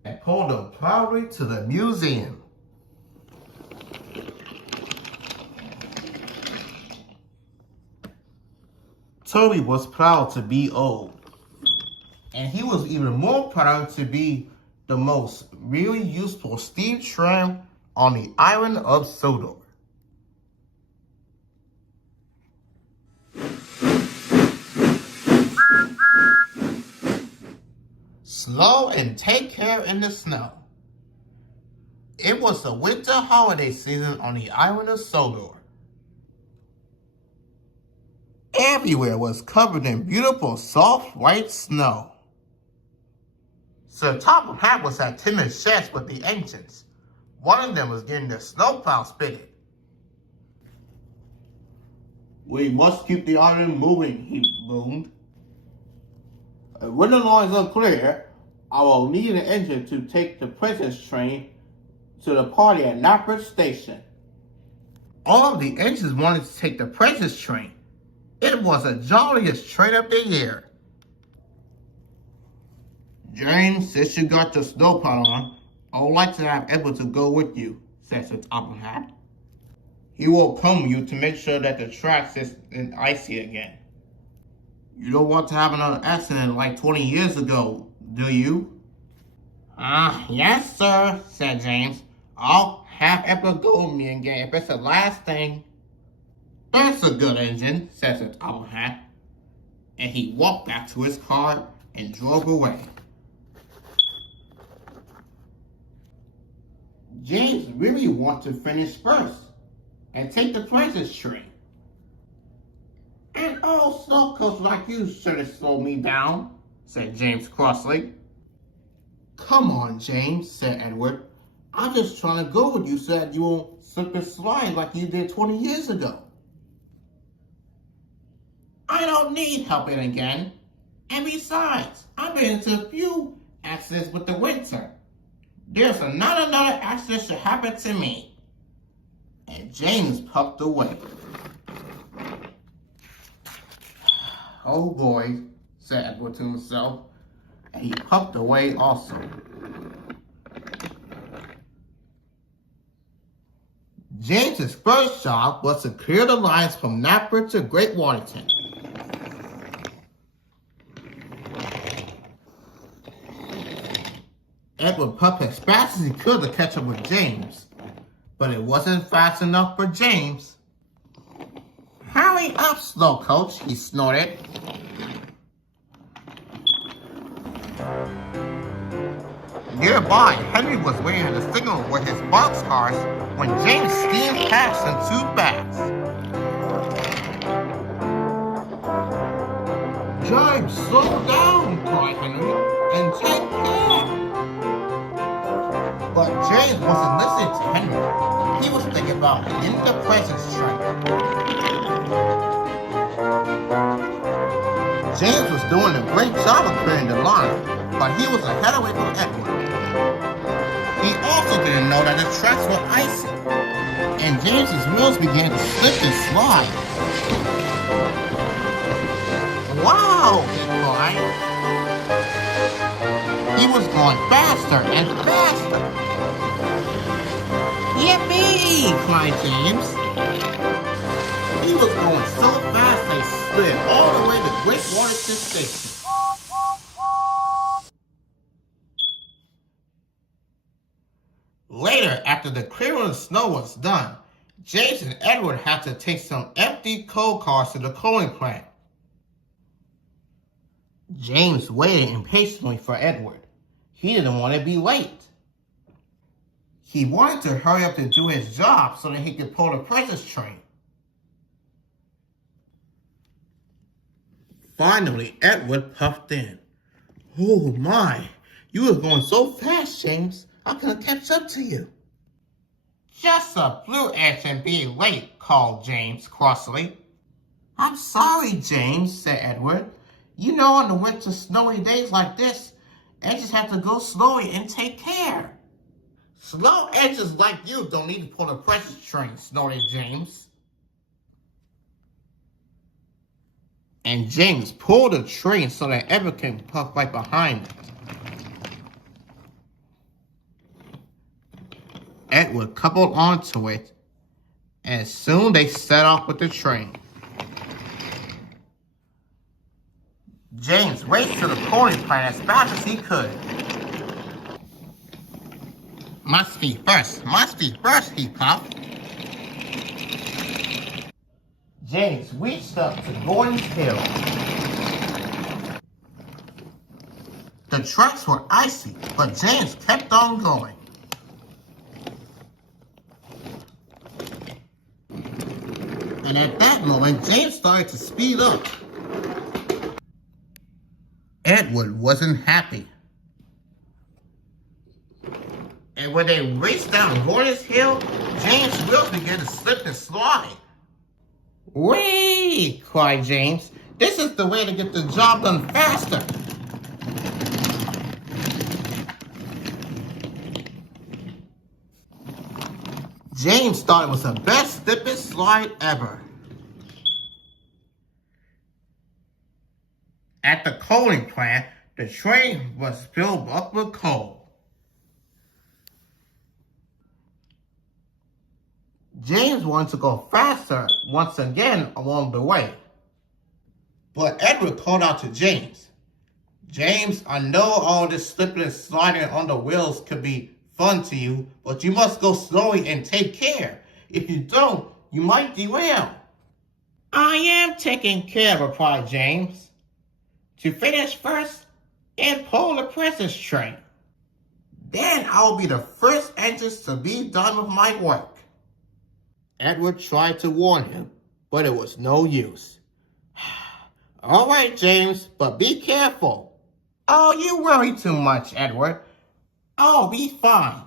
and pulled them proudly to the museum. Toby was proud to be old, and he was even more proud to be the most really useful steam tram on the island of Sodor. Slow and take care in the snow. It was the winter holiday season on the island of Sodor. Everywhere was covered in beautiful, soft, white snow. Sir Topham Hatt was at timid sheds with the engines. One of them was getting the snowplow spitted. "We must keep the island moving," he boomed. "When the lines are clear, I will need an engine to take the princess train to the party at Knapford Station." All of the engines wanted to take the princess train. It was the jolliest train of the year. "James, since you got the snowplow on, I would like to have Edward to go with you," said Sir Topham Hatt. "He will come with you to make sure that the track isn't icy again. You don't want to have another accident like 20 years ago, do you?" "Yes, sir," said James. "I'll have Edward go with me again if it's the last thing." "That's a good engine," said Sir Topham Hatt. And he walked back to his car and drove away. James really wanted to finish first and take the princess train. "An old snow coach like you should have slowed me down," said James crossly. "Come on, James," said Edward. "I'm just trying to go with you so that you won't slip and slide like you did 20 years ago." "I don't need helping again. And besides, I've been into a few accidents with the winter. There's not another accident should happen to me." And James puffed away. "Oh boy," said Edward to himself, and he puffed away also. James's first job was to clear the lines from Knapford to Great Waterton. Edward puffed as fast as he could to catch up with James, but it wasn't fast enough for James. "Hurry up, Slowcoach," he snorted. Nearby, Henry was waiting at the signal with his boxcars when James steamed past him too fast. "James, slow down," cried Henry, "and take care." But James wasn't listening to Henry. He was thinking about in the presence train. James was doing a great job of clearing the line, but he was ahead away from Edward. He also didn't know that the tracks were icy, and James's wheels began to slip and slide. "Wow!" he cried. He was going faster and faster. "Yippee!" cried James. He was going so fast they slid all the way to Great Waterston Station. Later, after the clearing of the snow was done, James and Edward had to take some empty coal cars to the coaling plant. James waited impatiently for Edward. He didn't want to be late. He wanted to hurry up to do his job so that he could pull the presence train. Finally, Edward puffed in. "Oh my, you were going so fast, James. I couldn't catch up to you." "Just a blue edge and being late," called James crossly. "I'm sorry, James," said Edward. "You know, on the winter snowy days like this, edges have to go slowly and take care." "Slow edges like you don't need to pull the presence train," snorted James. And James pulled the train so that Edward can puff right behind it. Edward coupled onto it, and soon they set off with the train. James raced to the coaling plant as fast as he could. Must be first, he puffed. James reached up to Gordon's Hill. The tracks were icy, but James kept on going. And at that moment, James started to speed up. Edward wasn't happy. And when they raced down Gordon's Hill, James' wheels began to slip and slide. "Whee!" cried James. "This is the way to get the job done faster." James thought it was the best slip and slide ever. At the coaling plant, the train was filled up with coal. James wanted to go faster once again along the way. But Edward called out to James. "James, I know all this slipping and sliding on the wheels could be fun to you, but you must go slowly and take care. If you don't, you might derail." "I am taking care," replied James. "To finish first and pull the presence train. Then I will be the first engines to be done with my work." Edward tried to warn him, but it was no use. "All right, James, but be careful." "Oh, you worry too much, Edward. I'll be fine."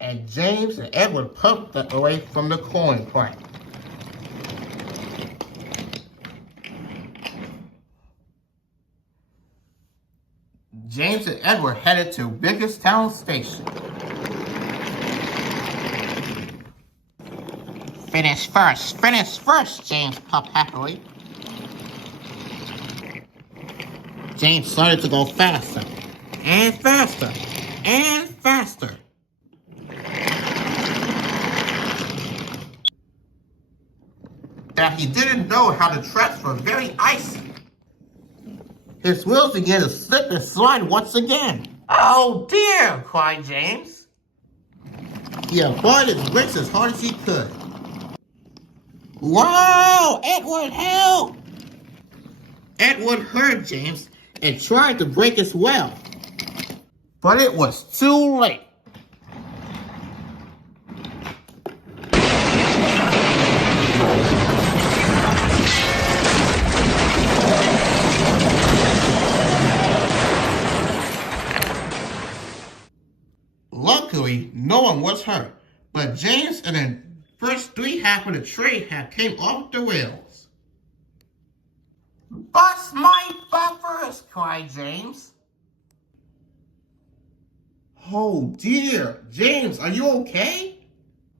And James and Edward puffed away from the coaling plant. James and Edward headed to Biggerstown Station. Finish first, James puffed happily. James started to go faster, and faster, and faster. That he didn't know how the tracks were very icy. His wheels began to slip and slide once again. Oh dear, cried James. He avoided his bricks as hard as he could. Whoa! Edward, help! Edward heard James and tried to break his well. But it was too late. Luckily, no one was hurt, but James and the first three half of the tray came off the rails. Bust my buffers, cried James. Oh dear, James, are you okay?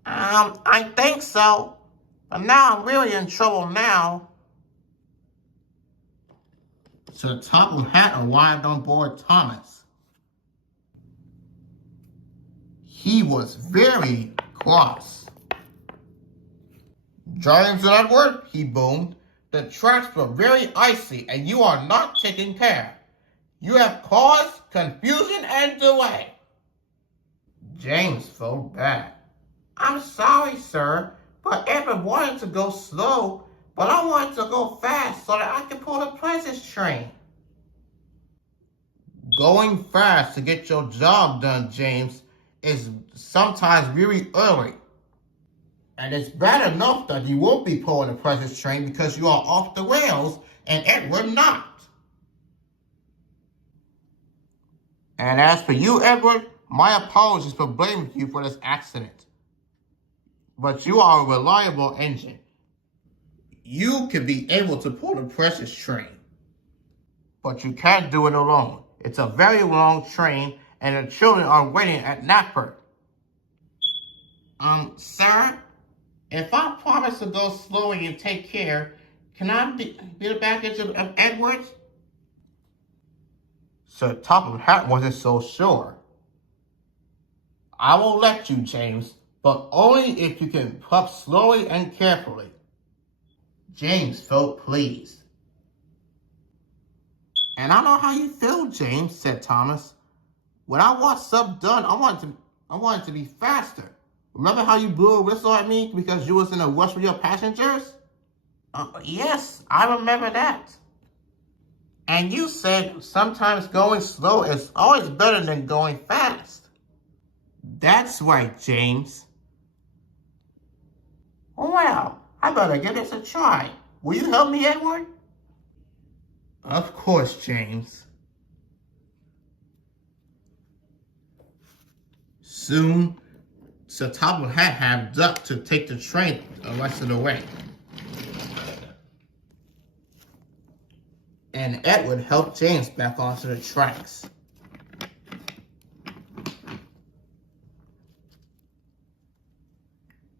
I think so, but now I'm really in trouble now. So the top of the hat arrived on board Thomas. He was very cross. James and Edward, he boomed, the tracks were very icy and you are not taking care. You have caused confusion and delay. James felt bad. I'm sorry, sir, but Edward wanted to go slow, but I wanted to go fast so that I could pull the presence train. Going fast to get your job done, James, is sometimes really early. And it's bad enough that you won't be pulling the presence train because you are off the rails and Edward not. And as for you, Edward, my apologies for blaming you for this accident. But you are a reliable engine. You could be able to pull the presence train. But you can't do it alone. It's a very long train and the children are waiting at Knapford. Sir? If I promise to go slowly and take care, can I be the baggage of Edward? Sir Top of the Hat wasn't so sure. I will let you, James, but only if you can puff slowly and carefully. James felt pleased. And I know how you feel, James, said Thomas. When I want stuff done, I want it to be faster. Remember how you blew a whistle at me because you was in a rush with your passengers? Yes, I remember that. And you said sometimes going slow is always better than going fast. That's right, James. Well, I better give this a try. Will you help me, Edward? Of course, James. Soon, Sir Top of the Hat had ducked to take the train the rest of the way. And Edward helped James back onto the tracks.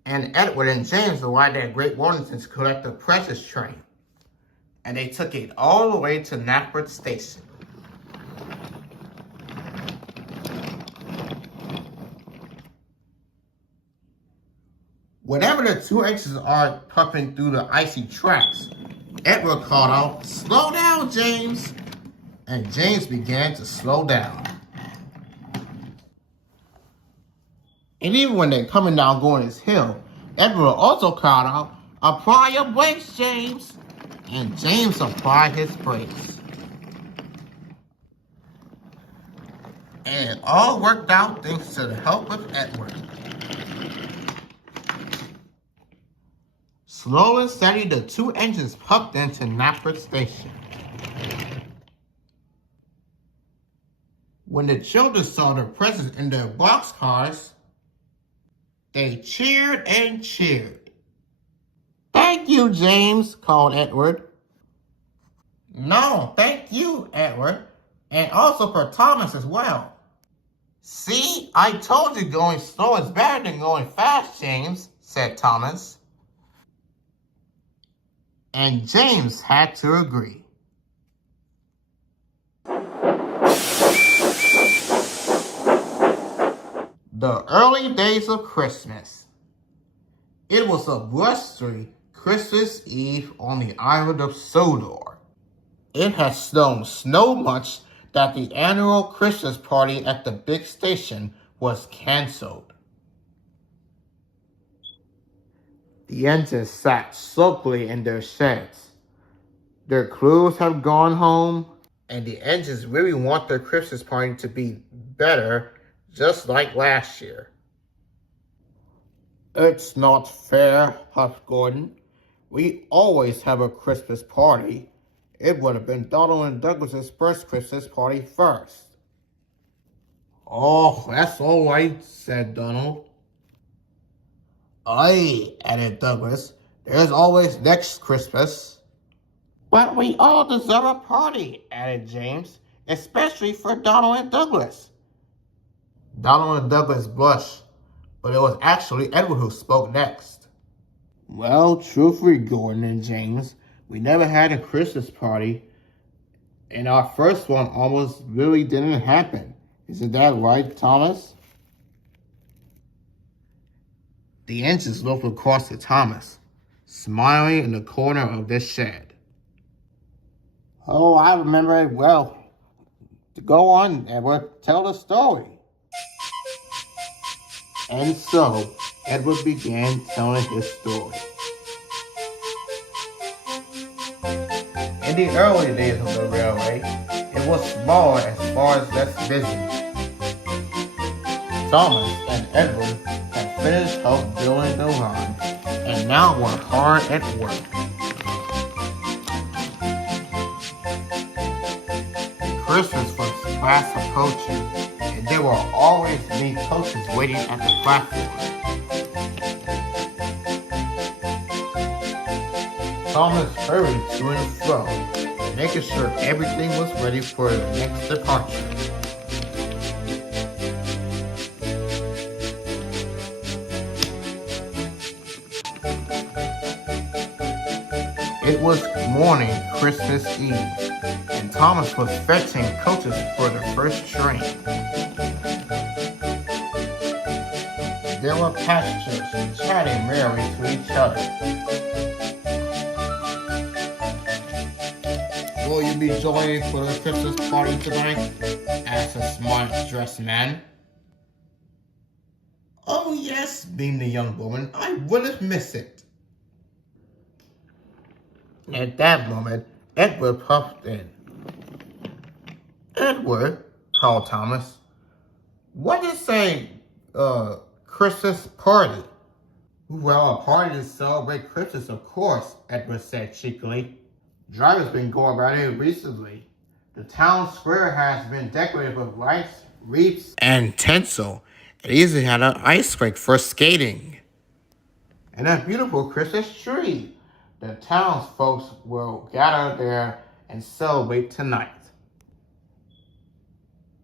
And Edward and James arrived at Great Wellington to collect the precious train. And they took it all the way to Knapford Station. Whenever the two engines are puffing through the icy tracks, Edward called out, "Slow down, James!" And James began to slow down. And even when they're coming down going this hill, Edward also called out, "Apply your brakes, James!" And James applied his brakes. And it all worked out thanks to the help of Edward. Slow and steady, the two engines puffed into Knapford Station. When the children saw their presents in their boxcars, they cheered and cheered. "Thank you, James," called Edward. "No, thank you, Edward, and also for Thomas as well." "See, I told you going slow is better than going fast, James," said Thomas. And James had to agree. The early days of Christmas. It was a blustery Christmas Eve on the island of Sodor. It had snowed so much that the annual Christmas party at the big station was canceled. The engines sat sulkily in their sheds. Their crews have gone home, and the engines really want their Christmas party to be better, just like last year. It's not fair, huffed Gordon. We always have a Christmas party. It would have been Donald and Douglas's first Christmas party first. Oh, that's all right, said Donald. Aye, added Douglas. There's always next Christmas. But we all deserve a party, added James, especially for Donald and Douglas. Donald and Douglas blushed, but it was actually Edward who spoke next. Well, truthfully, Gordon and James, we never had a Christmas party, and our first one almost really didn't happen. Isn't that right, Thomas? The engines looked across at Thomas, smiling in the corner of this shed. Oh, I remember it well. Go on, Edward, tell the story. And so, Edward began telling his story. In the early days of the railway, it was smaller as far as less busy. Thomas and Edward had finished up building the line, and now were hard at work. Christmas was fast approaching, and there were always many coaches waiting at the platform. Thomas hurried to and fro, making sure everything was ready for the next departure. It was morning Christmas Eve, and Thomas was fetching coaches for the first train. There were passengers chatting merrily to each other. Will you be joining for the Christmas party tonight? Asked a smart-dressed man. Oh yes, beamed the young woman. I wouldn't miss it. At that moment, Edward puffed in. Edward, called Thomas, what is a Christmas party? Well, a party to celebrate Christmas, of course, Edward said cheekily. Drivers been going about it recently. The town square has been decorated with lights, wreaths, and tinsel. It even had an ice rink for skating. And a beautiful Christmas tree. The townsfolk will gather there and celebrate tonight.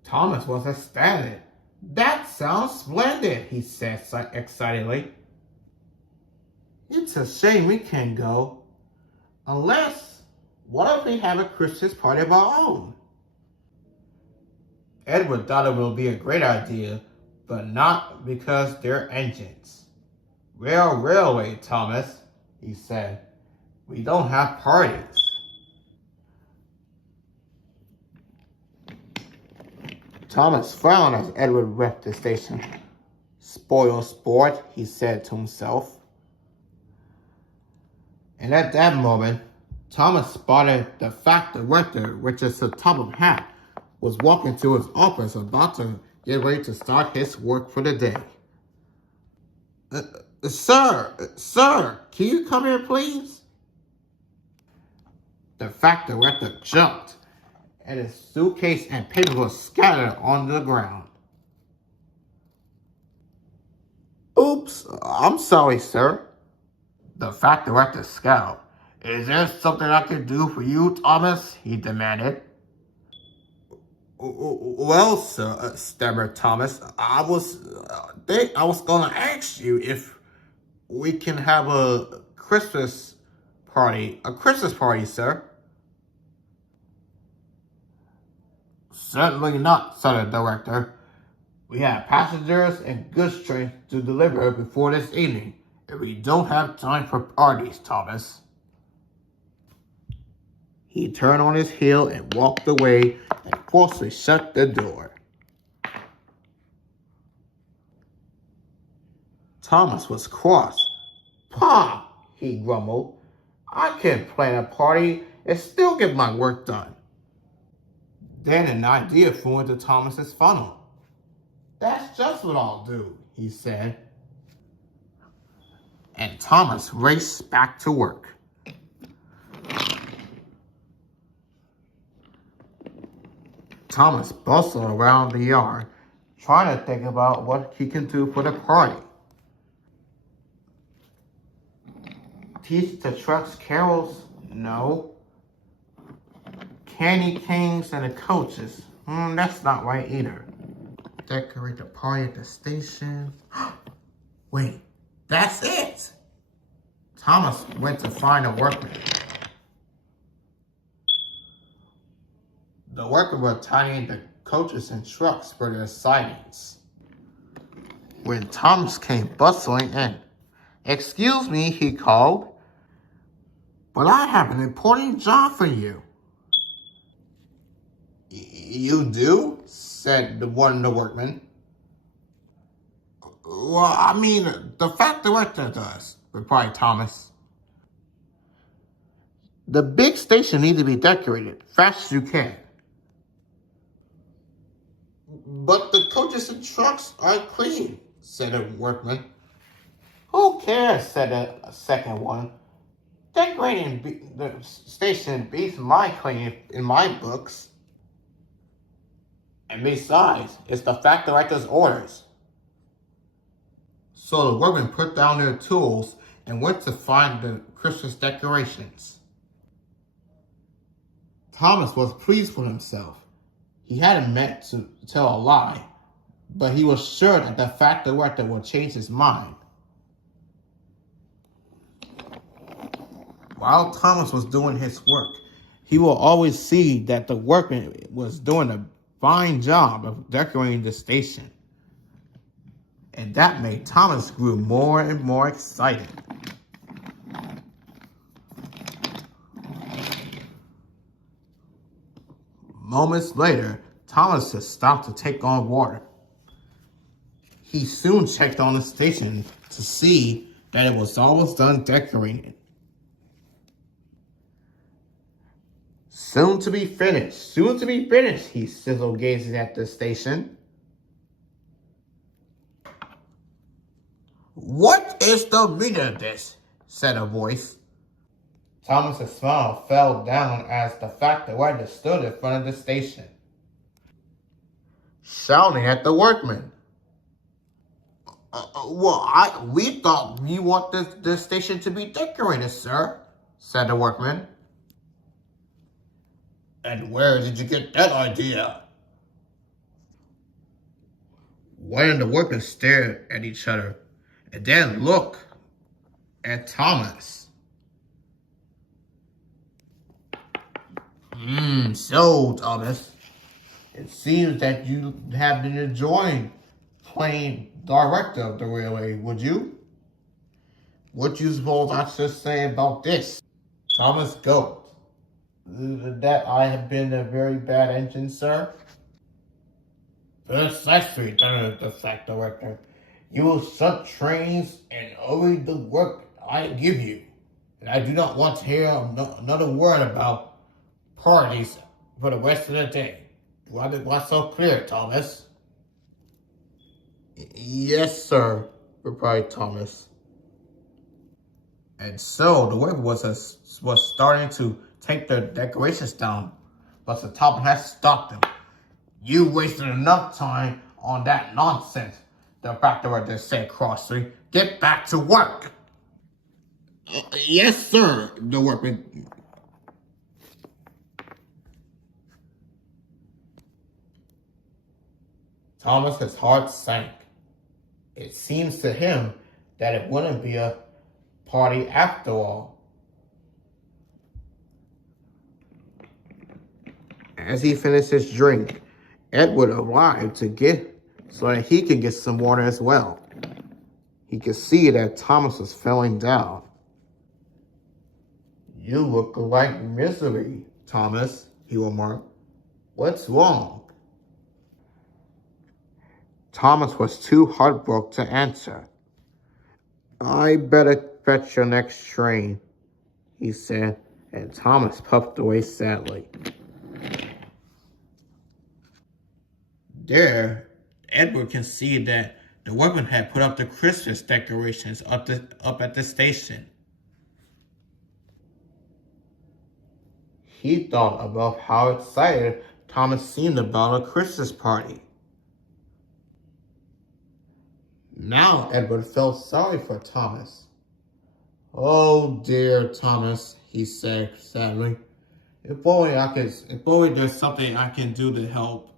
Thomas was ecstatic. That sounds splendid, he said excitedly. It's a shame we can't go. Unless, what if we have a Christmas party of our own? Edward thought it would be a great idea, but not because they're engines. Railway, Thomas, he said. We don't have parties. Thomas frowned as Edward left the station. Spoiled sport, he said to himself. And at that moment, Thomas spotted the fact director, which is the top of hat, was walking to his office about to get ready to start his work for the day. Sir, can you come here, please? The fact director jumped, and his suitcase and papers were scattered on the ground. Oops, I'm sorry, sir. The fact director scowled. Is there something I can do for you, Thomas? He demanded. Well, sir, stammered Thomas, I was going to ask you if we can have a Christmas party, sir. Certainly not, said the director. We have passengers and goods trains to deliver before this evening, and we don't have time for parties, Thomas. He turned on his heel and walked away, and forcefully shut the door. Thomas was cross. "Pa," he grumbled, "I can plan a party and still get my work done." Then an idea flew into Thomas's funnel. "That's just what I'll do," he said. And Thomas raced back to work. Thomas bustled around the yard, trying to think about what he can do for the party. Teach the trucks carols? No. Candy canes and the coaches? That's not right either. Decorate the party at the station? Wait, that's it! Thomas went to find a workman. The workmen were tidying the coaches and trucks for their sidings when Thomas came bustling in. "Excuse me," he called, "but I have an important job for you." "You do?" said one of the workmen. "Well, I mean, the factory director does," replied Thomas. "The big station needs to be decorated fast as you can." "But the coaches and trucks are clean," said a workman. "Who cares?" said a second one. "Decorating the station beats my cleaning in my books. And besides, it's the factory director's orders." So the workmen put down their tools and went to find the Christmas decorations. Thomas was pleased with himself. He hadn't meant to tell a lie, but he was sure that the factory director would change his mind. While Thomas was doing his work, he will always see that the workman was doing a fine job of decorating the station. And that made Thomas grow more and more excited. Moments later, Thomas had stopped to take on water. He soon checked on the station to see that it was almost done decorating. Soon to be finished, he sizzled, gazing at the station. "What is the meaning of this?" said a voice. Thomas's smile fell down as the factory director stood in front of the station, shouting at the workmen. We thought you want this station to be decorated, sir," said the workman. "And where did you get that idea?" One of the workmen stared at each other and then looked at Thomas. So, Thomas, it seems that you have been enjoying playing director of the railway, would you? What do you suppose I should say about this? Thomas gulped. "That I have been a very bad engine, sir?" "Precisely," thundered the factory director. "You will shut trains and hurry the work I give you. And I do not want to hear another word about parties for the rest of the day. Do I make myself clear, Thomas?" "Yes, sir," replied Thomas. And so the worker was starting to take the decorations down, but the top had stopped him. "You wasted enough time on that nonsense," the factory director said crossly. "Get back to work." "Yes, sir," the workman. Thomas's heart sank. It seems to him that it wouldn't be a party after all. As he finished his drink, Edward arrived so that he could get some water as well. He could see that Thomas was feeling down. "You look like misery, Thomas," he remarked. What's wrong? Thomas was too heartbroken to answer. I better fetch your next train, he said, and Thomas puffed away sadly. There, Edward can see that the workmen had put up the Christmas decorations up at the station. He thought about how excited Thomas seemed about a Christmas party. Now Edward felt sorry for Thomas. Oh dear Thomas, he said sadly. If only there's something I can do to help.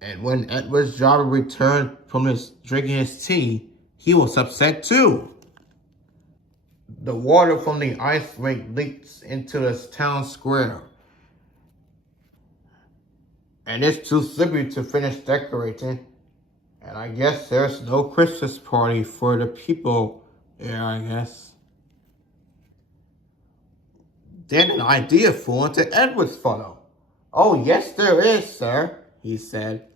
And when Edward's driver returned from drinking his tea, he was upset too. The water from the ice rink leaks into the town square. And it's too slippery to finish decorating. And I guess there's no Christmas party for the people there, I guess. Then an idea flew into Edward's funnel. Oh, yes there is, sir, he said.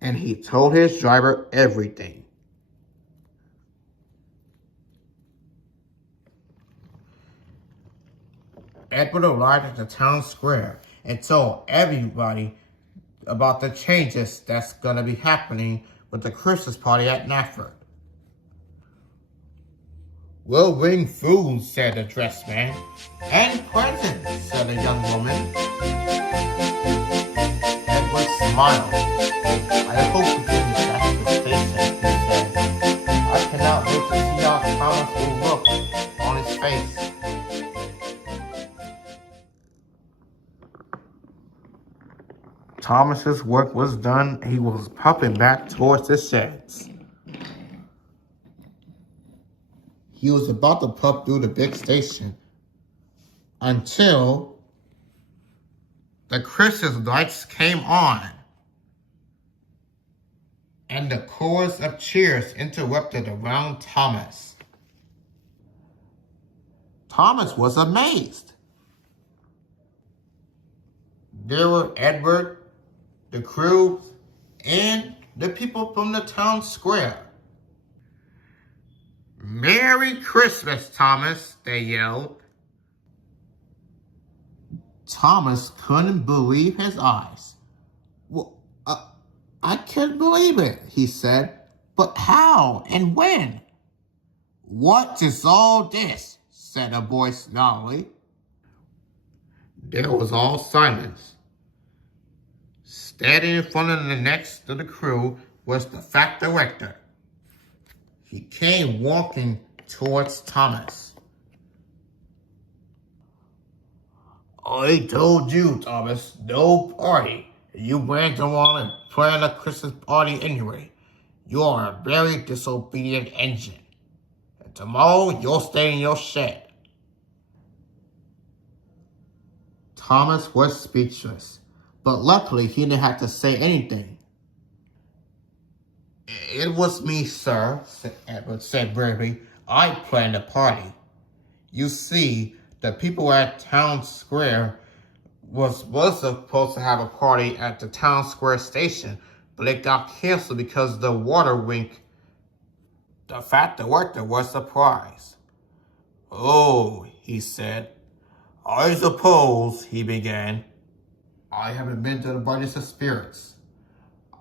And he told his driver everything. Edward arrived at the town square and told everybody about the changes that's going to be happening with the Christmas party at Nafford. We'll bring food, said the dressed man. And presents, said the young woman. Edward smiled. I hope you didn't catch the station, he said. I cannot wait to see how Thomas will look on his face. Thomas's work was done. He was puffing back towards the sheds. He was about to puff through the big station until the Christmas lights came on. And the chorus of cheers interrupted around Thomas. Thomas was amazed. There were Edward, the crew, and the people from the town square. Merry Christmas, Thomas, they yelled. Thomas couldn't believe his eyes. Well, I can't believe it, he said. But how and when? What is all this? Said a voice loudly. There was all silence. Standing in front of the next to the crew was the fact director. He came walking towards Thomas. I told you, Thomas, no party. You went along and planned a Christmas party anyway. You are a very disobedient engine. And tomorrow you'll stay in your shed. Thomas was speechless, but luckily he didn't have to say anything. It was me, sir, Edward said bravely. I planned the party. You see, the people at town square was supposed to have a party at the town square station, but it got canceled because the water wink. The fat director was surprised. Oh, he said. I suppose, he began. I haven't been to the brightest of spirits.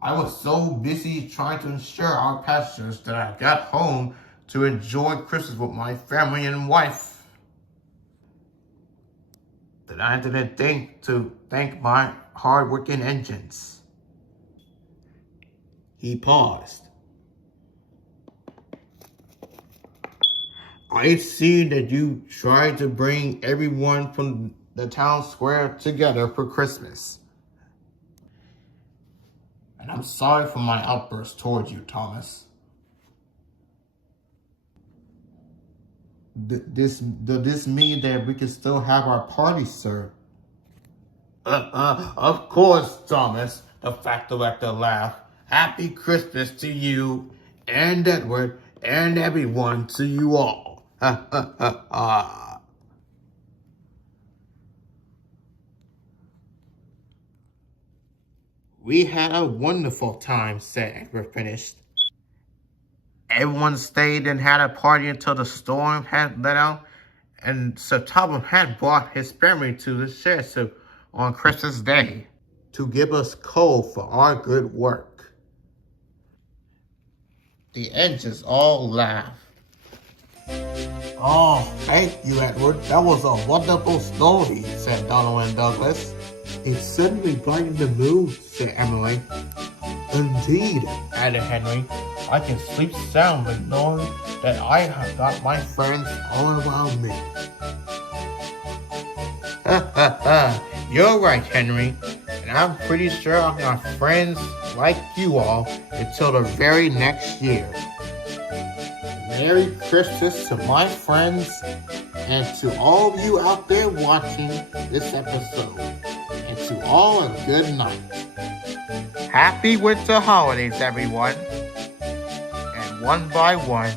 I was so busy trying to ensure our passengers that I got home to enjoy Christmas with my family and wife that I didn't think to thank my hard-working engines. He paused. I see that you tried to bring everyone from the town square together for Christmas. And I'm sorry for my outburst towards you, Thomas. Does this mean that we can still have our party, sir? Of course, Thomas, the fact director laughed. Happy Christmas to you and Edward and everyone, to you all. We had a wonderful time, said Edward finished. Everyone stayed and had a party until the storm had let out, and Sir Topham had brought his family to the shed on Christmas Day to give us coal for our good work. The Edges all laughed. Oh, thank you, Edward. That was a wonderful story, said Donald and Douglas. It certainly brightened the mood, said Emily. Indeed, added Henry. I can sleep soundly knowing that I have got my friends all around me. Ha ha ha, you're right, Henry. And I'm pretty sure I've got friends like you all until the very next year. Merry Christmas to my friends and to all of you out there watching this episode. And to all a good night. Happy winter holidays, everyone. And one by one,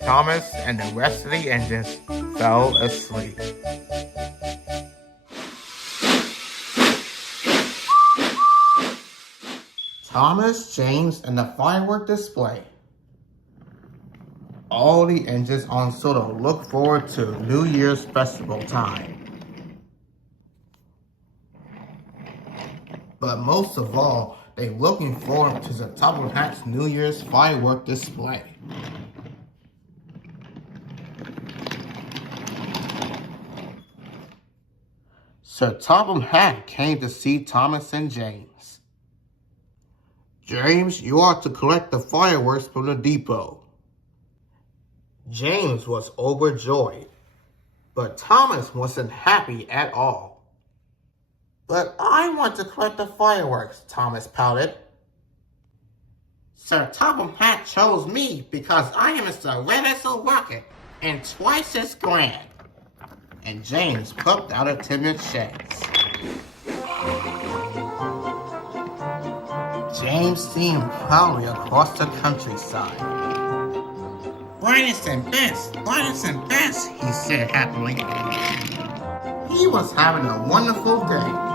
Thomas and the rest of the engines fell asleep. Thomas, James, and the firework display. All the engines on Soto look forward to New Year's festival time. But most of all, they're looking forward to the Topham Hatt's New Year's firework display. Sir Topham Hatt came to see Thomas and James. James, you are to collect the fireworks from the depot. James was overjoyed, but Thomas wasn't happy at all. But I want to collect the fireworks, Thomas pouted. Sir Topham Hatt chose me because I am as red as a rocket and twice as grand. And James puffed out of timid shakes. James steamed proudly across the countryside. Brightest and best, he said happily. He was having a wonderful day.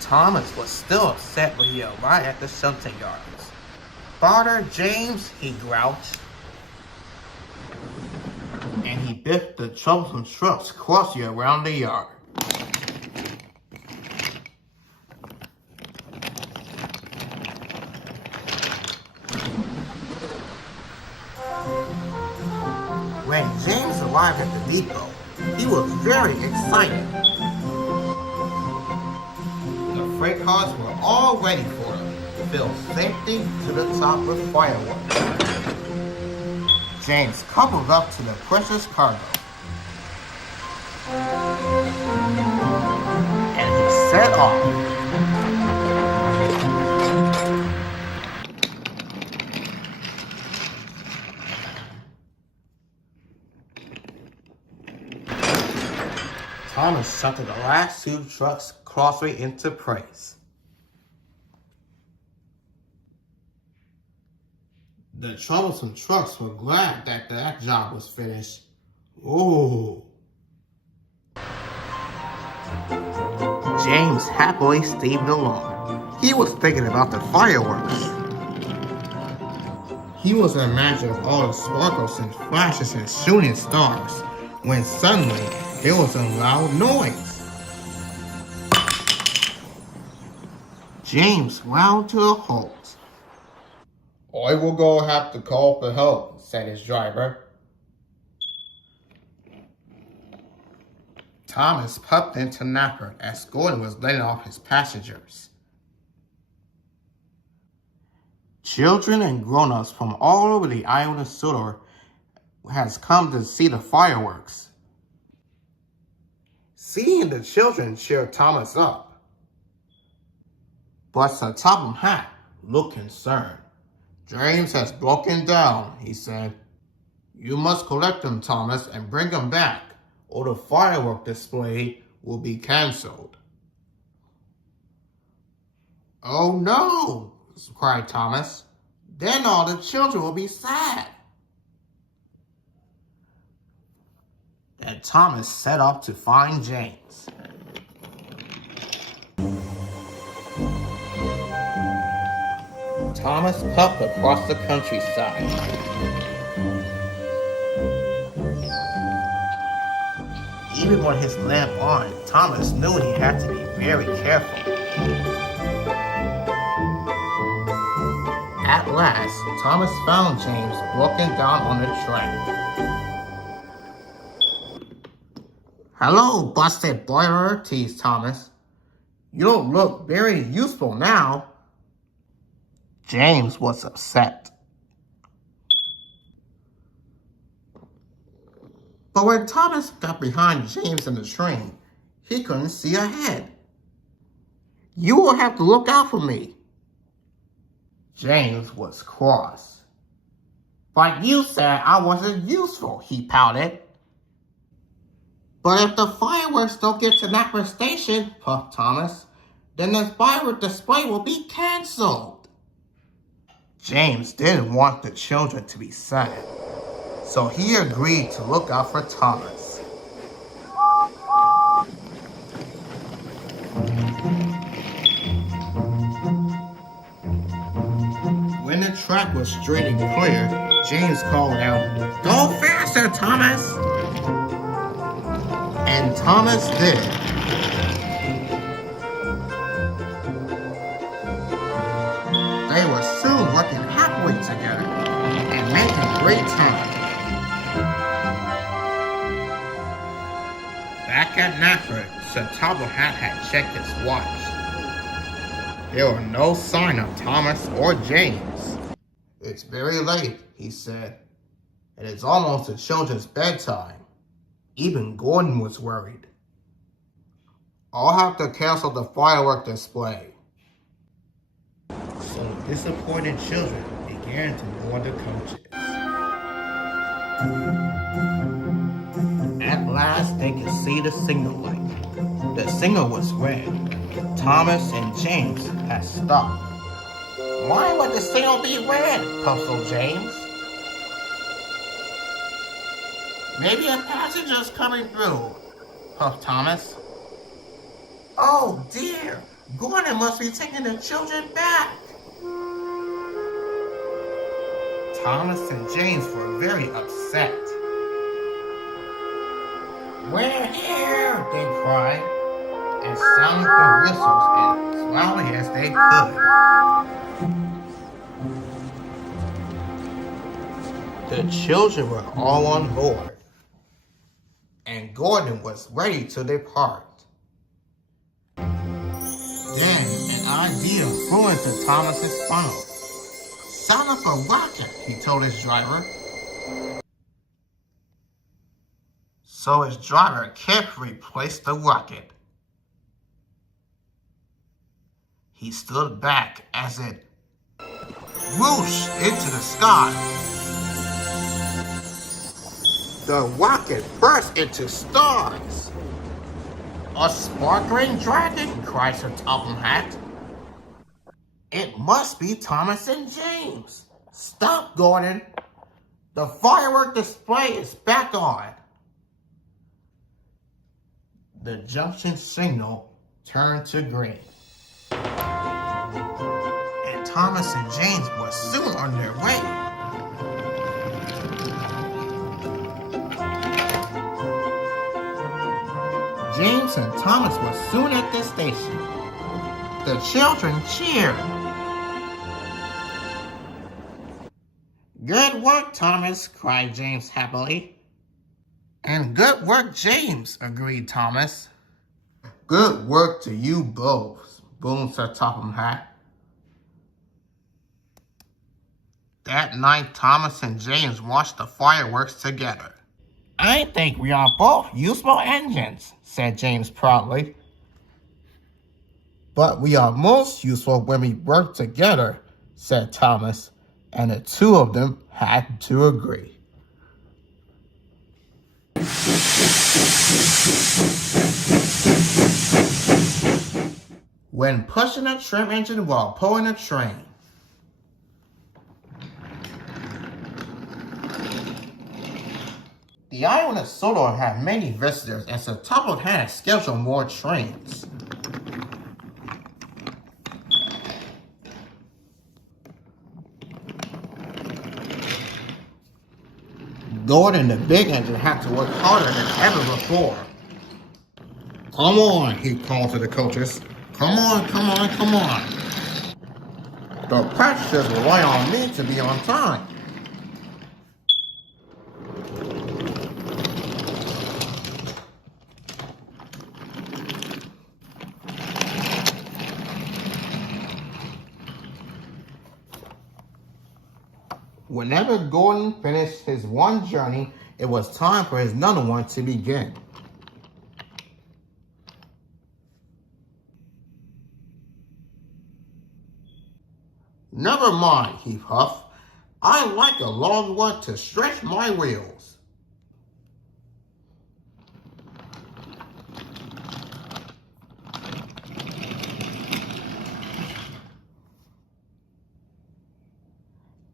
Thomas was still upset when he arrived at the shunting yards. Father James, he grouched. And he biffed the troublesome trucks crossing around the yard. When James arrived at the depot, he was very excited. The freight cars were all ready for him, filled safety to the top with fireworks. James coupled up to the precious cargo. And he set off. Thomas shunted the last two trucks crossway into praise. The troublesome trucks were glad that job was finished. Ooh. James happily steamed along. He was thinking about the fireworks. He was imagining all the sparkles and flashes and shooting stars when suddenly there was a loud noise. James wound to a halt. I will go have to call for help, said his driver. Thomas puffed into Napper as Gordon was letting off his passengers. Children and grown-ups from all over the island of Sodor has come to see the fireworks. Seeing the children cheered Thomas up. But Sir Topham Hatt looked concerned. James has broken down, he said. You must collect him, Thomas, and bring him back, or the firework display will be cancelled. Oh no, cried Thomas. Then all the children will be sad. Then Thomas set off to find James. Thomas puffed across the countryside. Even with his lamp on, Thomas knew he had to be very careful. At last, Thomas found James broken down on the track. "Hello, busted boiler," teased Thomas. "You don't look very useful now." James was upset. But when Thomas got behind James in the train, he couldn't see ahead. "You will have to look out for me." James was cross. "But you said I wasn't useful," he pouted. "But if the fireworks don't get to Napper Station," puffed Thomas, "then the firework display will be canceled." James didn't want the children to be sad, so he agreed to look out for Thomas. When the track was straight and clear, James called out, "Go faster, Thomas!" And Thomas did. They were soon working happily together and making great time. Back at Nafford, Sir Topplehat had checked his watch. There were no sign of Thomas or James. "It's very late," he said. "It is almost the children's bedtime." Even Gordon was worried. "I'll have to cancel the firework display." So disappointed children began to board the coaches. At last they could see the signal light. The signal was red. Thomas and James had stopped. "Why would the signal be red?" puzzled James. "Maybe a passenger's coming through," puffed Thomas. "Oh dear, Gordon must be taking the children back." Thomas and James were very upset. "We're here," they cried, and sounded their whistles as loudly as they could. The children were all on board, and Gordon was ready to depart. Then an idea flew into Thomas's funnel. "Sound up a rocket," he told his driver. So his driver carefully placed the rocket. He stood back as it whooshed into the sky. The rocket burst into stars. "A sparkling dragon," cried Sir Topplehat. "It must be Thomas and James." "Stop, Gordon. The firework display is back on." The junction signal turned to green. And Thomas and James were soon on their way. James and Thomas were soon at the station. The children cheered. "Good work, Thomas," cried James happily. "And good work, James," agreed Thomas. "Good work to you both," boomed Sir Topham-Hatt. That night, Thomas and James watched the fireworks together. "I think we are both useful engines," said James proudly. "But we are most useful when we work together," said Thomas, and the two of them had to agree. When pushing a tram engine while pulling a train. The island of Sodor had many visitors, and Sir Topplehat had scheduled more trains. Gordon, the big engine, had to work harder than ever before. Come on, he called to the coaches. Come on, come on, come on. The passengers rely on me to be on time. Whenever Gordon finished his one journey, it was time for his another one to begin. Never mind, he huffed. I like a long one to stretch my wheels.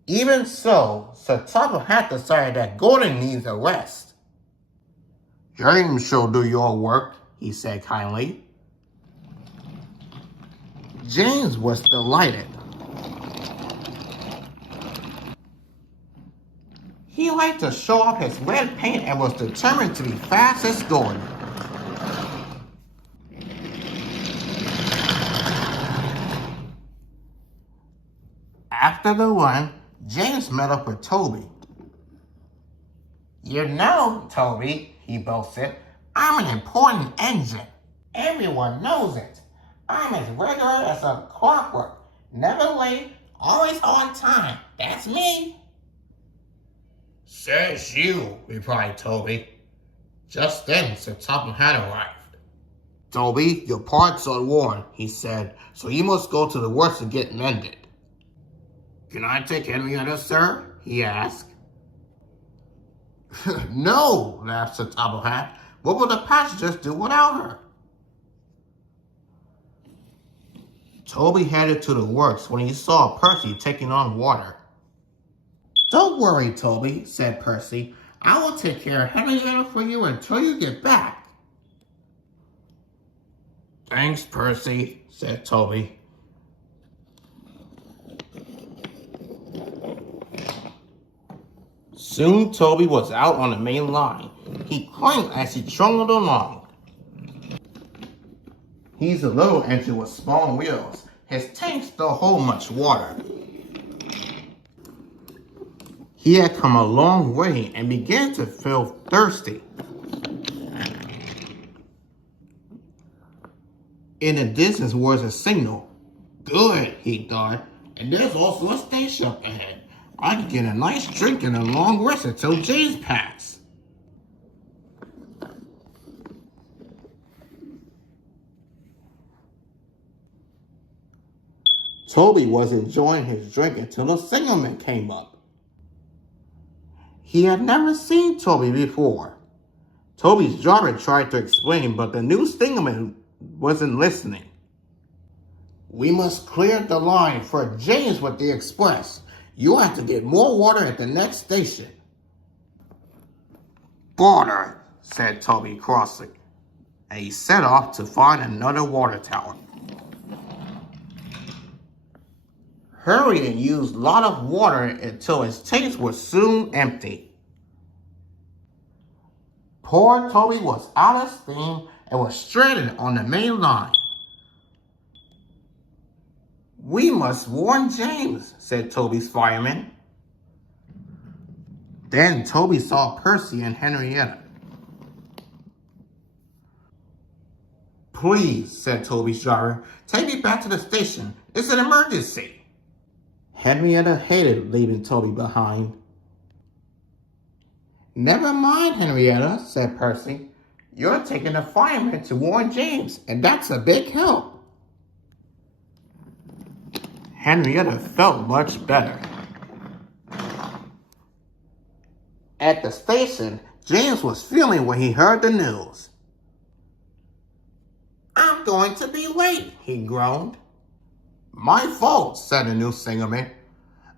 Even so, Sir Topper had decided that Gordon needs a rest. James shall do your work, he said kindly. James was delighted. He liked to show off his red paint and was determined to be fast as Gordon. After the run, James met up with Toby. You know, Toby, he boasted, I'm an important engine. Everyone knows it. I'm as regular as a clockwork. Never late, always on time. That's me. Says you, replied Toby. Just then, Sir Topham had arrived. Toby, your parts are worn, he said, so you must go to the works to get mended. Can I take Henrietta, sir? He asked. No, laughed Sir Topham. What will the passengers do without her? Toby headed to the works when he saw Percy taking on water. Don't worry, Toby, said Percy. I will take care of Henrietta for you until you get back. Thanks, Percy, said Toby. Soon Toby was out on the main line. He clanked as he trundled along. He's a little engine with small wheels. His tanks don't hold much water. He had come a long way and began to feel thirsty. In the distance was a signal. Good, he thought, and there's also a station up ahead. I can get a nice drink and a long rest until James passed. Toby was enjoying his drink until the signalman came up. He had never seen Toby before. Toby's driver tried to explain, but the new signalman wasn't listening. We must clear the line for James with the express. You'll have to get more water at the next station. Water, said Toby crossly, and he set off to find another water tower. Hurried and used a lot of water until his tanks were soon empty. Poor Toby was out of steam and was stranded on the main line. We must warn James, said Toby's fireman. Then Toby saw Percy and Henrietta. Please, said Toby's driver, take me back to the station. It's an emergency. Henrietta hated leaving Toby behind. Never mind, Henrietta, said Percy. You're taking a fireman to warn James, and that's a big help. Henrietta felt much better. At the station, James was feeling when he heard the news. I'm going to be late, he groaned. My fault, said the new signalman.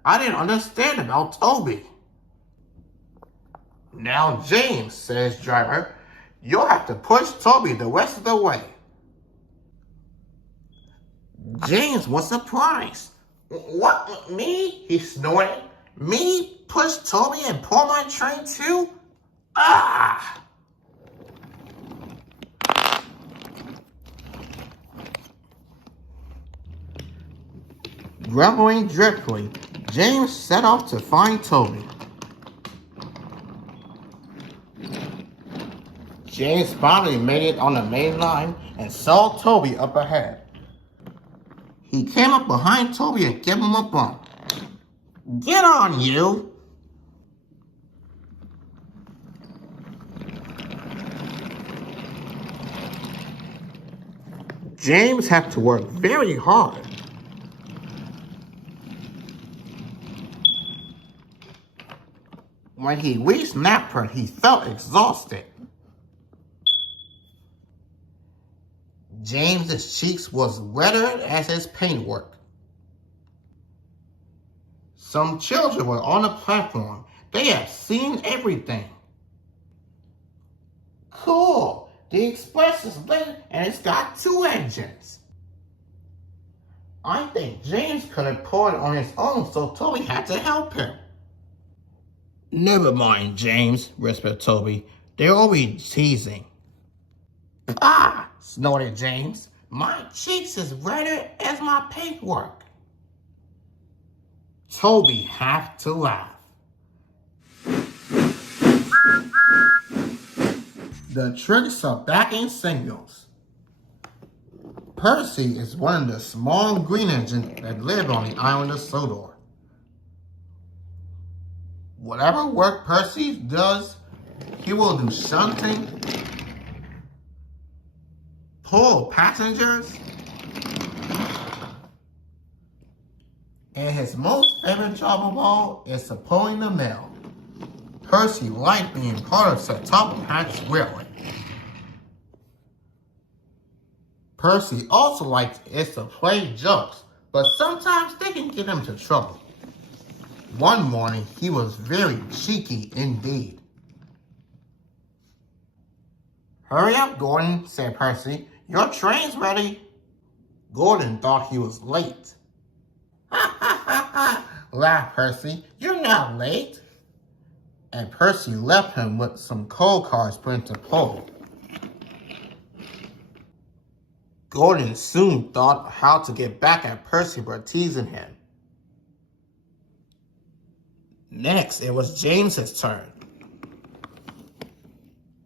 I didn't understand about Toby. Now, James, said his driver, you'll have to push Toby the rest of the way. James was surprised. What, me? He snorted. Me push Toby and pull my train too? Ah! Grumbling dreadfully, James set off to find Toby. James finally made it on the main line and saw Toby up ahead. He came up behind Toby and gave him a bump. Get on, you! James had to work very hard. When he reached Napper, he felt exhausted. James's cheeks was redder as his paintwork. Some children were on the platform. They had seen everything. Cool! The express is lit and it's got 2 engines. I think James couldn't pull it on his own, so Toby had to help him. Never mind, James, whispered Toby. They're always teasing. Ah! Snorted James. My cheeks is redder as my paintwork. Toby had to laugh. The tricks are back in singles. Percy is one of the small green engines that live on the island of Sodor. Whatever work Percy does, he will do shunting, pull passengers, and his most favorite job of all is pulling the mail. Percy liked being part of Sir Top Hat's railway. Percy also liked it to play jokes, but sometimes they can get him into trouble. One morning, he was very cheeky indeed. Hurry up, Gordon, said Percy. Your train's ready. Gordon thought he was late. Ha ha ha ha, laughed Percy. You're not late. And Percy left him with some coal cars put into pull. Gordon soon thought how to get back at Percy for teasing him. Next, it was James's turn.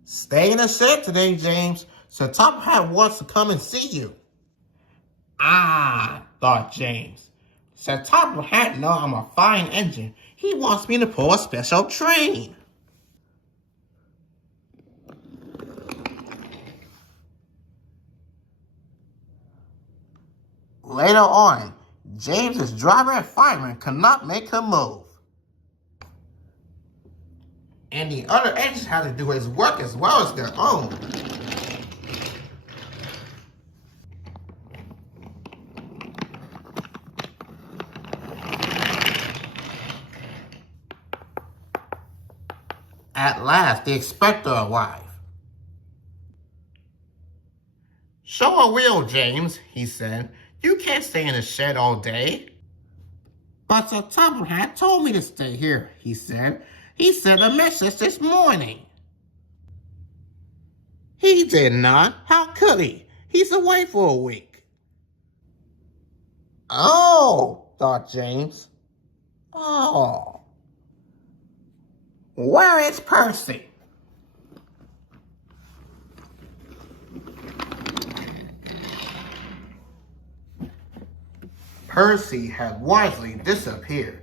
Stay in the shed today, James. Sir Top Hat wants to come and see you. Ah, thought James. Sir Top Hat knows I'm a fine engine. He wants me to pull a special train. Later on, James's driver and fireman could not make him move. And the other engines had to do his work as well as their own. At last, the inspector arrived. Show a wheel, James, he said. You can't stay in the shed all day. But Sir Top Hat told me to stay here, he said. He sent a message this morning. He did not. How could he? He's away for a week. Oh, thought James. Oh. Where is Percy? Percy had wisely disappeared.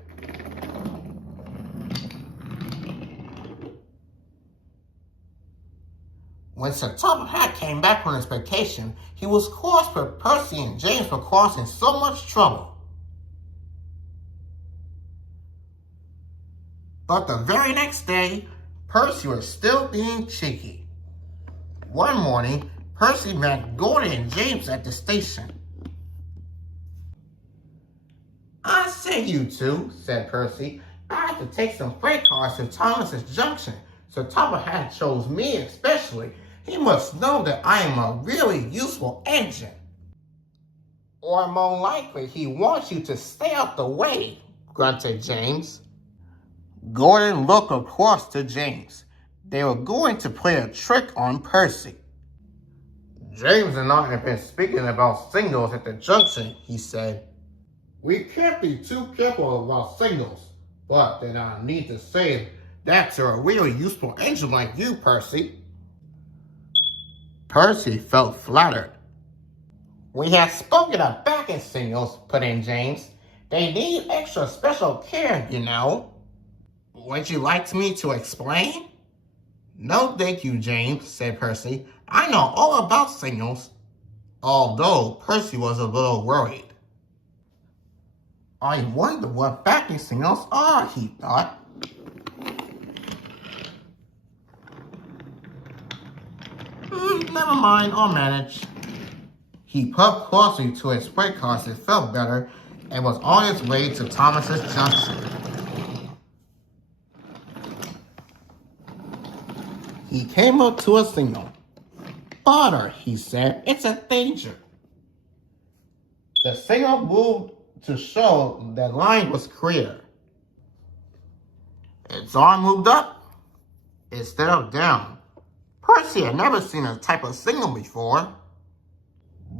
When Sir Top Hat came back from his vacation, he was cross for Percy and James were causing so much trouble. But the very next day, Percy was still being cheeky. One morning, Percy met Gordon and James at the station. I say, you two, said Percy. I have to take some freight cars to Thomas's Junction. Sir Top Hat chose me especially. He must know that I am a really useful engine. Or more likely, he wants you to stay out the way, grunted James. Gordon looked across to James. They were going to play a trick on Percy. James and I have been speaking about signals at the junction, he said. We can't be too careful about signals, but then I need to say that to a really useful engine like you, Percy. Percy felt flattered. We have spoken of backing signals, put in James. They need extra special care, you know. Would you like me to explain? No, thank you, James, said Percy. I know all about signals. Although Percy was a little worried. I wonder what backing signals are, he thought. Never mind, I'll manage. He puffed closer to his freight car as it felt better and was on his way to Thomas's junction. He came up to a signal. Butter, he said, it's a danger. The signal moved to show that line was clear. Its arm moved up instead of down. Percy had never seen a type of signal before.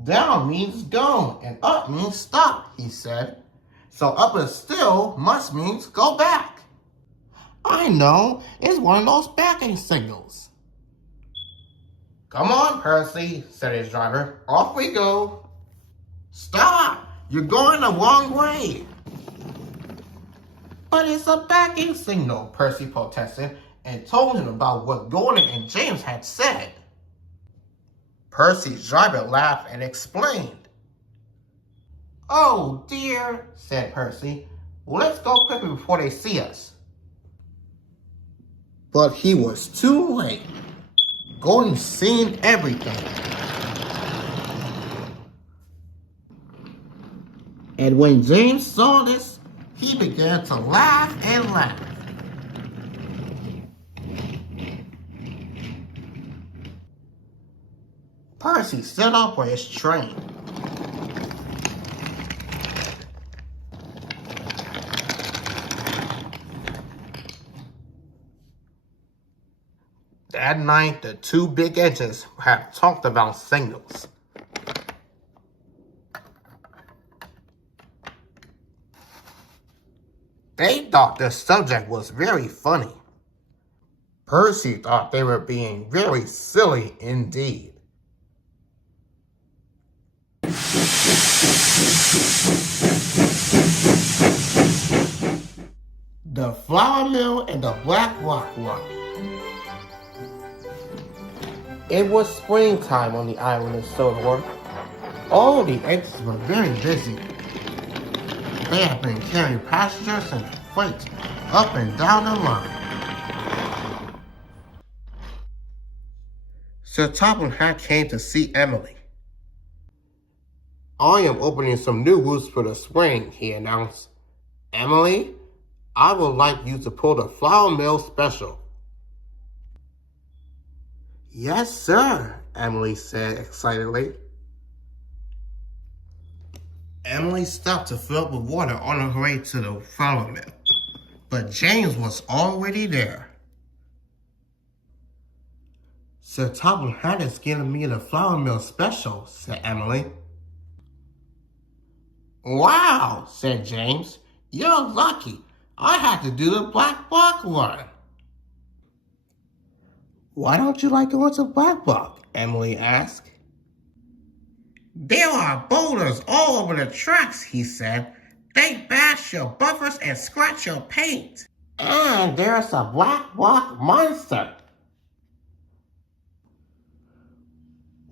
Down means go and up means stop, he said. So up and still must means go back. I know, it's one of those backing signals. Come on, Percy, said his driver. Off we go. Stop! You're going the wrong way. But it's a backing signal, Percy protested, and told him about what Gordon and James had said. Percy's driver laughed and explained. Oh dear, said Percy. Let's go quickly before they see us. But he was too late. Gordon seen everything. And when James saw this, he began to laugh and laugh. Percy set off for his train. That night, the two big engines have talked about signals. They thought the subject was very funny. Percy thought they were being very silly indeed. The flour mill and the Black Rock Run. It was springtime on the island of Sodor. All the engines were very busy. They had been carrying passengers and freight up and down the line. Sir Topham Hatt came to see Emily. I am opening some new routes for the spring, he announced. Emily, I would like you to pull the flour mill special. Yes, sir, Emily said excitedly. Emily stopped to fill up with water on her way to the flour mill, but James was already there. Sir Topham Hatt is giving me the flour mill special, said Emily. Wow, said James. You're lucky. I had to do the Black Rock Run. Why don't you like going to Black Rock? Emily asked. There are boulders all over the tracks, he said. They bash your buffers and scratch your paint. And there's a Black Rock monster.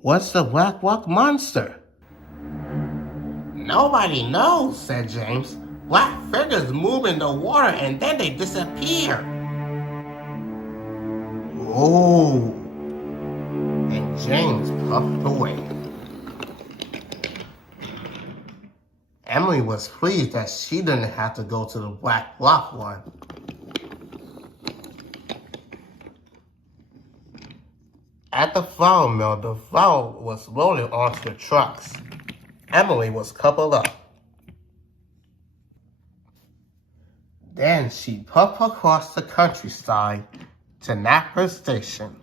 What's the Black Rock monster? Nobody knows, said James. Black figures move in the water and then they disappear. Oh, and James puffed away. Emily was pleased that she didn't have to go to the Black Rock one. At the flour mill, the flour was loaded onto the trucks. Emily was coupled up. Then she puffed across the countryside to Napper Station.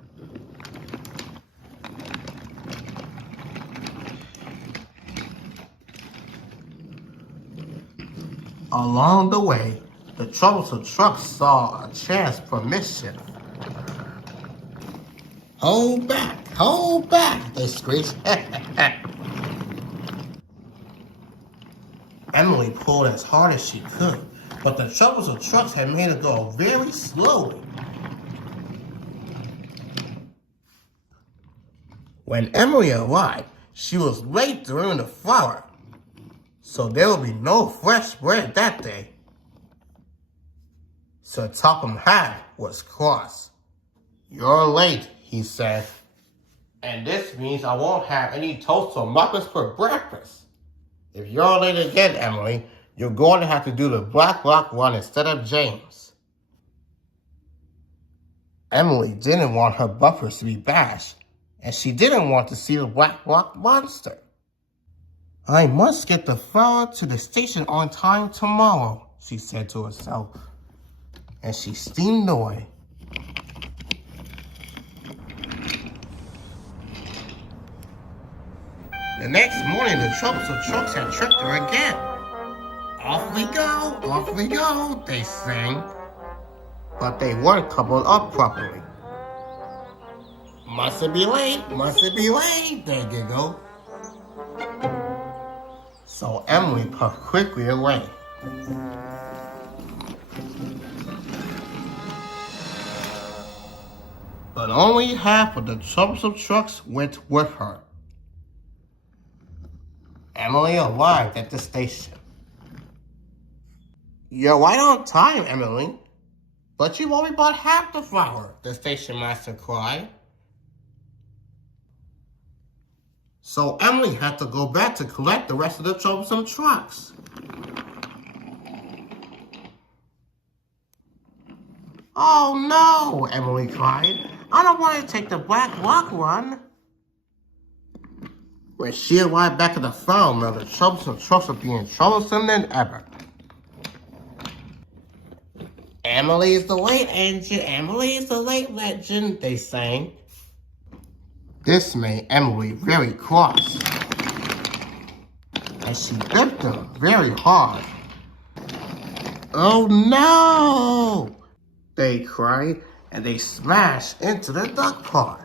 Along the way, the troublesome truck saw a chance for mischief. Hold back, they screeched. Emily pulled as hard as she could, but the troublesome trucks had made her go very slowly. When Emily arrived, she was late during the firework, so there would be no fresh bread that day. Sir Topham Hatt was cross. "You're late," he said, "and this means I won't have any toast or muffins for breakfast. If you're late again, Emily, you're going to have to do the Black Rock run instead of James." Emily didn't want her buffers to be bashed, and she didn't want to see the Black Rock monster. "I must get the flour to the station on time tomorrow," she said to herself, and she steamed away. The next morning, the troublesome trucks had tripped her again. Off we go, they sang. But they weren't coupled up properly. Mustn't be late, they giggled. So Emily puffed quickly away. But only half of the troublesome trucks went with her. Emily arrived at the station. "You're right on time, Emily, but you've only bought half the flour," the station master cried. So Emily had to go back to collect the rest of the troublesome trucks. "Oh no," Emily cried. "I don't want to take the Black Rock run." When she arrived back at the flour mill, the troublesome trucks were being troublesome than ever. "Emily is the late engine, Emily is the late legend," they sang. This made Emily very cross, and she whipped them very hard. "Oh no!" they cried, and they smashed into the duck pond.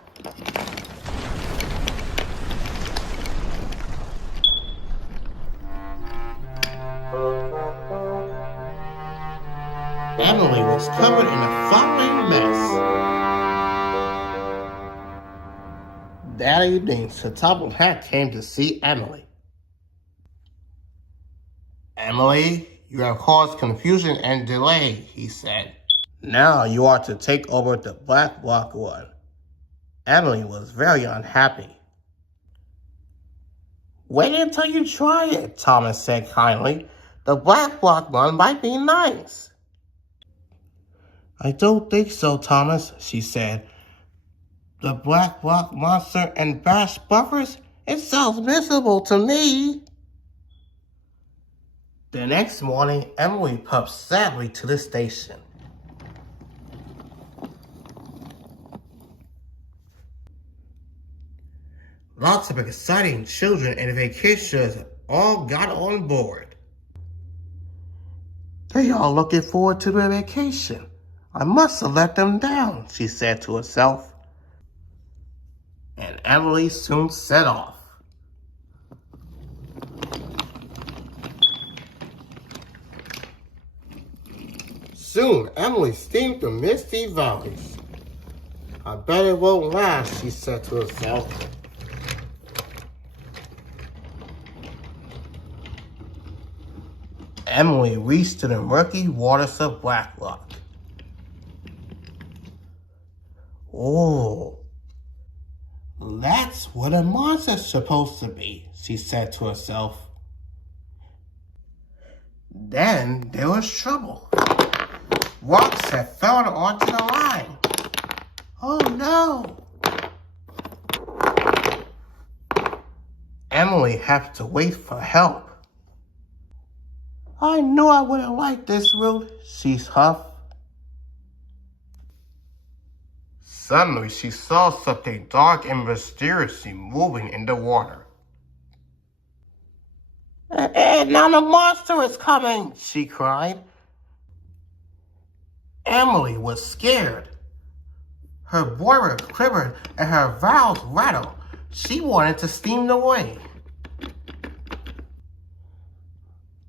Emily was covered in a foaming mess. That evening, Sir Topham Hatt came to see Emily. "Emily, you have caused confusion and delay," he said. "Now you are to take over the Black Rock run." Emily was very unhappy. "Wait until you try it," Thomas said kindly. "The Black Rock run might be nice." "I don't think so, Thomas," she said. "The Black Rock monster and bash buffers? It sounds miserable to me." The next morning, Emily puffed sadly to the station. Lots of exciting children and vacationers all got on board. "They are looking forward to their vacation. I must have let them down," she said to herself. And Emily soon set off. Soon, Emily steamed through misty valleys. "I bet it won't last," she said to herself. Emily reached to the murky waters of Black Rock. "Oh, that's what a monster's supposed to be," she said to herself. Then there was trouble. Rocks had fallen onto the line. "Oh no!" Emily had to wait for help. I knew I wouldn't like this route, she huffed. Suddenly, she saw something dark and mysteriously moving in the water. And now the monster is coming, she cried. Emily was scared. Her boiler quivered and her valves rattled. She wanted to steam away.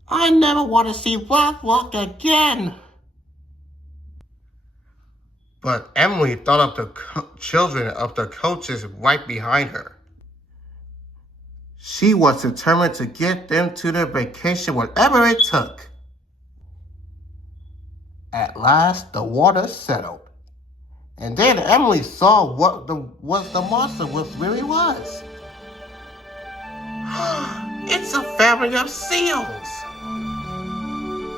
I never want to see Firework again. But Emily thought of the children of the coaches right behind her. She was determined to get them to their vacation whatever it took. At last, the water settled. And then Emily saw what the monster really was. It's a family of seals.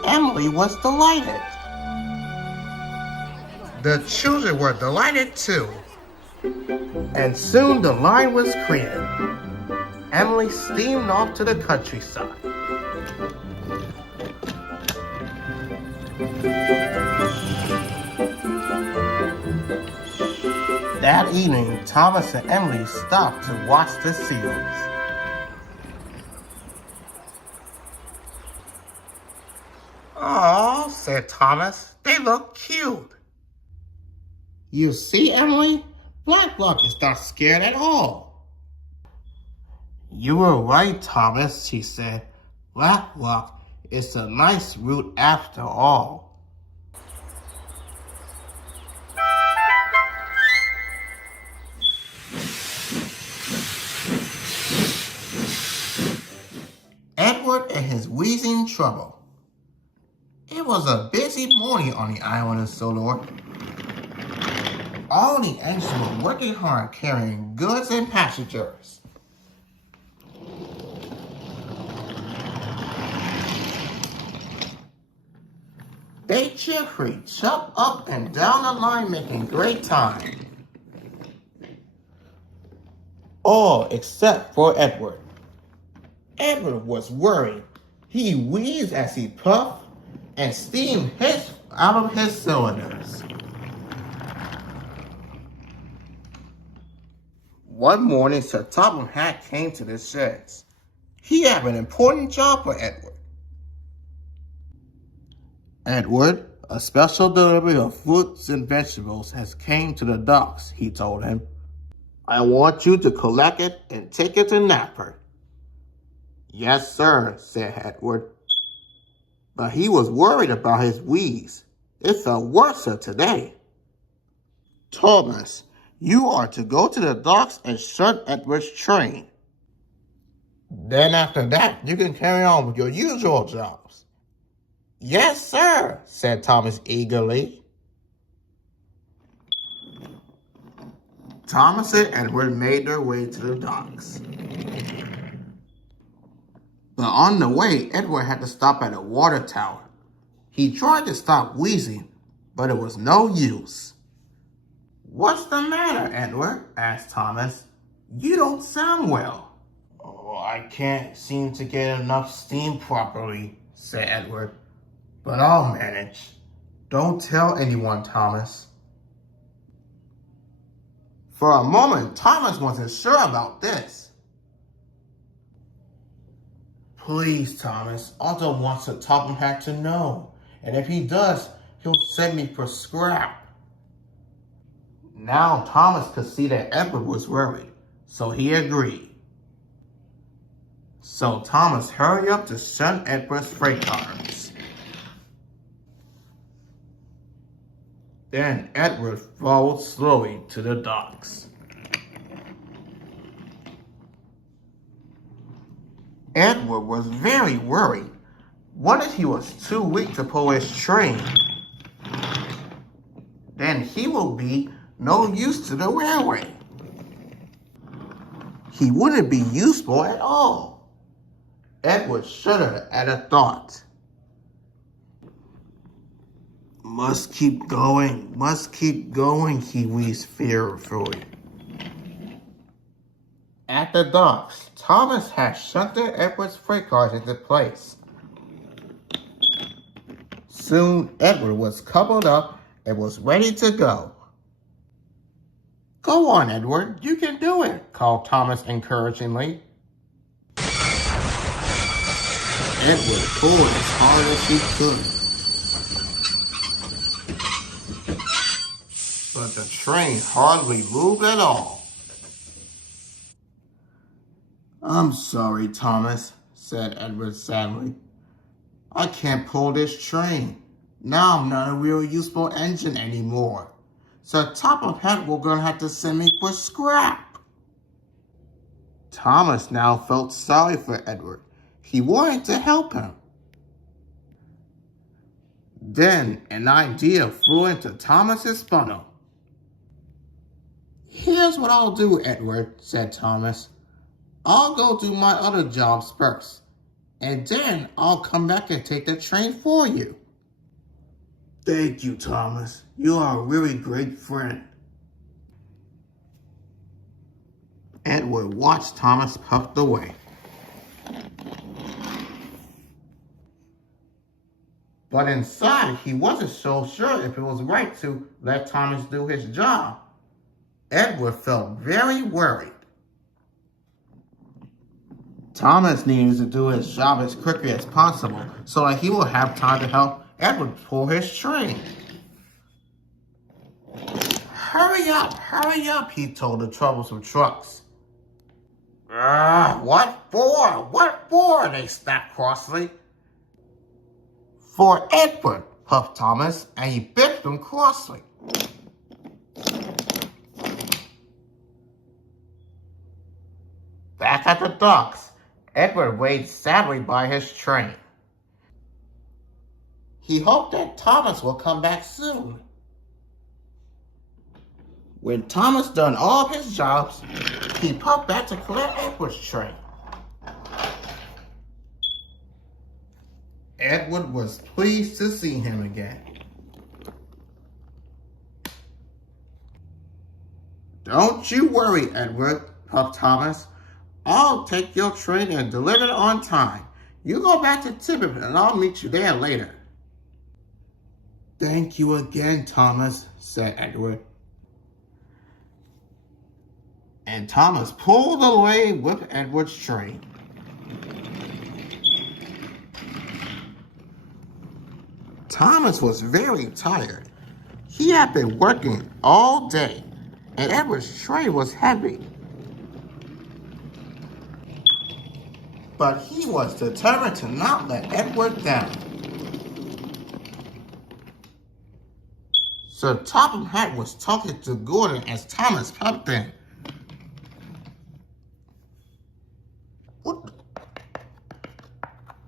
Emily was delighted. The children were delighted too. And soon the line was clear. Emily steamed off to the countryside. That evening, Thomas and Emily stopped to watch the seals. "Oh," said Thomas, "they look cute." "You see, Emily, Blacklock is not scared at all." "You were right, Thomas," she said. "Blacklock is a nice route after all." Edward and his wheezing trouble. It was a busy morning on the island of Sodor. All the engines were working hard carrying goods and passengers. They cheerfully jumped up and down the line making great time. All except for Edward. Edward was worried. He wheezed as he puffed and steam hissed out of his cylinders. One morning, Sir Topham Hatt came to the sheds. He had an important job for Edward. "Edward, a special delivery of fruits and vegetables has came to the docks," he told him. "I want you to collect it and take it to Napper." "Yes, sir," said Edward. But he was worried about his wheeze. It felt worse today. "Thomas, you are to go to the docks and shut Edward's train. Then after that, you can carry on with your usual jobs." "Yes, sir," said Thomas eagerly. Thomas and Edward made their way to the docks. But on the way, Edward had to stop at a water tower. He tried to stop wheezing, but it was no use. "What's the matter, Edward?" asked Thomas. "You don't sound well." "Oh, I can't seem to get enough steam properly," said Edward. "But I'll manage. Don't tell anyone, Thomas." For a moment, Thomas wasn't sure about this. "Please, Thomas, Otto wants Sir Topham Hatt to know, and if he does, he'll send me for scrap." Now Thomas could see that Edward was worried, so he agreed. So Thomas hurried up to shun Edward's freight cars. Then Edward followed slowly to the docks. Edward was very worried. What if he was too weak to pull his train? Then he will be no use to the railway. He wouldn't be useful at all. Edward shuddered at the thought. Must keep going, he wheezed fearfully. At the docks, Thomas had shunted Edward's freight cars into place. Soon, Edward was coupled up and was ready to go. "Go on, Edward, you can do it," called Thomas encouragingly. Edward pulled as hard as he could, but the train hardly moved at all. "I'm sorry, Thomas," said Edward sadly. "I can't pull this train. Now I'm not a real useful engine anymore. So Top of Hat will gonna have to send me for scrap." Thomas now felt sorry for Edward. He wanted to help him. Then an idea flew into Thomas's funnel. "Here's what I'll do, Edward," said Thomas. "I'll go do my other jobs first, and then I'll come back and take the train for you." "Thank you, Thomas. You are a really great friend." Edward watched Thomas puffed away. But inside, he wasn't so sure if it was right to let Thomas do his job. Edward felt very worried. Thomas needed to do his job as quickly as possible so that he will have time to help Edward pull his train. Hurry up, he told the troublesome trucks. What for, they snapped crossly. "For Edward," puffed Thomas, and he bipped them crossly. Back at the docks, Edward waited sadly by his train. He hoped that Thomas will come back soon. When Thomas done all of his jobs, he popped back to collect Edward's train. Edward was pleased to see him again. "Don't you worry, Edward," puffed Thomas. "I'll take your train and deliver it on time. You go back to Tiverton and I'll meet you there later." "Thank you again, Thomas," said Edward. And Thomas pulled away with Edward's train. Thomas was very tired. He had been working all day, and Edward's train was heavy. But he was determined to not let Edward down. Sir Topham Hatt was talking to Gordon as Thomas popped in. "What?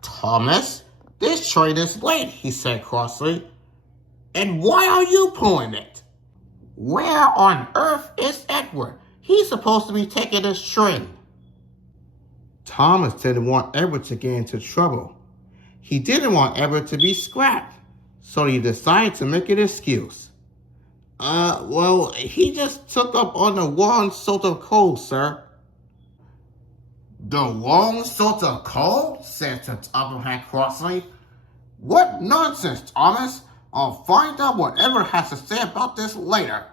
Thomas, this train is late," he said crossly. "And why are you pulling it? Where on earth is Edward? He's supposed to be taking this train." Thomas didn't want Edward to get into trouble. He didn't want Edward to be scrapped, so he decided to make an excuse. Well, he just took up on the wrong sort of coal, sir." "The wrong sort of coal?" said Sir Topham Hatt crossly. "What nonsense, Thomas! I'll find out what Edward has to say about this later."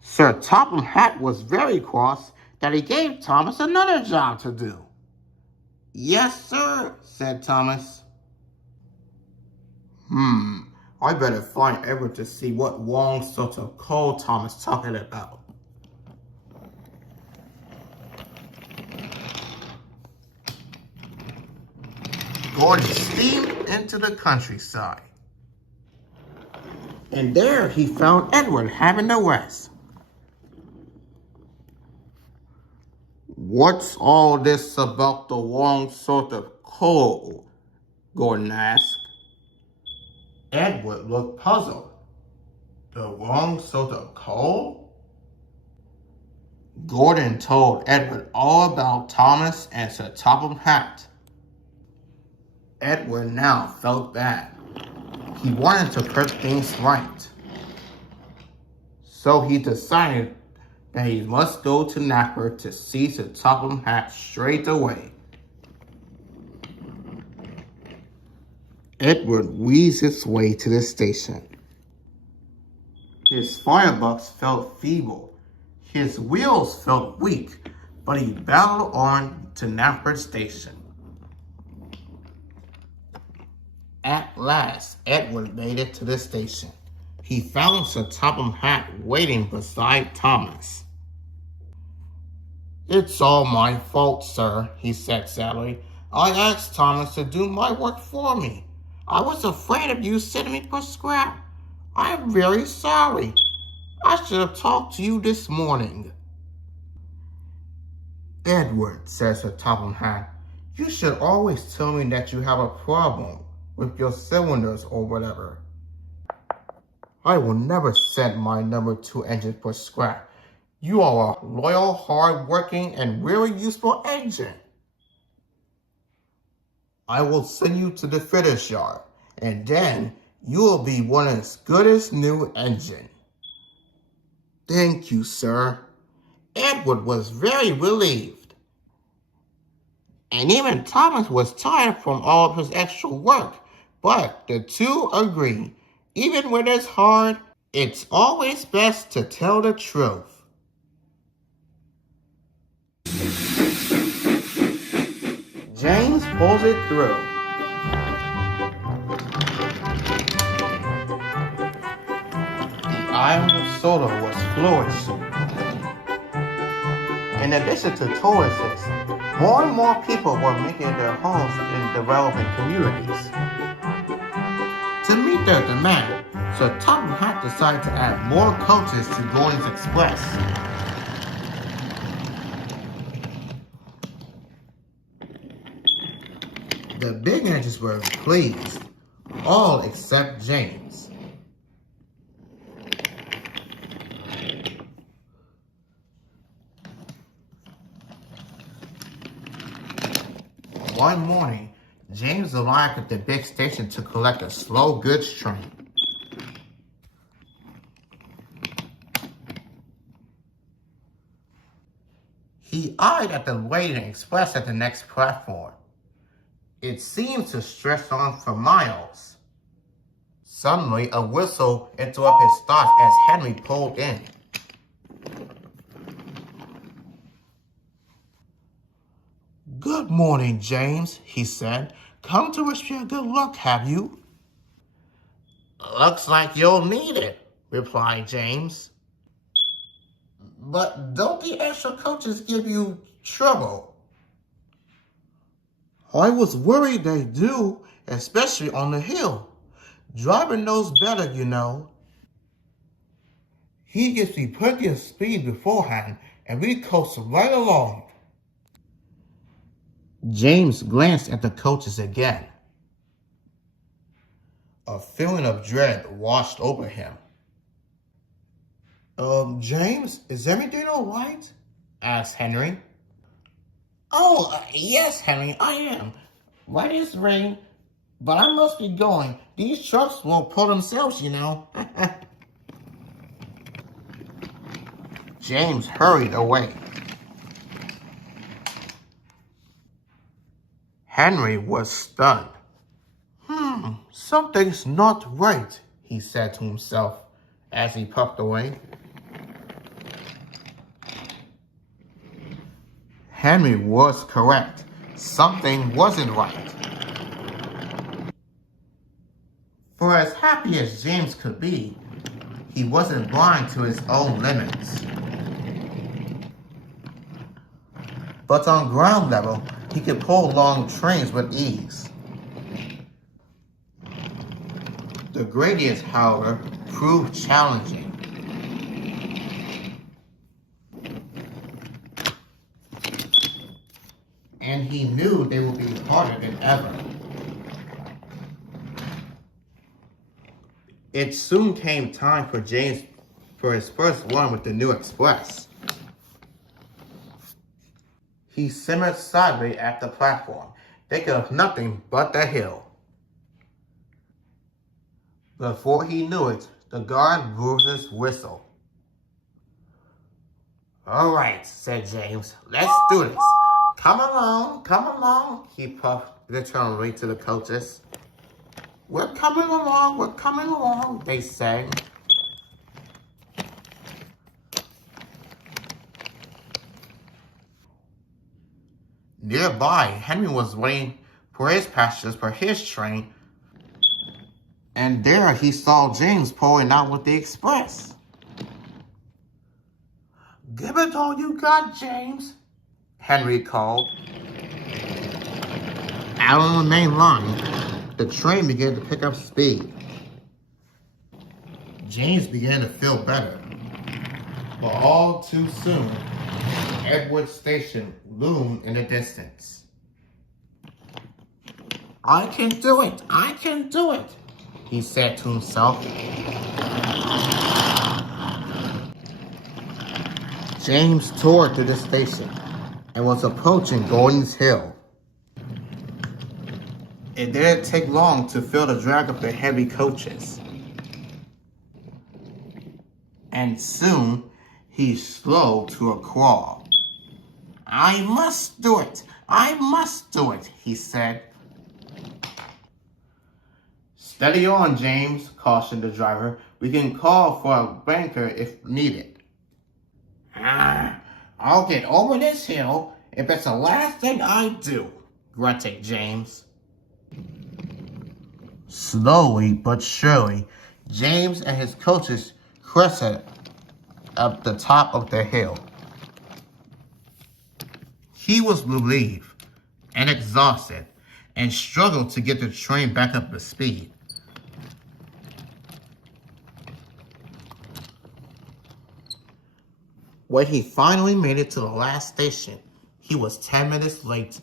Sir Topham Hatt was very cross that he gave Thomas another job to do. "Yes, sir," said Thomas. I better find Edward to see what wrong sort of coal Thomas talking about. Gordon steamed into the countryside. And there he found Edward having a rest. "What's all this about the wrong sort of coal?" Gordon asked. Edward looked puzzled. "The wrong sort of coal?" Gordon told Edward all about Thomas and Sir Topham Hatt. Edward now felt bad. He wanted to put things right. So he decided that he must go to Knapper to see Sir Topham Hatt straight away. Edward wheezed his way to the station. His firebox felt feeble. His wheels felt weak, but he battled on to Knapford Station. At last, Edward made it to the station. He found Sir Topham Hatt waiting beside Thomas. "It's all my fault, sir," he said sadly. "I asked Thomas to do my work for me. I was afraid of you sending me for scrap. I'm very sorry. I should have talked to you this morning." "Edward," said Sir Topham Hatt, "you should always tell me that you have a problem with your cylinders or whatever. I will never send my number 2 engine for scrap. You are a loyal, hard-working, and very useful engine. I will send you to the fitters' yard, and then you will be one as good as new engine." "Thank you, sir." Edward was very relieved. And even Thomas was tired from all of his extra work, but the two agreed. Even when it's hard, it's always best to tell the truth. James pulls it through. The island of Soda was flourishing. In addition to tourists, more and more people were making their homes in developing communities. To meet their demand, Sir Topham Hatt decided to add more coaches to Golding's Express. The big engines were pleased, all except James. One morning, James arrived at the big station to collect a slow goods train. He eyed at the waiting express at the next platform. It seemed to stretch on for miles. Suddenly, a whistle interrupted his thoughts as Henry pulled in. "Good morning, James," he said. "Come to wish me good luck, have you?" "Looks like you'll need it," replied James. "But don't the extra coaches give you trouble?" "I was worried they do, especially on the hill. Driver knows better, you know. He gives me plenty of speed beforehand, and we coast right along." James glanced at the coaches again. A feeling of dread washed over him. James, is everything all right?" asked Henry. Yes, Henry, I am. Right as rain, but I must be going. These trucks won't pull themselves, you know." James hurried away. Henry was stunned. Something's not right," he said to himself as he puffed away. Henry was correct. Something wasn't right. For as happy as James could be, he wasn't blind to his own limits. But on ground level, he could pull long trains with ease. The gradients, however, proved challenging. And he knew they would be harder than ever. It soon came time for James for his first run with the new express. He simmered sideways at the platform, thinking of nothing but the hill. Before he knew it, the guard blew his whistle. "All right," said James, "let's do this. Come along, he puffed determinedly to the coaches. we're coming along, they sang. Nearby, Henry was waiting for his passengers for his train, and there he saw James pulling out with the express. "Give it all you got, James," Henry called. Out on the main line, the train began to pick up speed. James began to feel better, but all too soon, Edward Station loomed in the distance. I can do it, he said to himself. James toured to the station and was approaching Gordon's Hill. It didn't take long to feel the drag of the heavy coaches. And soon, he slowed to a crawl. I must do it, he said. Steady on, James, cautioned the driver. We can call for a banker if needed. I'll get over this hill if it's the last thing I do, grunted James. Slowly but surely, James and his coaches crested up the top of the hill. He was relieved and exhausted and struggled to get the train back up to speed. When he finally made it to the last station, he was 10 minutes late,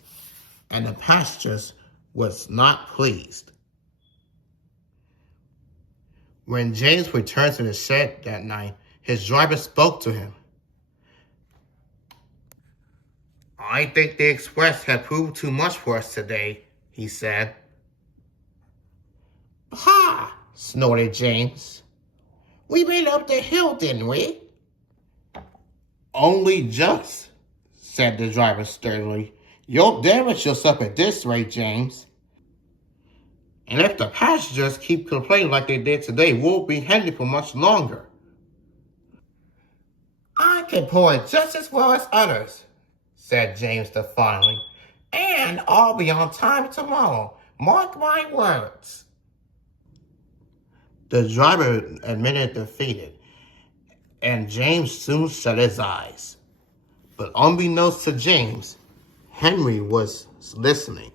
and the passengers was not pleased. When James returned to the shed that night, his driver spoke to him. I think the express had proved too much for us today, he said. Ha! Snorted James. We made it up the hill, didn't we? Only just, said the driver sternly. You'll damage yourself at this rate, James. And if the passengers keep complaining like they did today, we'll be heading for much longer. I can pull it just as well as others, said James defiantly. And I'll be on time tomorrow. Mark my words. The driver admitted defeated, and James soon shut his eyes. But unbeknownst to James, Henry was listening.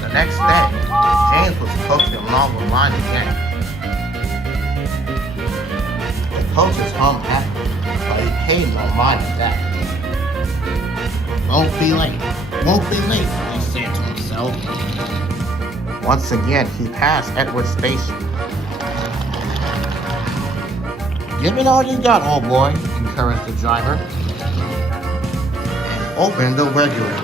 The next day, James was coaching along the line again. The coaches hummed happily, but he paid no mind to that. Won't be late, he said to himself. Once again, he passed Edward Station. Give it all you got, old boy, encouraged the driver, and opened the regulator.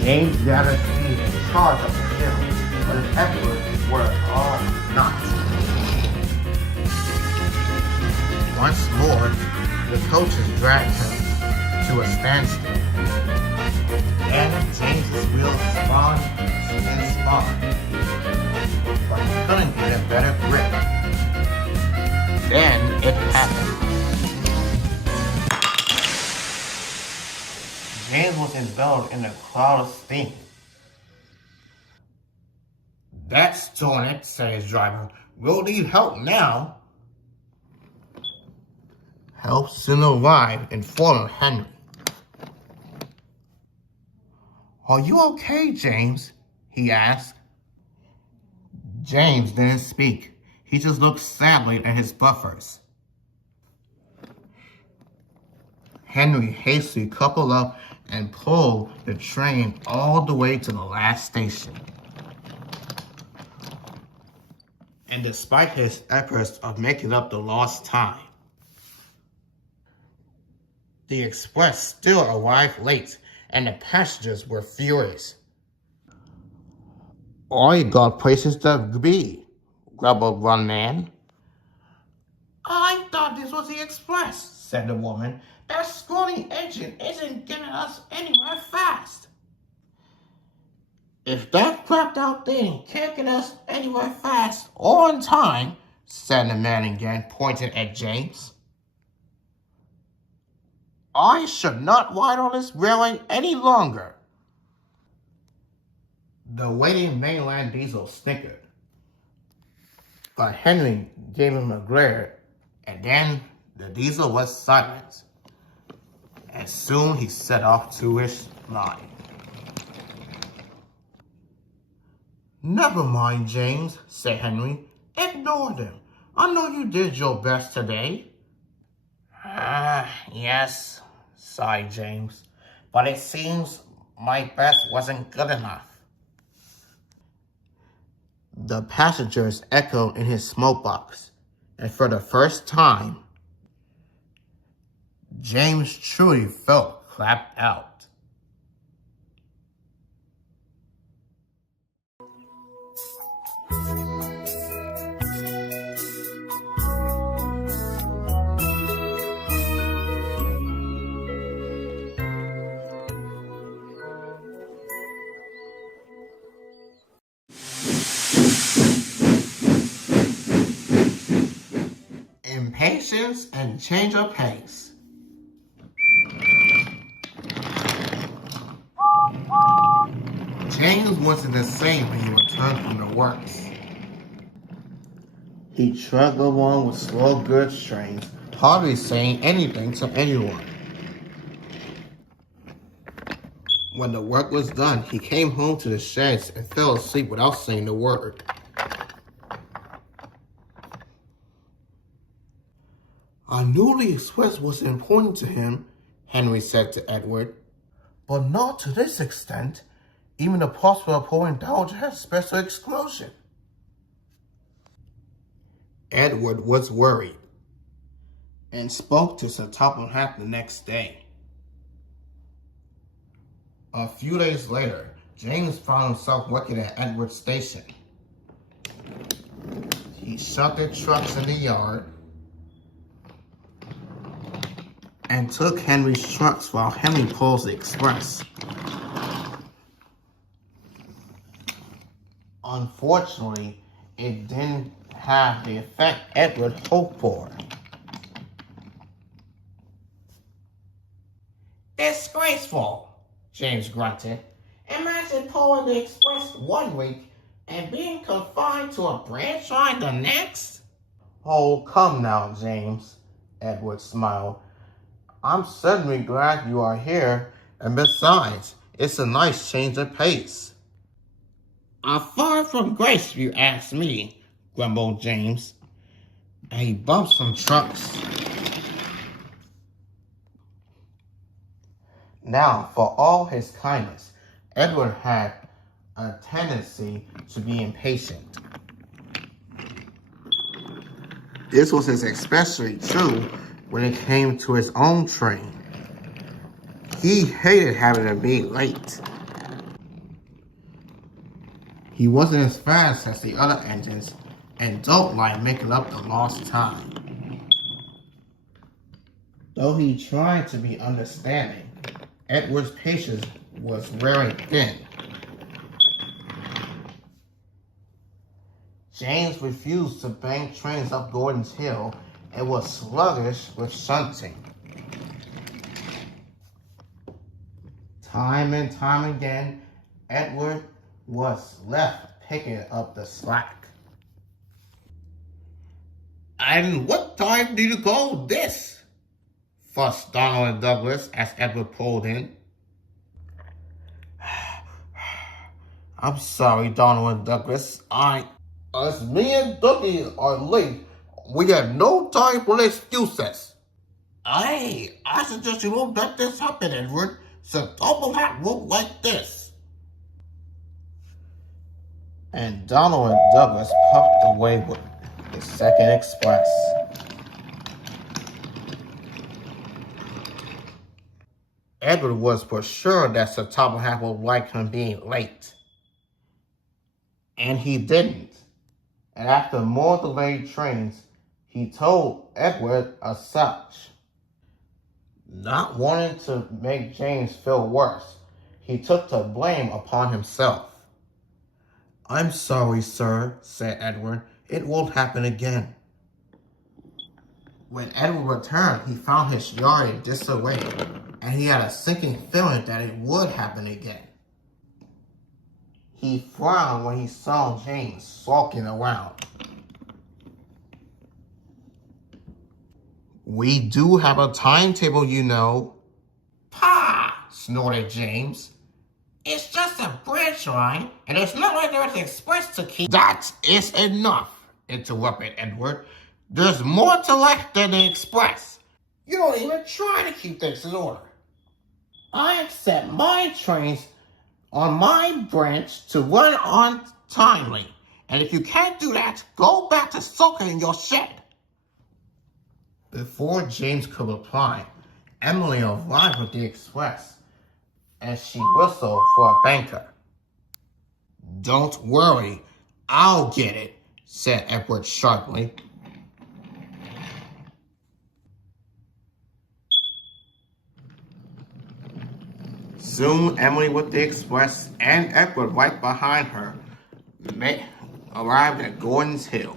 James gathered speed and charged up the hill, but his efforts were all naught. Once more, the coaches dragged him to a standstill, and James's wheels spun and spun, but he couldn't get a better grip. Then it happened. James was enveloped in a cloud of steam. That's torn it, said his driver. We'll need help now. Help soon arrived, informed Henry. Are you okay, James? He asked. James didn't speak. He just looked sadly at his buffers. Henry hastily coupled up and pulled the train all the way to the last station. And despite his efforts of making up the lost time, the express still arrived late, and the passengers were furious. I got places to be, grumbled one man. for the express, said the woman. That scrawny engine isn't getting us anywhere fast. If that crapped out thing can't get us anywhere fast or on time, said the man again, pointing at James, I should not ride on this railway any longer. The waiting mainland diesel snickered, but Henry gave him a glare, and then the diesel was silent, and soon he set off to his line. Never mind, James, said Henry. Ignore them. I know you did your best today. Yes, sighed James, but it seems my best wasn't good enough. The passengers echoed in his smoke box, and for the first time, James truly felt clapped out. Impatience and change of pace. James wasn't the same when he returned from the works. He trudged along with slow goods trains, hardly saying anything to anyone. When the work was done, he came home to the sheds and fell asleep without saying a word. I knew the express was important to him, Henry said to Edward, but not to this extent. Even the possible poor dowager has special exclusion. Edward was worried and spoke to Sir Topham Hatt the next day. A few days later, James found himself working at Edward's station. He shut the trucks in the yard and took Henry's trucks while Henry pulls the express. Unfortunately, it didn't have the effect Edward hoped for. Disgraceful, James grunted. Imagine pulling the express one week and being confined to a branch line the next. Oh, come now, James, Edward smiled. I'm certainly glad you are here, and besides, it's a nice change of pace. Far from grace, if you ask me, grumbled James, and he bumped some trucks. Now, for all his kindness, Edward had a tendency to be impatient. This was especially true when it came to his own train. He hated having to be late. He wasn't as fast as the other engines and don't like making up the lost time. Though he tried to be understanding, Edward's patience was very thin. James refused to bank trains up Gordon's Hill and was sluggish with shunting. Time and time again, Edward was left picking up the slack. And what time do you call this? Fussed Donald and Douglas as Edward pulled in. I'm sorry, Donald and Douglas. As me and Dougie are late, we have no time for excuses. I suggest you won't let this happen, Edward. So Toby won't like this. And Donald and Douglas puffed away with the second express. Edward was for sure that Sir Topham would like him being late. And he didn't. And after more delayed trains, He told Edward as such. Not wanting to make James feel worse, he took the blame upon himself. "I'm sorry, sir," said Edward. "It won't happen again." When Edward returned, he found his yard in disarray, and he had a sinking feeling that it would happen again. He frowned when he saw James sulking around. "We do have a timetable, you know." "Pah!" snorted James. "It's just a branch line, and it's not like there's an express to keep." "That is enough," interrupted Edward. "There's more to life than the express. You don't even try to keep things in order. I accept my trains on my branch to run on timely, and if you can't do that, go back to sulking in your shed." Before James could reply, Emily arrived with the express, and she whistled for a banker. "Don't worry, I'll get it," said Edward sharply. Soon Emily with the express and Edward right behind her arrived at Gordon's Hill.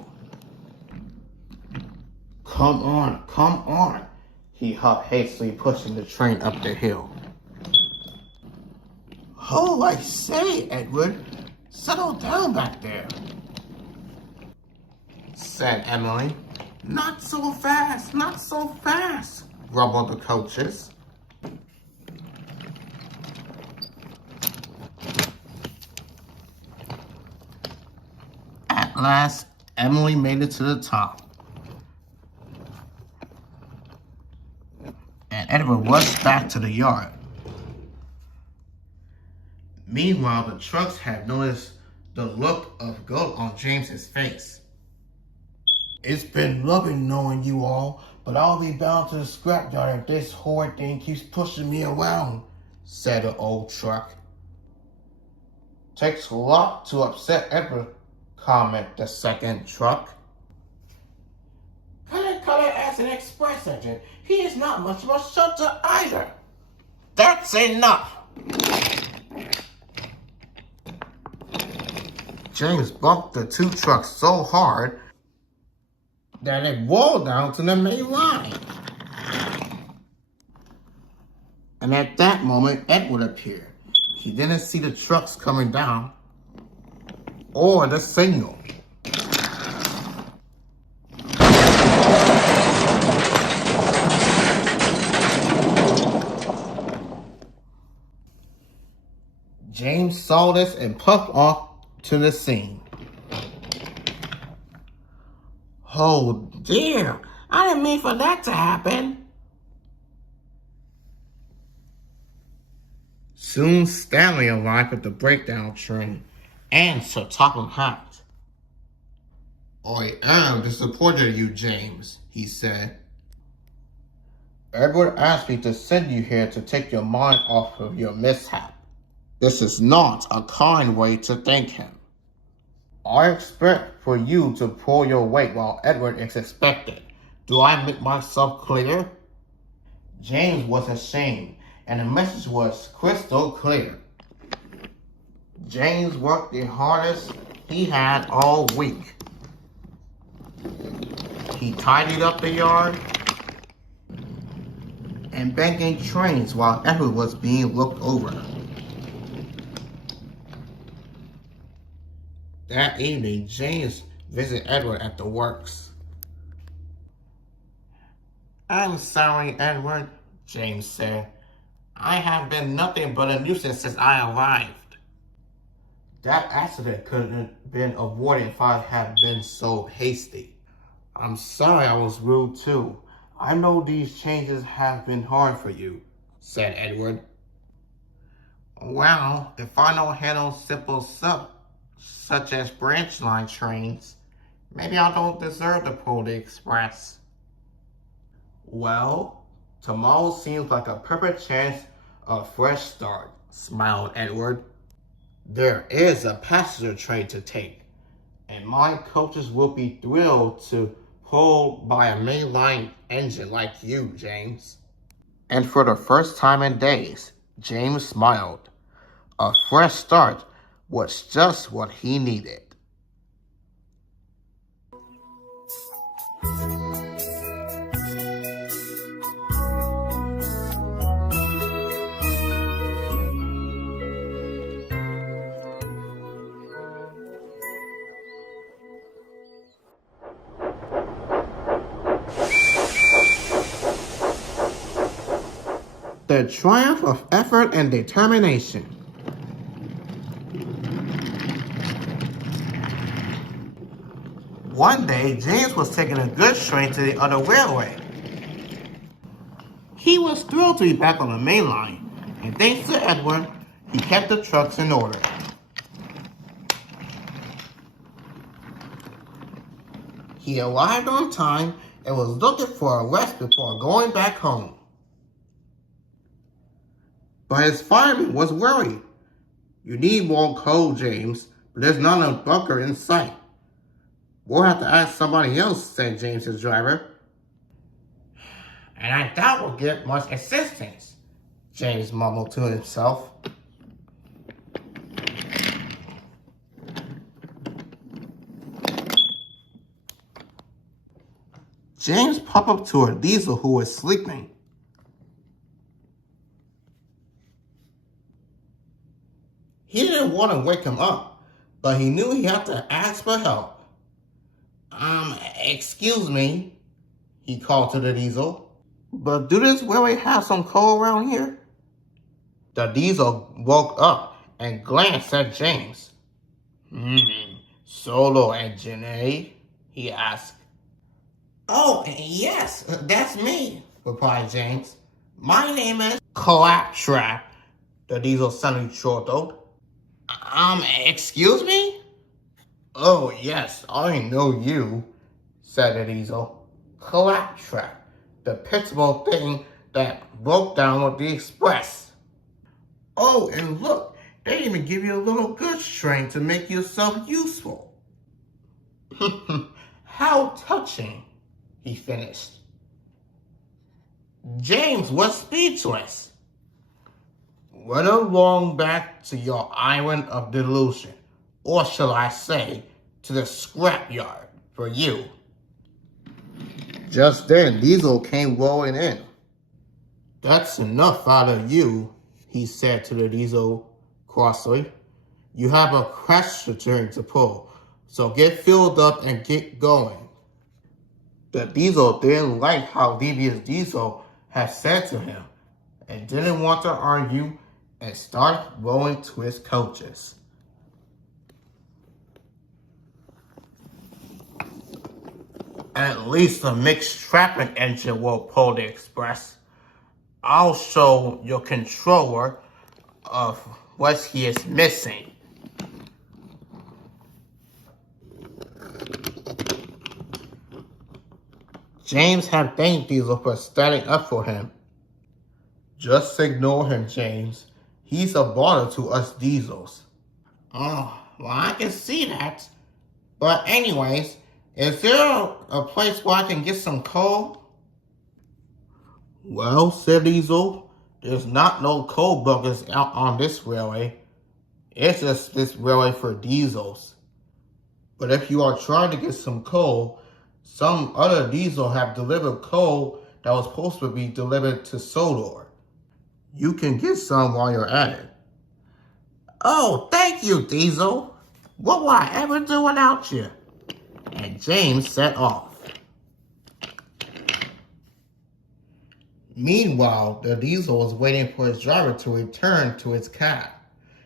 Come on," he huffed hastily, pushing the train up the hill. "Oh, I say, Edward, settle down back there," said Emily. Not so fast, grumbled the coaches. At last, Emily made it to the top, and Edward rushed back to the yard. Meanwhile, the trucks had noticed the look of guilt on James's face. "It's been lovely knowing you all, but I'll be bound to the scrapyard if this horrid thing keeps pushing me around," said the old truck. "Takes a lot to upset Edward," commented the second truck. "Cut it as an express engine. He is not much of a shunter either." "That's enough!" James bumped the two trucks so hard that it rolled down to the main line. And at that moment, Edward appeared. He didn't see the trucks coming down or the signal. James saw this and puffed off to the scene. "Oh dear, I didn't mean for that to happen." Soon Stanley arrived with the breakdown train and Sir Topham Hatt. "I am disappointed in you, James," he said. "Edward asked me to send you here to take your mind off of your mishap. This is not a kind way to thank him. I expect for you to pull your weight while Edward is expected. Do I make myself clear?" James was ashamed, and the message was crystal clear. James worked the hardest he had all week. He tidied up the yard and banking trains while Edward was being looked over. That evening, James visited Edward at the works. "I'm sorry, Edward," James said. "I have been nothing but a nuisance since I arrived. That accident couldn't have been avoided if I had been so hasty. I'm sorry I was rude too. I know these changes have been hard for you," said Edward. "Well, if I don't handle simple stuff, such as branch line trains, maybe I don't deserve to pull the express." "Well, tomorrow seems like a perfect chance of a fresh start," smiled Edward. "There is a passenger train to take, and my coaches will be thrilled to pulled by a mainline engine like you, James. And for the first time in days, James smiled. A fresh start was just what he needed. The triumph of effort and determination. One day, James was taking a goods train to the other railway. He was thrilled to be back on the main line, and thanks to Edward, he kept the trucks in order. He arrived on time and was looking for a rest before going back home. But his fireman was worried. "You need more coal, James, but there's not a bunker in sight." "We'll have to ask somebody else," said James's driver. "And I doubt we'll get much assistance," James mumbled to himself. James popped up to a diesel who was sleeping. He didn't want to wake him up, but he knew he had to ask for help. Excuse me," he called to the diesel. "But do this railway have some coal around here?" The diesel woke up and glanced at James. Solo engine, eh?" he asked. "Oh, yes, that's me," replied James. "My name is Claptrap," the diesel suddenly chortled. Excuse me?" "Oh, yes, I know you," said the diesel. "Claptrap, the pitiable thing that broke down with the express." "Oh, and look, they even give you a little goods train to make yourself useful." "How touching," he finished. James was speechless. "Run along back to your island of delusion, or shall I say, to the scrapyard for you." Just then, Diesel came rolling in. "That's enough out of you," he said to the Diesel crossly. "You have a crash string to pull, so get filled up and get going." The Diesel didn't like how devious Diesel had said to him, and didn't want to argue, and started rolling to his coaches. "At least a mixed trapping engine will pull the express. I'll show your controller of what he is missing." James had thanked Diesel for standing up for him. "Just ignore him, James. He's a bother to us Diesels." "Oh, well, I can see that. But anyways, is there a place where I can get some coal?" "Well," said Diesel, "there's not no coal bunkers out on this railway. It's just this railway for Diesels. But if you are trying to get some coal, some other Diesel have delivered coal that was supposed to be delivered to Sodor. You can get some while you're at it." "Oh, thank you, Diesel. What will I ever do without you?" And James set off. Meanwhile, the Diesel was waiting for his driver to return to his cab.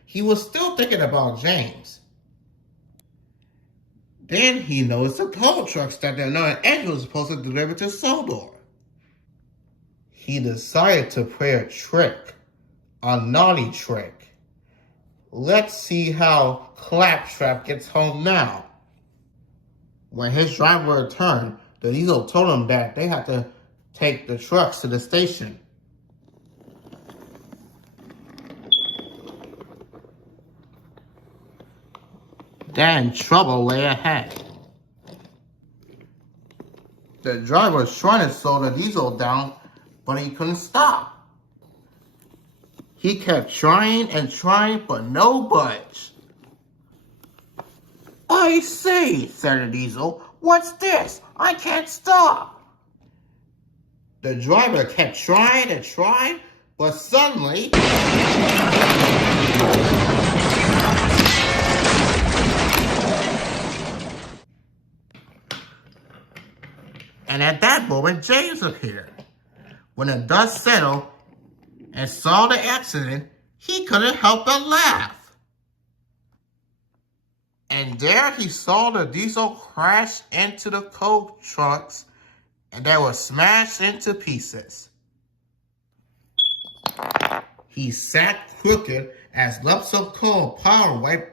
He was still thinking about James. Then he noticed the coal trucks that the another engine was supposed to deliver to Sodor. He decided to play a trick, a naughty trick. Let's see how Claptrap gets home now. When his driver returned, the Diesel told him that they had to take the trucks to the station. Then trouble lay ahead. The driver was trying to slow the diesel down, but he couldn't stop. He kept trying and trying, but no budge. I say, said the diesel, what's this? I can't stop. The driver kept trying and trying, but suddenly... And at that moment, James appeared. When the dust settled and saw the accident, he couldn't help but laugh. And there he saw the diesel crash into the coal trucks, and they were smashed into pieces. He sat crooked as lumps of coal piled right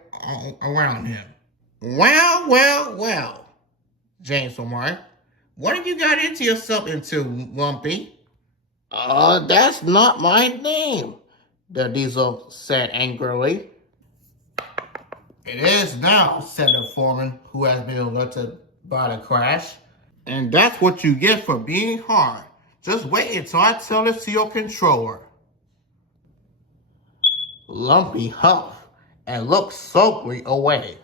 around him. Well, James remarked. What have you got into yourself into, Lumpy? That's not my name, the diesel said angrily. It is now, said the foreman, who has been alerted by the crash. And that's what you get for being hard. Just wait until I tell this to your controller. Lumpy huffed and looked sulkily away.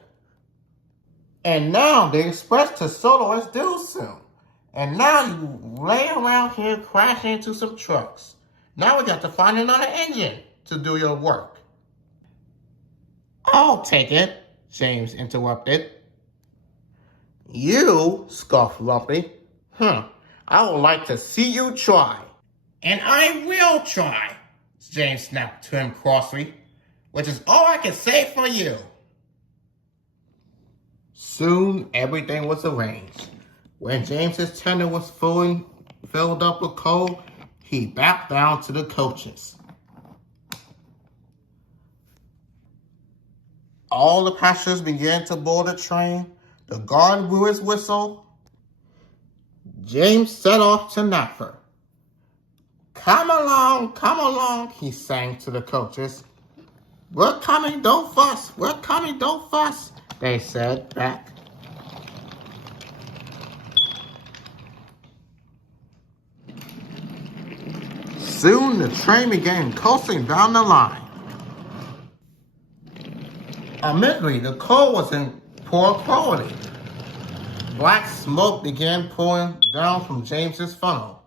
And now the express to Soto is due soon. And now you lay around here crashing into some trucks. Now we got to find another engine to do your work. I'll take it, James interrupted. You, scoffed Lumpy. I would like to see you try. And I will try, James snapped to him crossly, which is all I can say for you. Soon everything was arranged. When James's tender was filled up with coal, he backed down to the coaches. All the passengers began to board the train. The guard blew his whistle. James set off to Knapford. Come along, he sang to the coaches. We're coming, don't fuss, they said back. Soon the train began coasting down the line. Admittedly, the coal was in poor quality. Black smoke began pouring down from James's funnel.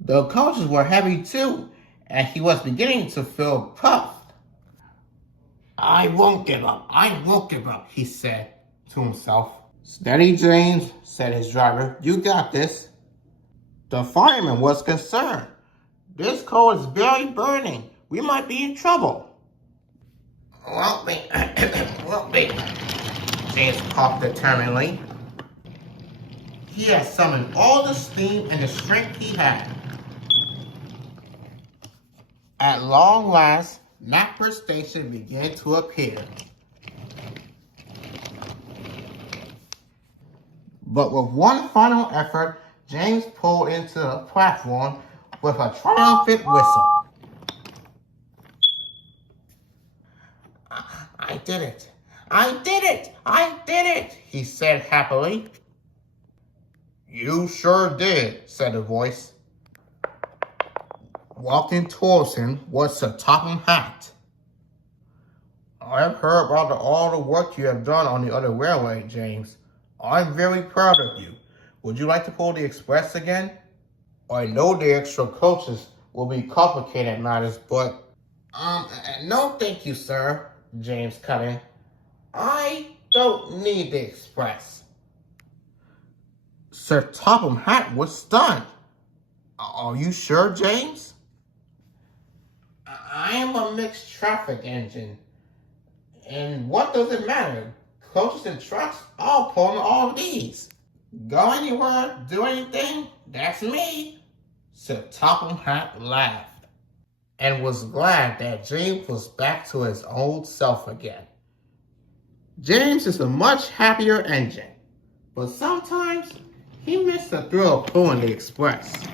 The coaches were heavy too, and he was beginning to feel puffed. I won't give up, he said to himself. Steady, James, said his driver. You got this. The fireman was concerned. This coal is barely burning. We might be in trouble. Won't be. James coughed determinedly. He had summoned all the steam and the strength he had. At long last, Knapford Station began to appear. But with one final effort, James pulled into the platform with a triumphant whistle. I did it, he said happily. You sure did, said a voice. Walking towards him was Sir Topham Hatt. I've heard about all the work you have done on the other railway, James. I'm very proud of you. Would you like to pull the express again? I know the extra coaches will be complicated matters, but... no thank you, sir, James cut in. I don't need the express. Sir Topham Hatt was stunned. Are you sure, James? I am a mixed traffic engine. And what does it matter? Coaches and trucks, I'll pull on all of these. Go anywhere, do anything, that's me. Sir Topham Hatt laughed and was glad that James was back to his old self again. James is a much happier engine, but sometimes he missed the thrill of pulling the express.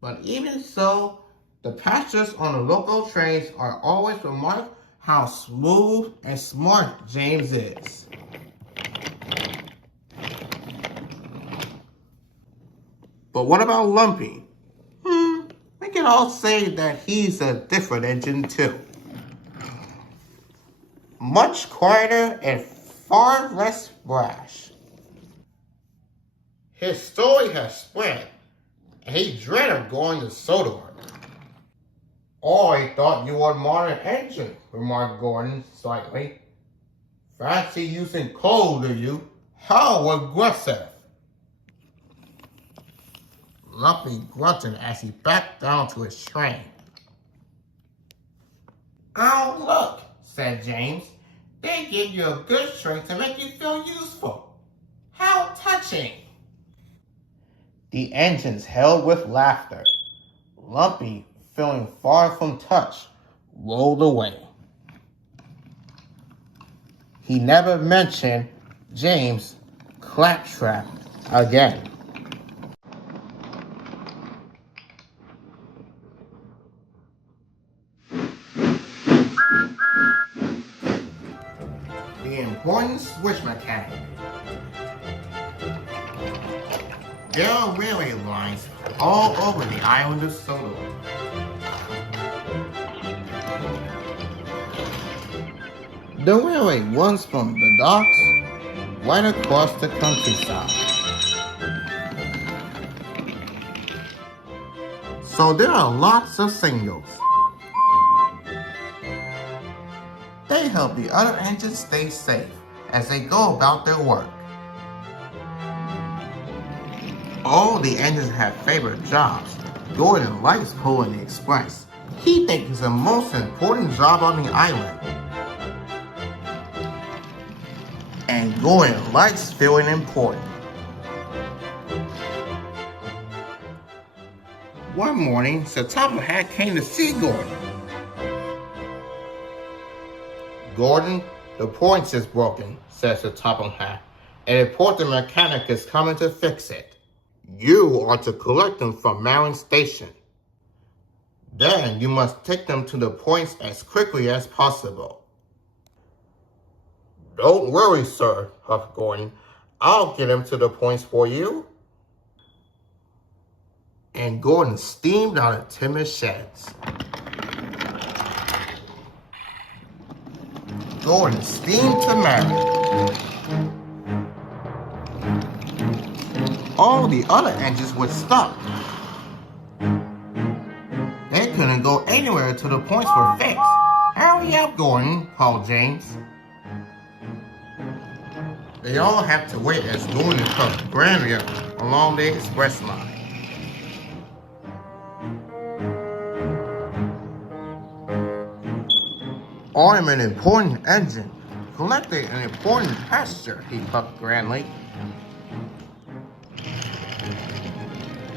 But even so, the passengers on the local trains are always remarked how smooth and smart James is. But what about Lumpy? We can all say that he's a different engine too. Much quieter and far less brash. His story has spread, and he dreaded going to Sodor. Oh, I thought you were a modern engine, remarked Gordon slightly. Fancy using coal, do you? How aggressive! Lumpy grunted as he backed down to his train. Oh, look, said James. They give you a good train to make you feel useful. How touching! The engines held with laughter. Lumpy, feeling far from touch, rolled away. He never mentioned James' claptrap again. The important switch mechanic. There are railway lines all over the island of Sodor. The railway runs from the docks right across the countryside. So there are lots of signals. They help the other engines stay safe as they go about their work. All the engines have favorite jobs. Gordon likes pulling the express. He thinks it's the most important job on the island. And Gordon likes feeling important. One morning, Sir Topper Hat came to see Gordon. Gordon, the points is broken, said Sir Topper Hat, and a porter mechanic is coming to fix it. You are to collect them from Marion Station. Then you must take them to the points as quickly as possible. Don't worry, sir, huffed Gordon. I'll get them to the points for you. And Gordon steamed out of Tim's sheds. Gordon steamed to Marion. All the other engines would stop. They couldn't go anywhere till the points were fixed. Hurry up, Gordon, called James. They all have to wait as Gordon comes grandly along the express line. I'm an important engine, collecting an important passenger, he puffed grandly.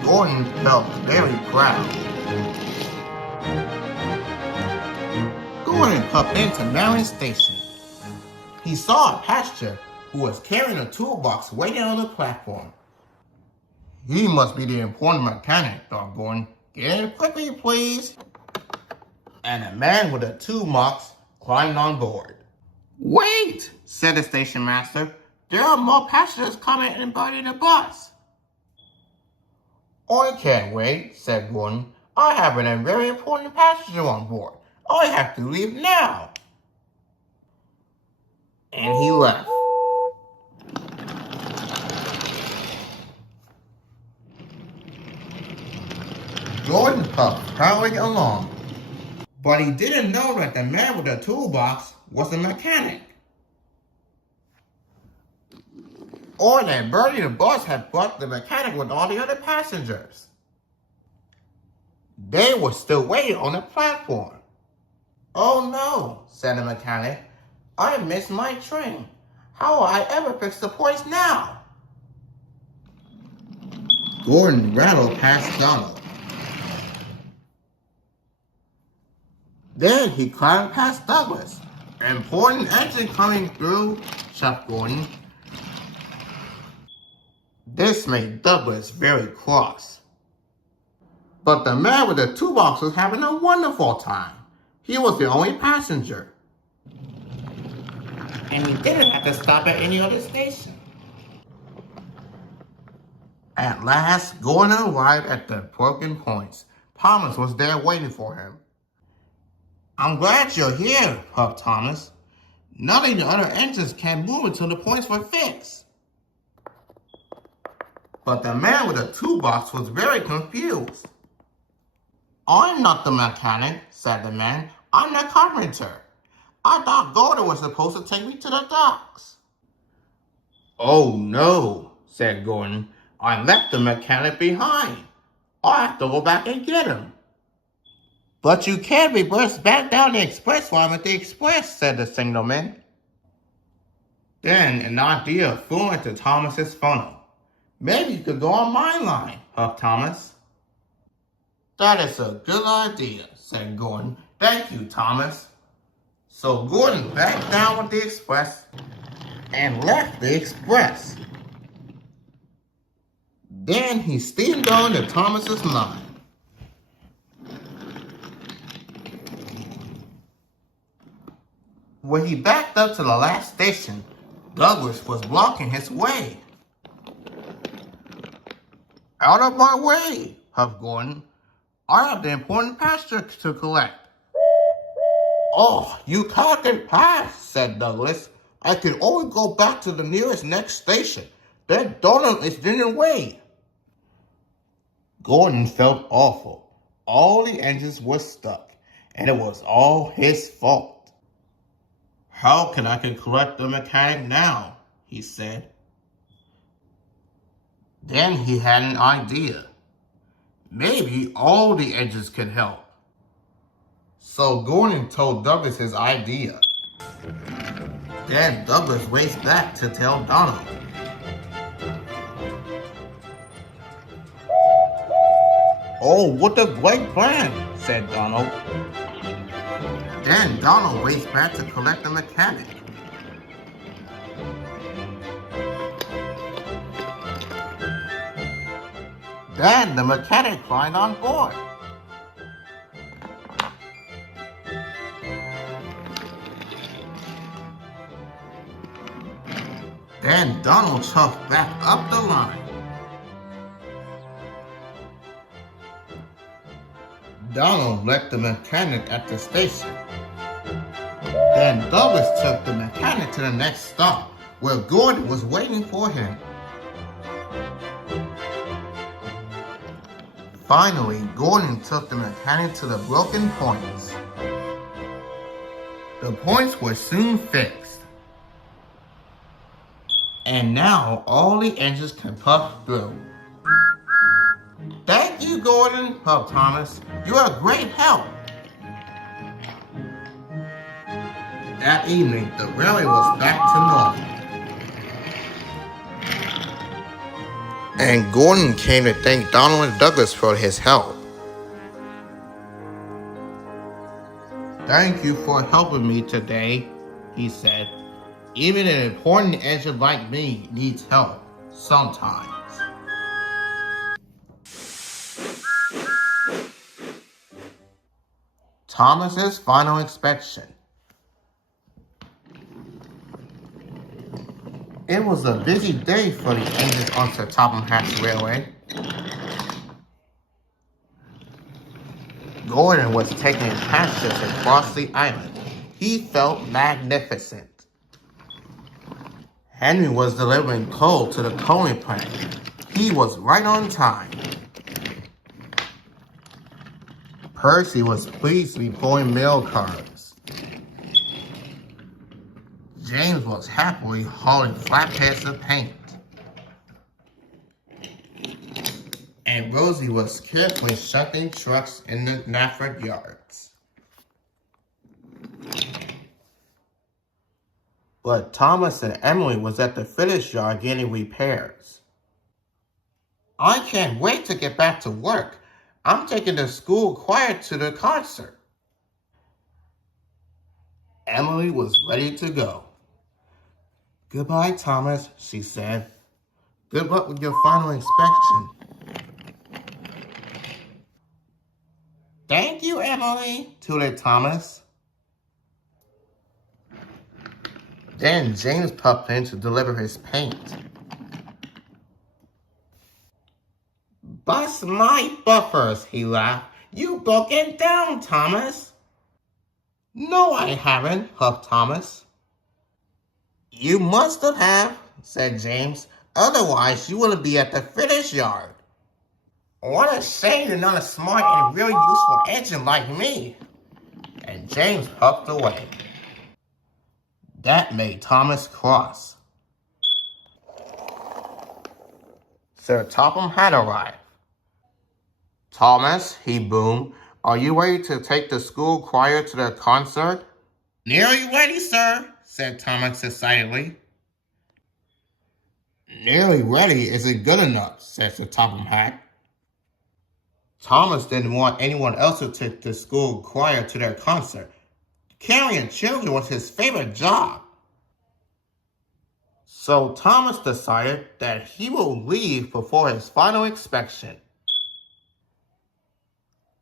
Gordon felt very proud. Gordon puffed into Marion Station. He saw a passenger who was carrying a toolbox waiting on the platform. He must be the important mechanic, thought Gordon. Get in quickly, please. And a man with a toolbox climbed on board. Wait, said the station master. There are more passengers coming and boarding the bus. I can't wait, said Gordon. I have a very important passenger on board. I have to leave now. And he left. Gordon puffed proudly along. But he didn't know that the man with the toolbox was a mechanic. Or that Bertie the bus had brought the mechanic with all the other passengers. They were still waiting on the platform. Oh no, said the mechanic. I missed my train. How will I ever fix the points now? Gordon rattled past Donald. Then he climbed past Douglas. Important engine coming through, chuffed Gordon. This made Douglas very cross. But the man with the toolbox was having a wonderful time. He was the only passenger. And he didn't have to stop at any other station. At last, Gordon arrived at the broken points. Thomas was there waiting for him. I'm glad you're here, puffed Thomas. None of the other engines can move until the points were fixed. But the man with the toolbox was very confused. I'm not the mechanic, said the man. I'm the carpenter. I thought Gordon was supposed to take me to the docks. Oh no, said Gordon. I left the mechanic behind. I'll have to go back and get him. But you can't reverse back down the express line with the express, said the signalman. Then an idea flew into Thomas's funnel. Maybe you could go on my line, puffed Thomas. That is a good idea, said Gordon. Thank you, Thomas. So Gordon backed down with the express and left the express. Then he steamed on to Thomas's line. When he backed up to the last station, Douglas was blocking his way. Out of my way, huffed Gordon. I have the important passenger to collect. Oh, you can't pass, said Douglas. I can only go back to the next station. That donut is in your way. Gordon felt awful. All the engines were stuck, and it was all his fault. How can I collect the mechanic now? He said. Then he had an idea. Maybe all the engines could help. So Gordon told Douglas his idea. Then Douglas raced back to tell Donald. Oh, what a great plan, said Donald. Then Donald raced back to collect the mechanic. Then the mechanic climbed on board. Then Donald chuffed back up the line. Donald left the mechanic at the station. Then Douglas took the mechanic to the next stop, where Gordon was waiting for him. Finally, Gordon took the mechanic to the broken points. The points were soon fixed. And now all the engines can puff through. Thank you, Gordon, puffed Thomas. You're a great help. That evening, the railway was back to normal. And Gordon came to thank Donald and Douglas for his help. Thank you for helping me today, he said. Even an important engine like me needs help sometimes. Thomas's final inspection. It was a busy day for the engines on the Topham Hatt Railway. Gordon was taking passengers across the island. He felt magnificent. Henry was delivering coal to the coaling plant. He was right on time. Percy was pleased to be pulling mail cars. James was happily hauling flatheads of paint. And Rosie was carefully shuffling trucks in the Nafford yards. But Thomas and Emily was at the finish yard getting repairs. I can't wait to get back to work. I'm taking the school choir to the concert. Emily was ready to go. Goodbye, Thomas, she said. Good luck with your final inspection. Thank you, Emily, tooted Thomas. Then James popped in to deliver his paint. Bust my buffers, he laughed. You broken down, Thomas. No, I haven't, huffed Thomas. You must have, said James. Otherwise, you wouldn't be at the finish yard. What a shame you're not a smart and really useful engine like me. And James puffed away. That made Thomas cross. Sir Topham had arrived. Thomas, he boomed, are you ready to take the school choir to the concert? Nearly ready, sir, said Thomas excitedly. Nearly ready isn't good enough, said Sir Topham Hatt. Thomas didn't want anyone else to take the school choir to their concert. Carrying children was his favorite job. So Thomas decided that he will leave before his final inspection.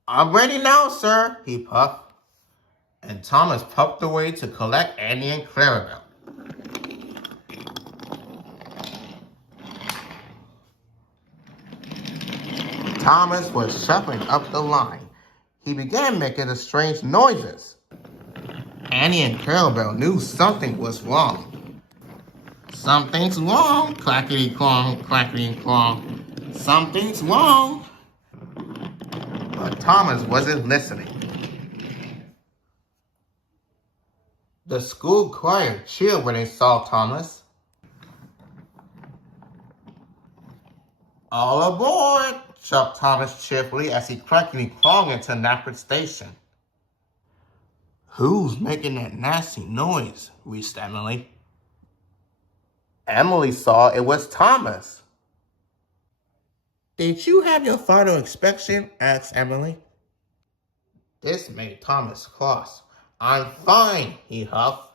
I'm ready now, sir, he puffed. And Thomas puffed away to collect Annie and Clarabelle. Thomas was shuffling up the line. He began making the strange noises. Annie and Clarabelle knew something was wrong. Something's wrong, clackety-clong, clackety-clong. Something's wrong. But Thomas wasn't listening. The school choir cheered when they saw Thomas. All aboard, chirped Thomas cheerfully as he clackety-clonged into Napford Station. Who's making that nasty noise? Wheezed Emily. Emily saw it was Thomas. Did you have your final inspection? Asked Emily. This made Thomas cross. I'm fine, he huffed.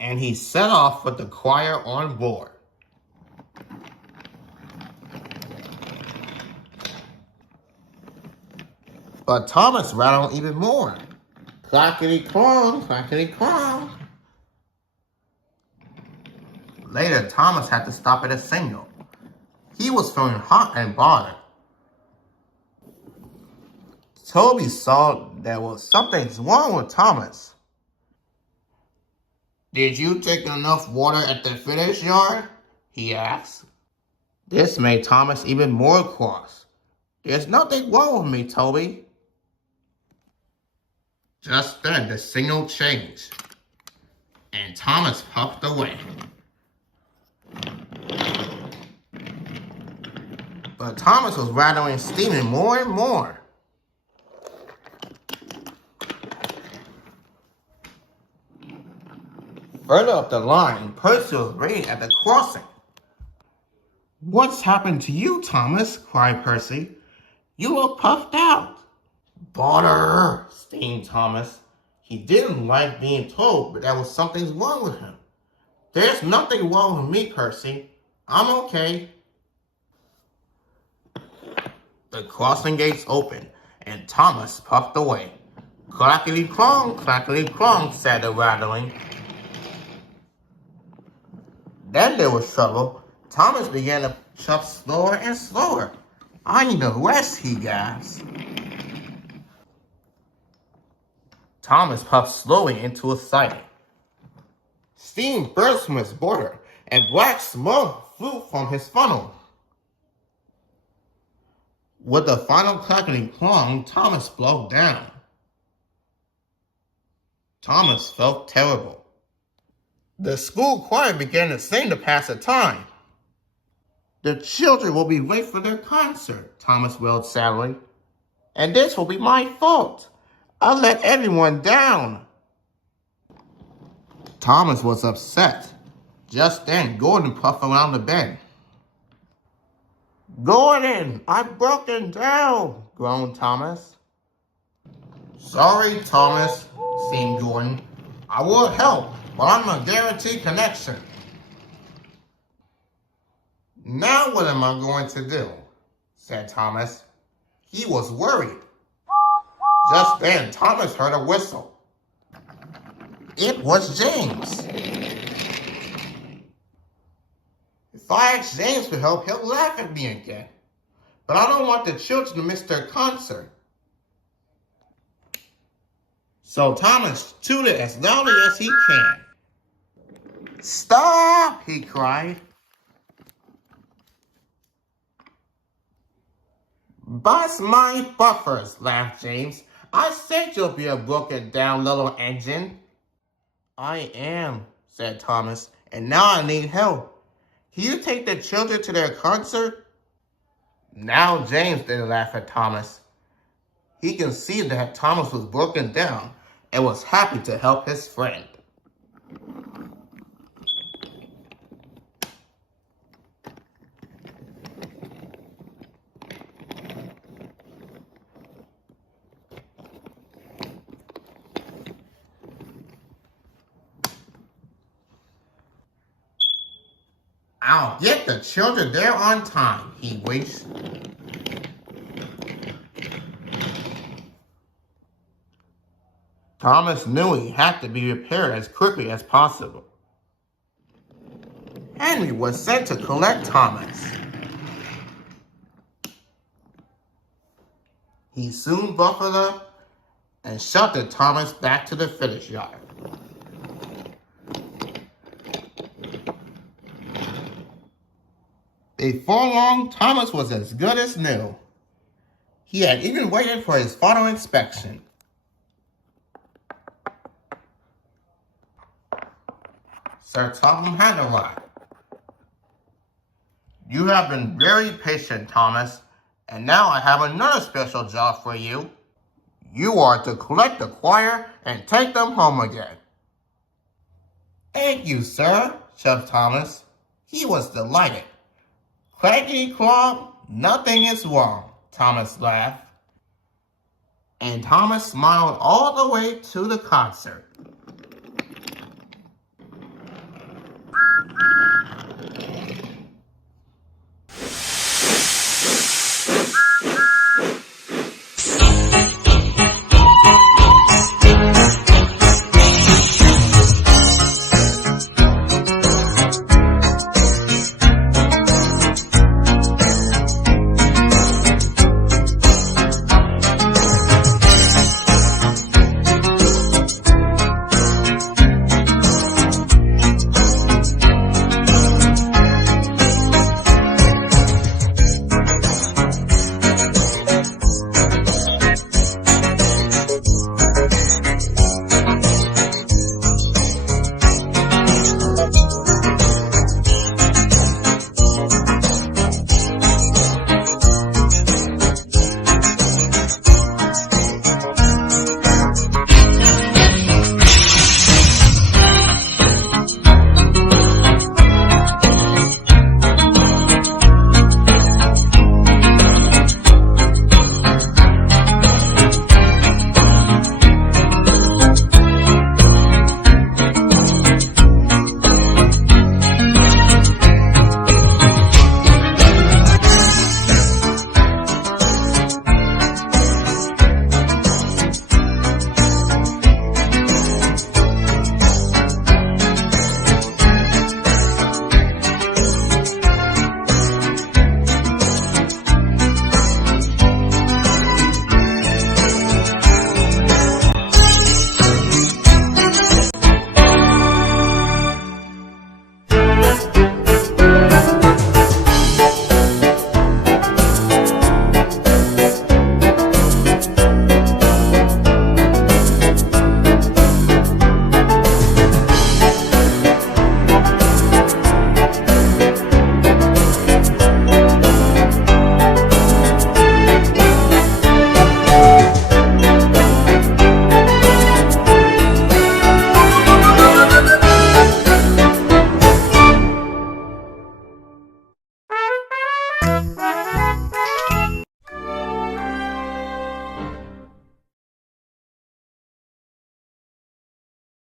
And he set off with the choir on board. But Thomas rattled even more. Clackety-clong, clackety-clong. Later, Thomas had to stop at a signal. He was feeling hot and bothered. Toby saw there was something wrong with Thomas. Did you take enough water at the finish yard? He asked. This made Thomas even more cross. There's nothing wrong with me, Toby. Just then, the signal changed, and Thomas puffed away. But Thomas was rattling and steaming more and more. Further up the line, Percy was waiting at the crossing. What's happened to you, Thomas? Cried Percy. You look puffed out. Bother, steamed Thomas. He didn't like being told that there was something wrong with him. There's nothing wrong with me, Percy. I'm okay. The crossing gates opened, and Thomas puffed away. Clackety-clong, said the rattling. Then there was trouble. Thomas began to puff slower and slower. I need a rest, he gasped. Thomas puffed slowly into a sight. Steam burst from his border, and black smoke flew from his funnel. With the final clackety-clong, Thomas broke down. Thomas felt terrible. The school choir began to sing to pass the time. The children will be late for their concert, Thomas wailed sadly. And this will be my fault. I let everyone down. Thomas was upset. Just then, Gordon puffed around the bend. Gordon, I've broken down, groaned Thomas. Sorry, Thomas, seemed Gordon. I will help, but I'm a guaranteed connection. Now what am I going to do? Said Thomas. He was worried. Just then, Thomas heard a whistle. It was James. If I ask James for help, he'll laugh at me again. but I don't want the children to miss their concert. So Thomas tooted as loudly as he can. Stop, he cried. Bust my buffers, laughed James. I said you'll be a broken down little engine. I am, said Thomas, and now I need help. Can you take the children to their concert? Now James didn't laugh at Thomas. He could see that Thomas was broken down and was happy to help his friend. I'll get the children there on time, he wished. Thomas knew he had to be repaired as quickly as possible. Henry was sent to collect Thomas. He soon buckled up and sheltered Thomas back to the finish yard. Before long, Thomas was as good as new. He had even waited for his final inspection. Sir Topham had arrived. You have been very patient, Thomas, and now I have another special job for you. You are to collect the choir and take them home again. Thank you, sir, shoved Thomas. He was delighted. Crackety claw, nothing is wrong, Thomas laughed. And Thomas smiled all the way to the concert.